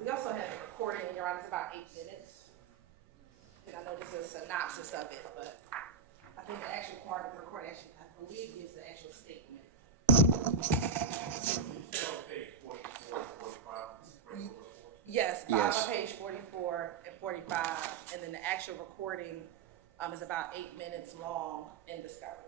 We also have a recording, Your Honor, it's about 8 minutes. And I know this is a synopsis of it, but I think the actual part of the recording actually, I believe, is the actual statement. Yes, bottom Yes. of page 44 and 45, and then the actual recording is about 8 minutes long in discovery.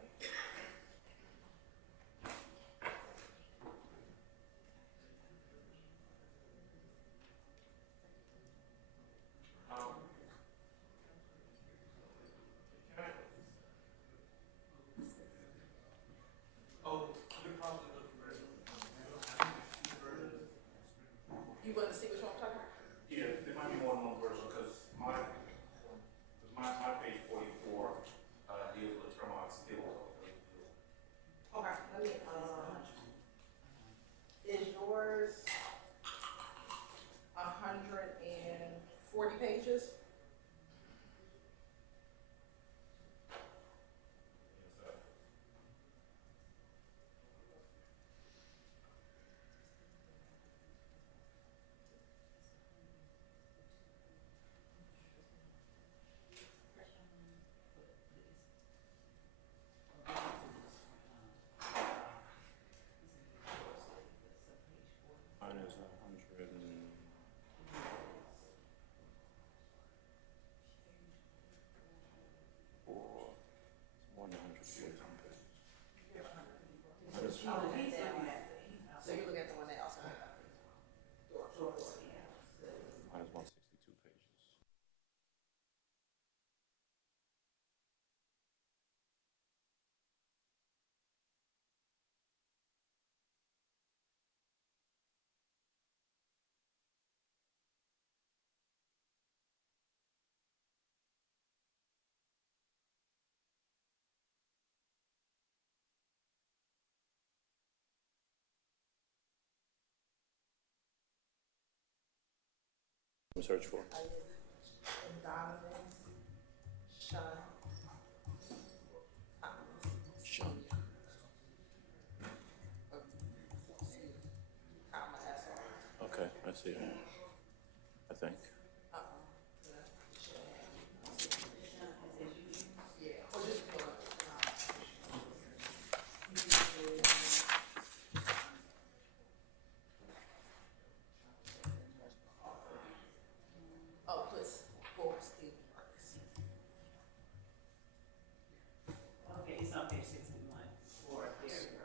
You want to see which one I'm talking about? Yeah, there might be more than one version, because my page 44 deals with termite still. Okay, let me, is yours 140 pages? Mine is 100 and Search for. Okay, I see it. I think. Okay, it's on page 61 for there.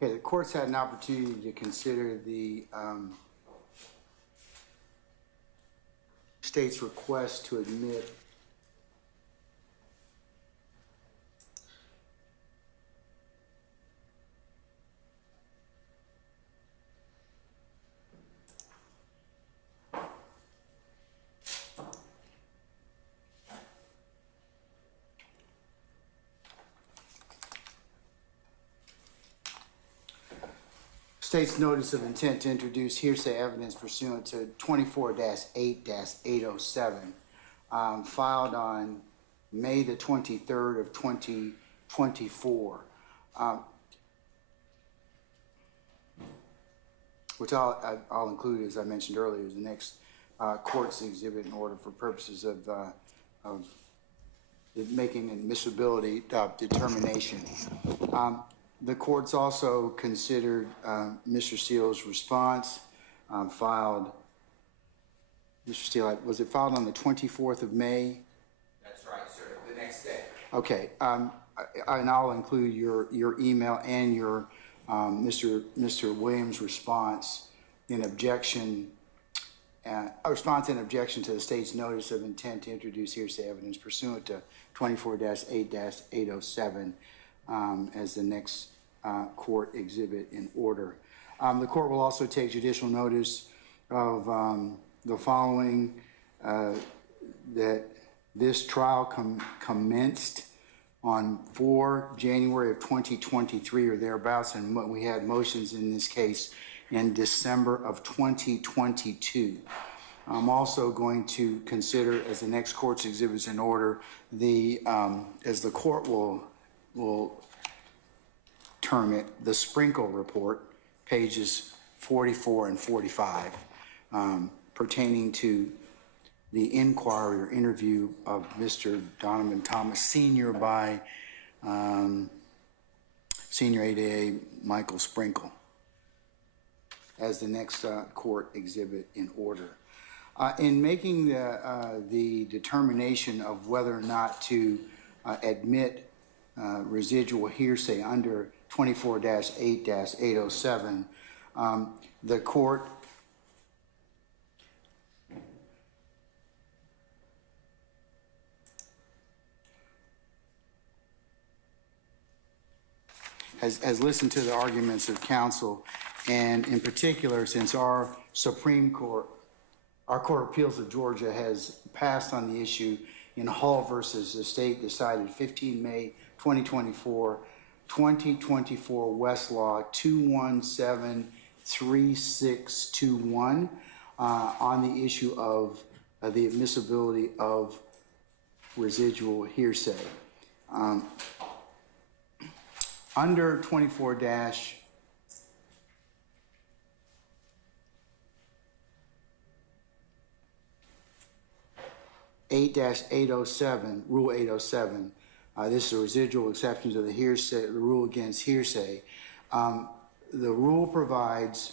Okay, the court's had an opportunity to consider the state's request to admit state's notice of intent to introduce hearsay evidence pursuant to 24-8-807, filed on May the 23rd of 2024, which I'll include, as I mentioned earlier, as the next court's exhibit in order for purposes of making admissibility determination. The court's also considered Mr. Steele's response, filed, Mr. Steele, was it filed on the 24th of May? That's right, sir, the next day. Okay, and I'll include your email and your Mr. Williams' response in objection, a response in objection to the state's notice of intent to introduce hearsay evidence pursuant to 24-8-807 as the next court exhibit in order. The court will also take judicial notice of the following, that this trial commenced on 4 January of 2023 or thereabouts, and we had motions in this case in December of 2022. I'm also going to consider as the next court's exhibits in order the, as the court will term it, the Sprinkle Report, pages 44 and 45, pertaining to the inquiry or interview of Mr. Donovan Thomas Sr. by Senior ADA Michael Sprinkle as the next court exhibit in order. In making the determination of whether or not to admit residual hearsay under 24-8-807, the court has listened to the arguments of counsel, and in particular, since our Supreme Court, our Court of Appeals of Georgia has passed on the issue in Hall versus the state decided 15 May 2024, 2024 Westlaw 2173621 on the issue of the admissibility of residual hearsay. Under 24-8-807, Rule 807, this is a residual exception to the hearsay, the rule against hearsay. The rule provides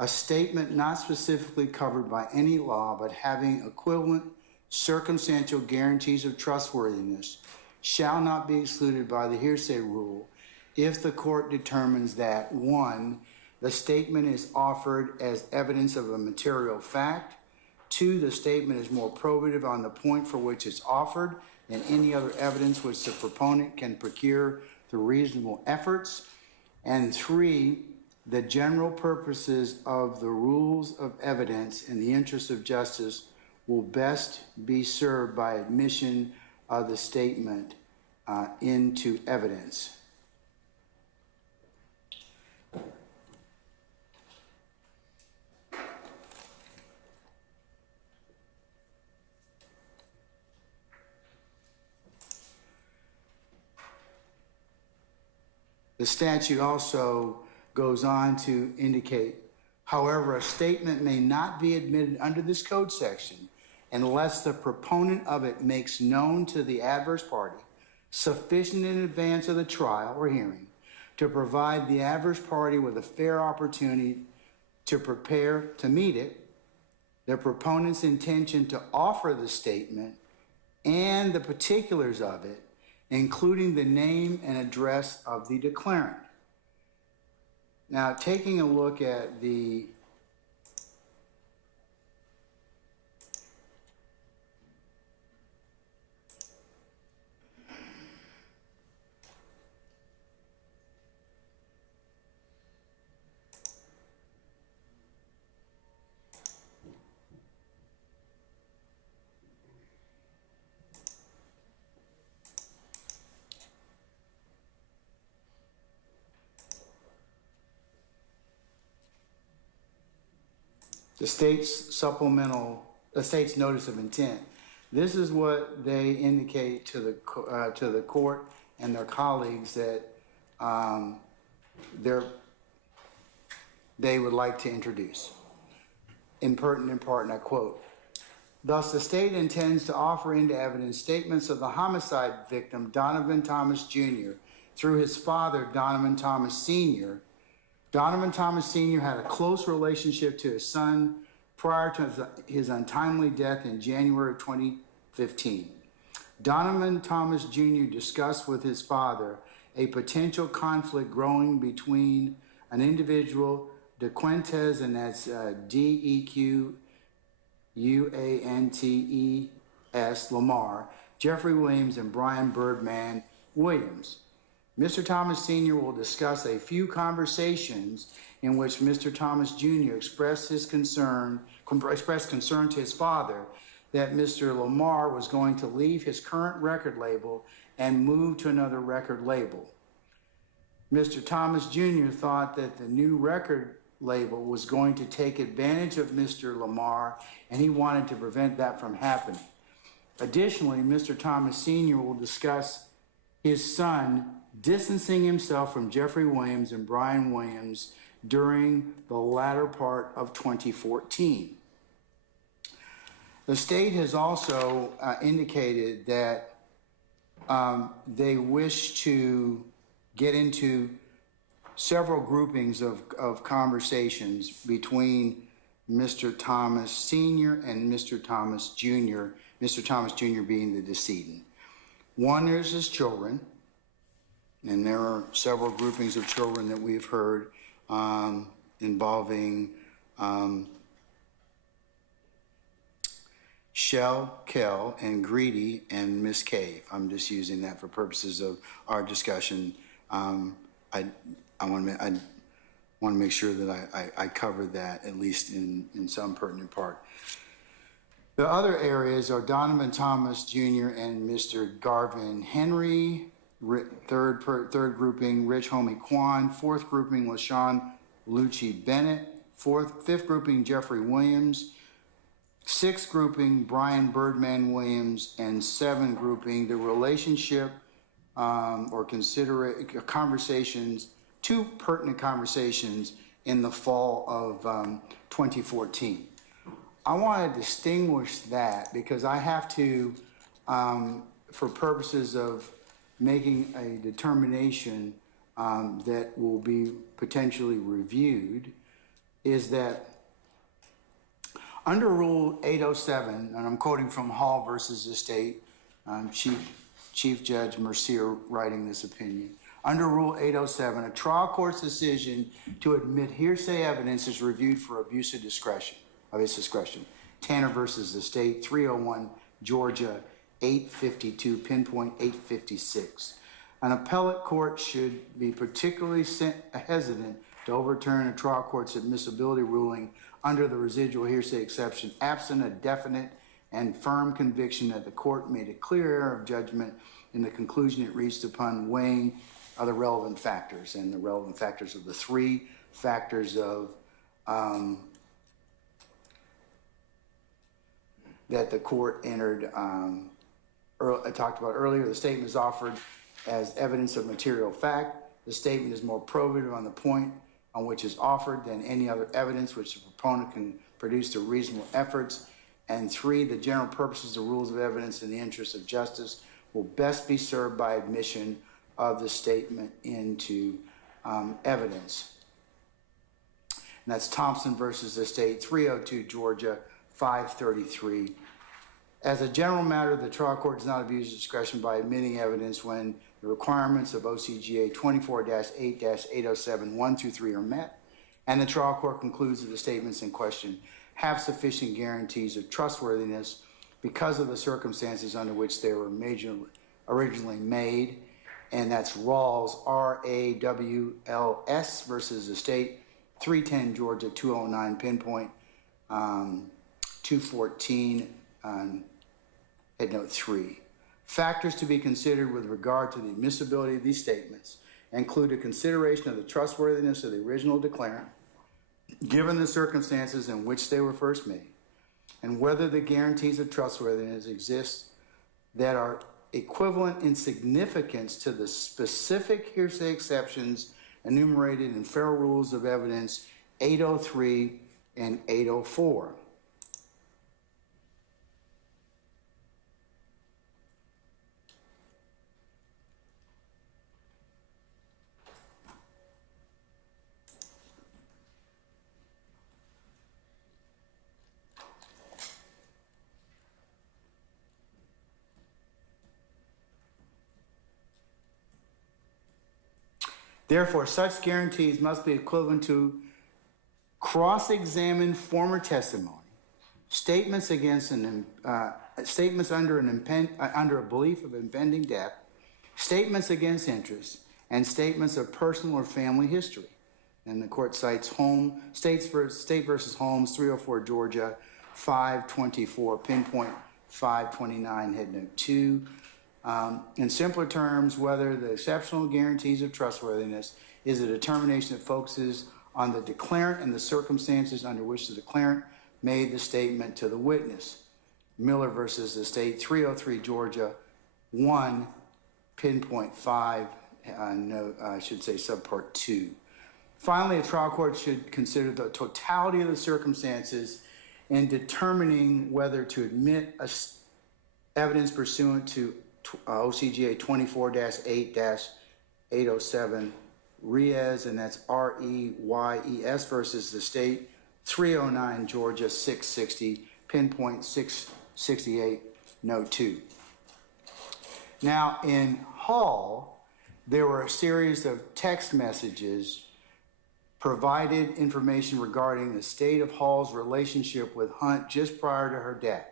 a statement not specifically covered by any law, but having equivalent circumstantial guarantees of trustworthiness shall not be excluded by the hearsay rule if the court determines that, 1, the statement is offered as evidence of a material fact, 2, the statement is more probative on the point for which it's offered than any other evidence which the proponent can procure through reasonable efforts, and 3, the general purposes of the rules of evidence in the interest of justice will best be served by admission of the statement into evidence. The statute also goes on to indicate, however, a statement may not be admitted under this code section unless the proponent of it makes known to the adverse party sufficient in advance of the trial or hearing to provide the adverse party with a fair opportunity to prepare to meet it, the proponent's intention to offer the statement, and the particulars of it, including the name and address of the declarant. Now, taking a look at the state's the state's notice of intent. This is what they indicate to the court and their colleagues that they would like to introduce. In pertinent part, and I quote, "Thus, the state intends to offer into evidence statements of the homicide victim, Donovan Thomas Jr., through his father, Donovan Thomas Sr. Donovan Thomas Sr. had a close relationship to his son prior to his untimely death in January of 2015. Donovan Thomas Jr. discussed with his father a potential conflict growing between an individual, DeQuantes, and that's DEQUANTES Lamar, Jeffery Williams, and Brian Birdman Williams. Mr. Thomas Sr. will discuss a few conversations in which Mr. Thomas Jr. expressed concern to his father that Mr. Lamar was going to leave his current record label and move to another record label. Mr. Thomas Jr. thought that the new record label was going to take advantage of Mr. Lamar, and he wanted to prevent that from happening. Additionally, Mr. Thomas Sr. will discuss his son distancing himself from Jeffery Williams and Brian Williams during the latter part of 2014. The state has also indicated that they wish to get into several groupings of conversations between Mr. Thomas Sr. and Mr. Thomas Jr., Mr. Thomas Jr. being the decedent. One is his children, and there are several groupings of children that we've heard involving Shell, Kell, and Greedy, and Miss Cave. I'm just using that for purposes of our discussion. I want to make sure that I cover that at least in some pertinent part. The other areas are Donovan Thomas Jr. and Mr. Garvin Henry. Third grouping, Rich Homie Quan. Fourth grouping, LaShawn Lucci Bennett. Fifth grouping, Jeffery Williams. Sixth grouping, Brian Birdman Williams. And seventh grouping, the relationship or conversations, two pertinent conversations in the fall of 2014. I want to distinguish that because I have to, for purposes of making a determination that will be potentially reviewed, is that under Rule 807, and I'm quoting from Hall versus the state, Chief Judge Mercier writing this opinion. Under Rule 807, a trial court's decision to admit hearsay evidence is reviewed for abuse of discretion, Tanner versus the state, 301 Georgia 852, pinpoint 856. An appellate court should be particularly hesitant to overturn a trial court's admissibility ruling under the residual hearsay exception, absent a definite and firm conviction that the court made a clear error of judgment in the conclusion it reached upon weighing other relevant factors. And the relevant factors of the three factors of that the court entered, I talked about earlier. The statement is offered as evidence of material fact. The statement is more probative on the point on which is offered than any other evidence which the proponent can produce through reasonable efforts. And three, the general purposes of rules of evidence in the interest of justice will best be served by admission of the statement into evidence. And that's Thompson versus the state, 302 Georgia 533. As a general matter, the trial court does not abuse discretion by admitting evidence when the requirements of OCGA 24-8-807 1 through 3 are met, and the trial court concludes that the statements in question have sufficient guarantees of trustworthiness because of the circumstances under which they were originally made, and that's Rawls, R-A-W-L-S versus the state, 310 Georgia 209 pinpoint 214 headnote 3. Factors to be considered with regard to the admissibility of these statements include a consideration of the trustworthiness of the original declarant, given the circumstances in which they were first made, and whether the guarantees of trustworthiness exist that are equivalent in significance to the specific hearsay exceptions enumerated in Federal Rules of Evidence 803 and 804. Therefore, such guarantees must be equivalent to cross-examined former testimony, statements against statements under a belief of impending death, statements against interest, and statements of personal or family history. And the court cites State versus Holmes, 304 Georgia, 524 pinpoint 529 headnote 2. In simpler terms, whether the exceptional guarantees of trustworthiness is a determination that focuses on the declarant and the circumstances under which the declarant made the statement to the witness. Miller versus the state, 303 Georgia, 1, pinpoint 5, I should say subpart 2. Finally, a trial court should consider the totality of the circumstances in determining whether to admit evidence pursuant to OCGA 24-8-807 Reyes, and that's R-E-Y-E-S versus the state, 309 Georgia 660 pinpoint 668 note 2. Now in Hall, there were a series of text messages provided information regarding the state of Hall's relationship with Hunt just prior to her death.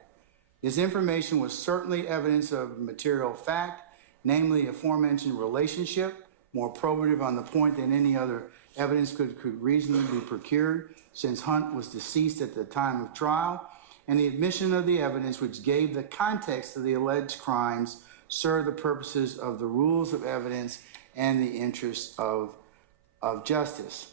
This information was certainly evidence of material fact, namely aforementioned relationship, more probative on the point than any other evidence could reasonably be procured, since Hunt was deceased at the time of trial, and the admission of the evidence which gave the context of the alleged crimes served the purposes of the rules of evidence and the interests of justice.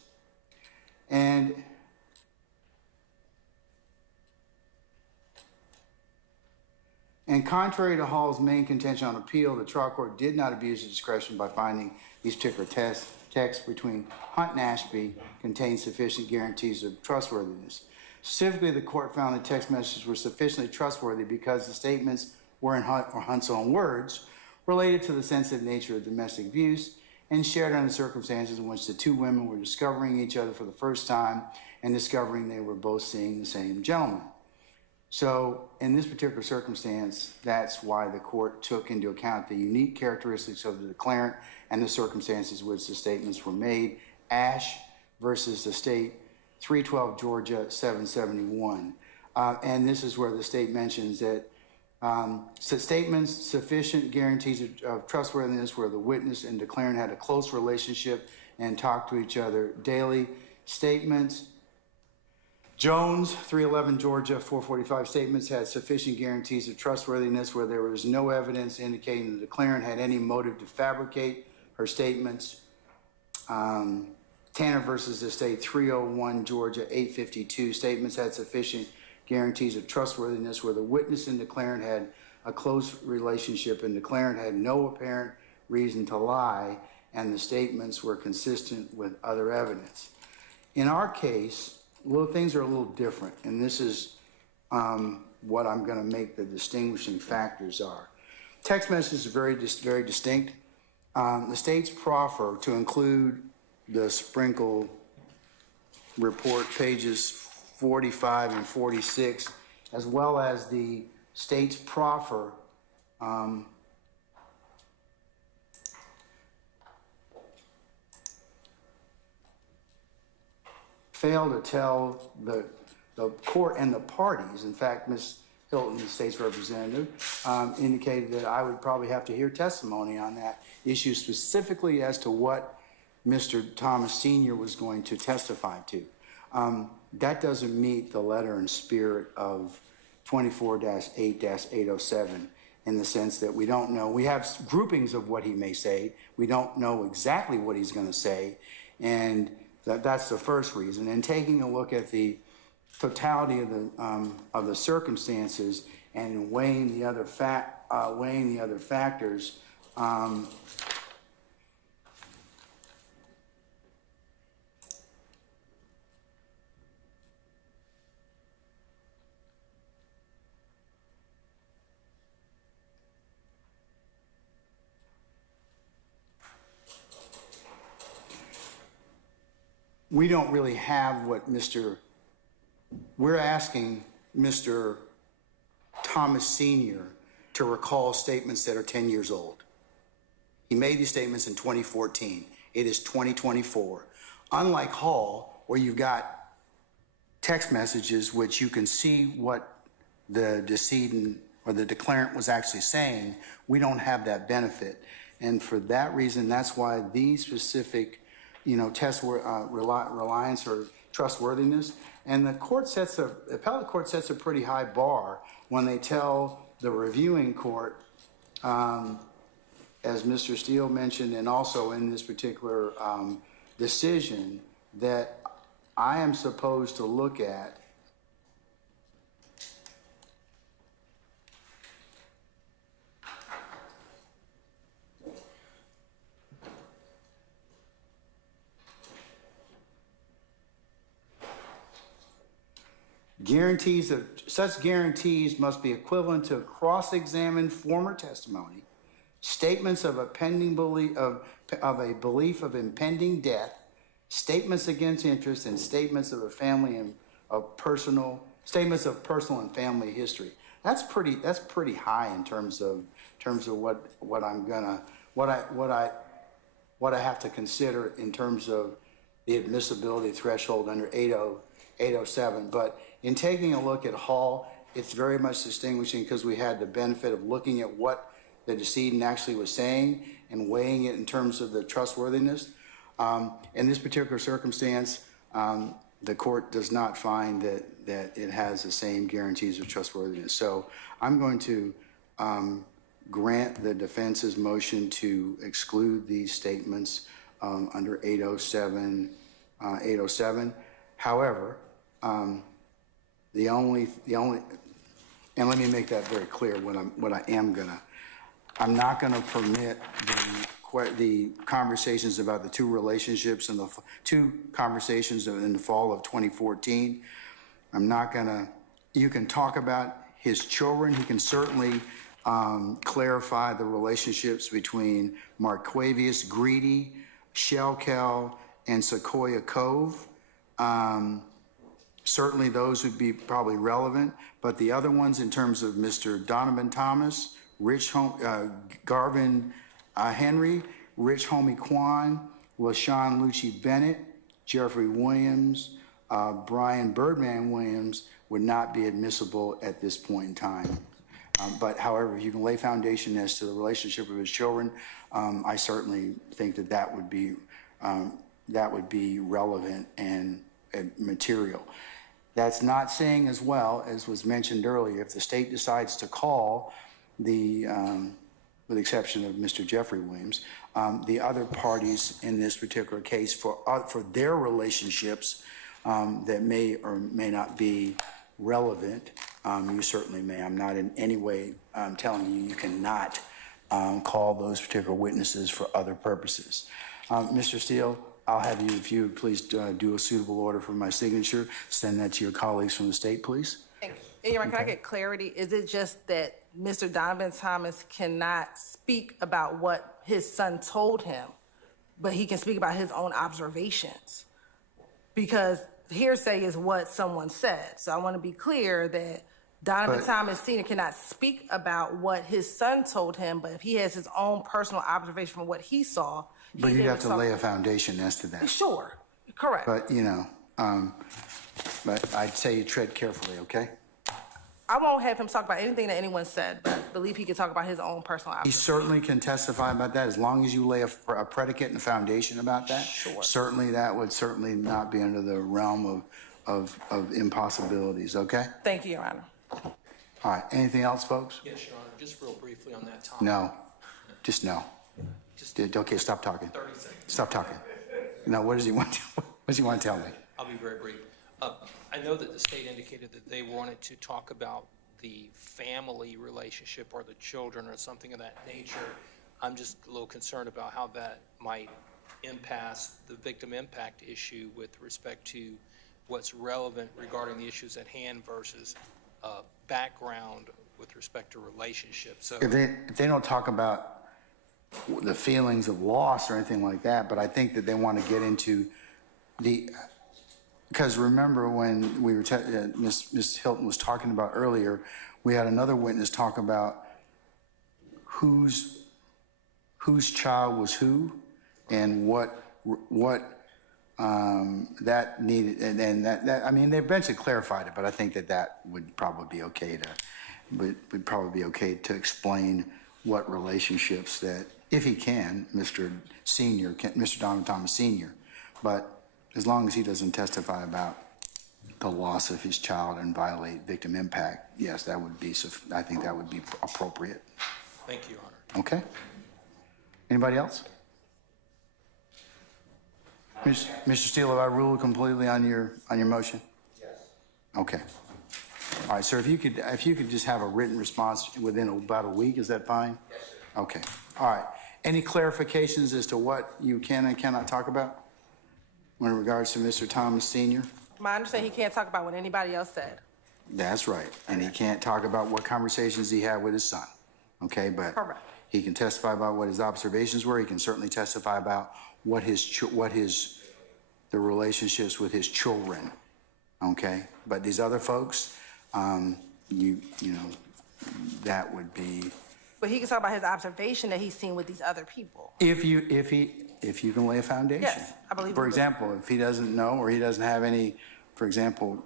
And contrary to Hall's main contention on appeal, the trial court did not abuse its discretion by finding these particular texts between Hunt and Ashby contained sufficient guarantees of trustworthiness. Specifically, the court found the text messages were sufficiently trustworthy because the statements were in Hunt's own words, related to the sensitive nature of domestic abuse, and shared under circumstances in which the two women were discovering each other for the first time and discovering they were both seeing the same gentleman. So in this particular circumstance, that's why the court took into account the unique characteristics of the declarant and the circumstances which the statements were made. Ash versus the state, 312 Georgia 771. And this is where the state mentions that statements sufficient guarantees of trustworthiness where the witness and declarant had a close relationship and talked to each other daily. Statements, Jones, 311 Georgia 445, statements had sufficient guarantees of trustworthiness where there was no evidence indicating the declarant had any motive to fabricate her statements. Tanner versus the state, 301 Georgia 852, statements had sufficient guarantees of trustworthiness where the witness and declarant had a close relationship and declarant had no apparent reason to lie, and the statements were consistent with other evidence. In our case, things are a little different, and this is what I'm going to make the distinguishing factors are. Text messages are very distinct. The state's proffer to include the Sprinkle report, pages 45 and 46, as well as the state's proffer failed to tell the court and the parties. In fact, Ms. Hilton, the state's representative, indicated that I would probably have to hear testimony on that issue specifically as to what Mr. Thomas Sr. was going to testify to. That doesn't meet the letter and spirit of 24-8-807 in the sense that we don't know. We have groupings of what he may say. We don't know exactly what he's going to say, and that's the first reason. And taking a look at the totality of the circumstances and weighing the other factors, we don't really have what we're asking Mr. Thomas Sr. to recall statements that are 10 years old. He made these statements in 2014. It is 2024. Unlike Hall, where you've got text messages which you can see what the decedent or the declarant was actually saying, we don't have that benefit. And for that reason, that's why these specific reliance or trustworthiness, and the appellate court sets a pretty high bar when they tell the reviewing court, as Mr. Steele mentioned, and also in this particular decision, that I am supposed to look at such guarantees must be equivalent to cross-examined former testimony, statements of a pending belief of a belief of impending death, statements against interest, and statements of statements of personal and family history. That's pretty high in terms of what I have to consider in terms of the admissibility threshold under 807. But in taking a look at Hall, it's very much distinguishing because we had the benefit of looking at what the decedent actually was saying and weighing it in terms of the trustworthiness. In this particular circumstance, the court does not find that it has the same guarantees of trustworthiness. So I'm going to grant the defense's motion to exclude these statements under 807. However, and let me make that very clear. I'm not gonna permit the conversations about the two relationships and the two conversations in the fall of 2014. You can talk about his children. He can certainly clarify the relationships between Marquavius Greedy, Shellkel, and Sequoia Cove. Certainly those would be probably relevant, but the other ones in terms of Mr. Donovan Thomas, Garvin Henry, Rich Homie Kwan, LaShawn Lucci Bennett, Jeffrey Williams, Brian Birdman Williams would not be admissible at this point in time. But however, if you can lay foundation as to the relationship of his children, I certainly think that would be relevant and material. That's not saying as well, as was mentioned earlier, if the state decides to call with the exception of Mr. Jeffrey Williams, the other parties in this particular case for their relationships that may or may not be relevant, you certainly may. I'm not in any way telling you cannot call those particular witnesses for other purposes. Mr. Steele, I'll have you, if you would please do a suitable order for my signature, send that to your colleagues from the state, please. Thank you. Can I get clarity? Is it just that Mr. Donovan Thomas cannot speak about what his son told him, but he can speak about his own observations? Because hearsay is what someone said. So I want to be clear that Donovan Thomas Sr. cannot speak about what his son told him, but if he has his own personal observation from what he saw, but you'd have to lay a foundation as to that. Sure, correct. But, But I'd say you tread carefully, okay? I won't have him talk about anything that anyone said, but I believe he can talk about his own personal He observations. certainly can testify about that, as long as you lay a predicate and a foundation about that. Sure. Certainly, that would certainly not be under the realm of impossibilities, okay? Thank you, Your Honor. All right, anything else, folks? Yes, Your Honor, just real briefly on that topic. No, just no. Okay, stop talking. 30 seconds. Stop talking. No, what does he want to tell me? I'll be very brief. I know that the state indicated that they wanted to talk about the family relationship or the children or something of that nature. I'm just a little concerned about how that might impasse the victim impact issue with respect to what's relevant regarding the issues at hand versus background with respect to relationships. So If they don't talk about the feelings of loss or anything like that, but I think that they want to get into because remember when we were, Ms. Hilton was talking about earlier, we had another witness talk about whose child was who and what that needed, and that I mean, they eventually clarified it, but I think that would probably be okay to explain what relationships that, if he can, Mr. Donald Thomas Sr., but as long as he doesn't testify about the loss of his child and violate victim impact, yes, I think that would be appropriate. thank you, Your Honor. Okay? Anybody else? Mr. Steele, have I ruled completely on your motion? Yes. Okay. All right, sir, if you could just have a written response within about a week, is that fine? Yes, sir. Okay. All right. Any clarifications as to what you can and cannot talk about in regards to Mr. Thomas Sr.? My understanding, he can't talk about what anybody else said. That's right. And he can't talk about what conversations he had with his son. Okay, but Correct. he can testify about what his observations were. He can certainly testify about what the relationships with his children. Okay, but these other folks, you know, that would be. But he can talk about his observation that he's seen with these other people. If you can lay a foundation. Yes, I believe. For example, if he doesn't know or he doesn't have any, for example,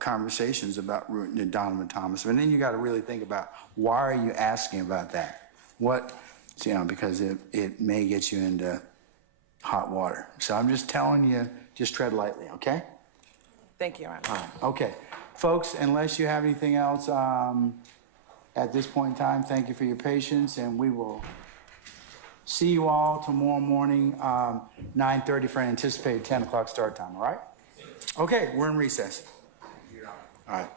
conversations about Donovan Thomas, and then you got to really think about why are you asking about that? Because it may get you into hot water. So I'm just telling you, just tread lightly, okay? Thank you, Your Honor. All right. Okay, folks, unless you have anything else at this point in time, thank you for your patience, and we will see you all tomorrow morning, 9:30 for an anticipated 10 o'clock start time, all right? Okay, we're in recess. All right.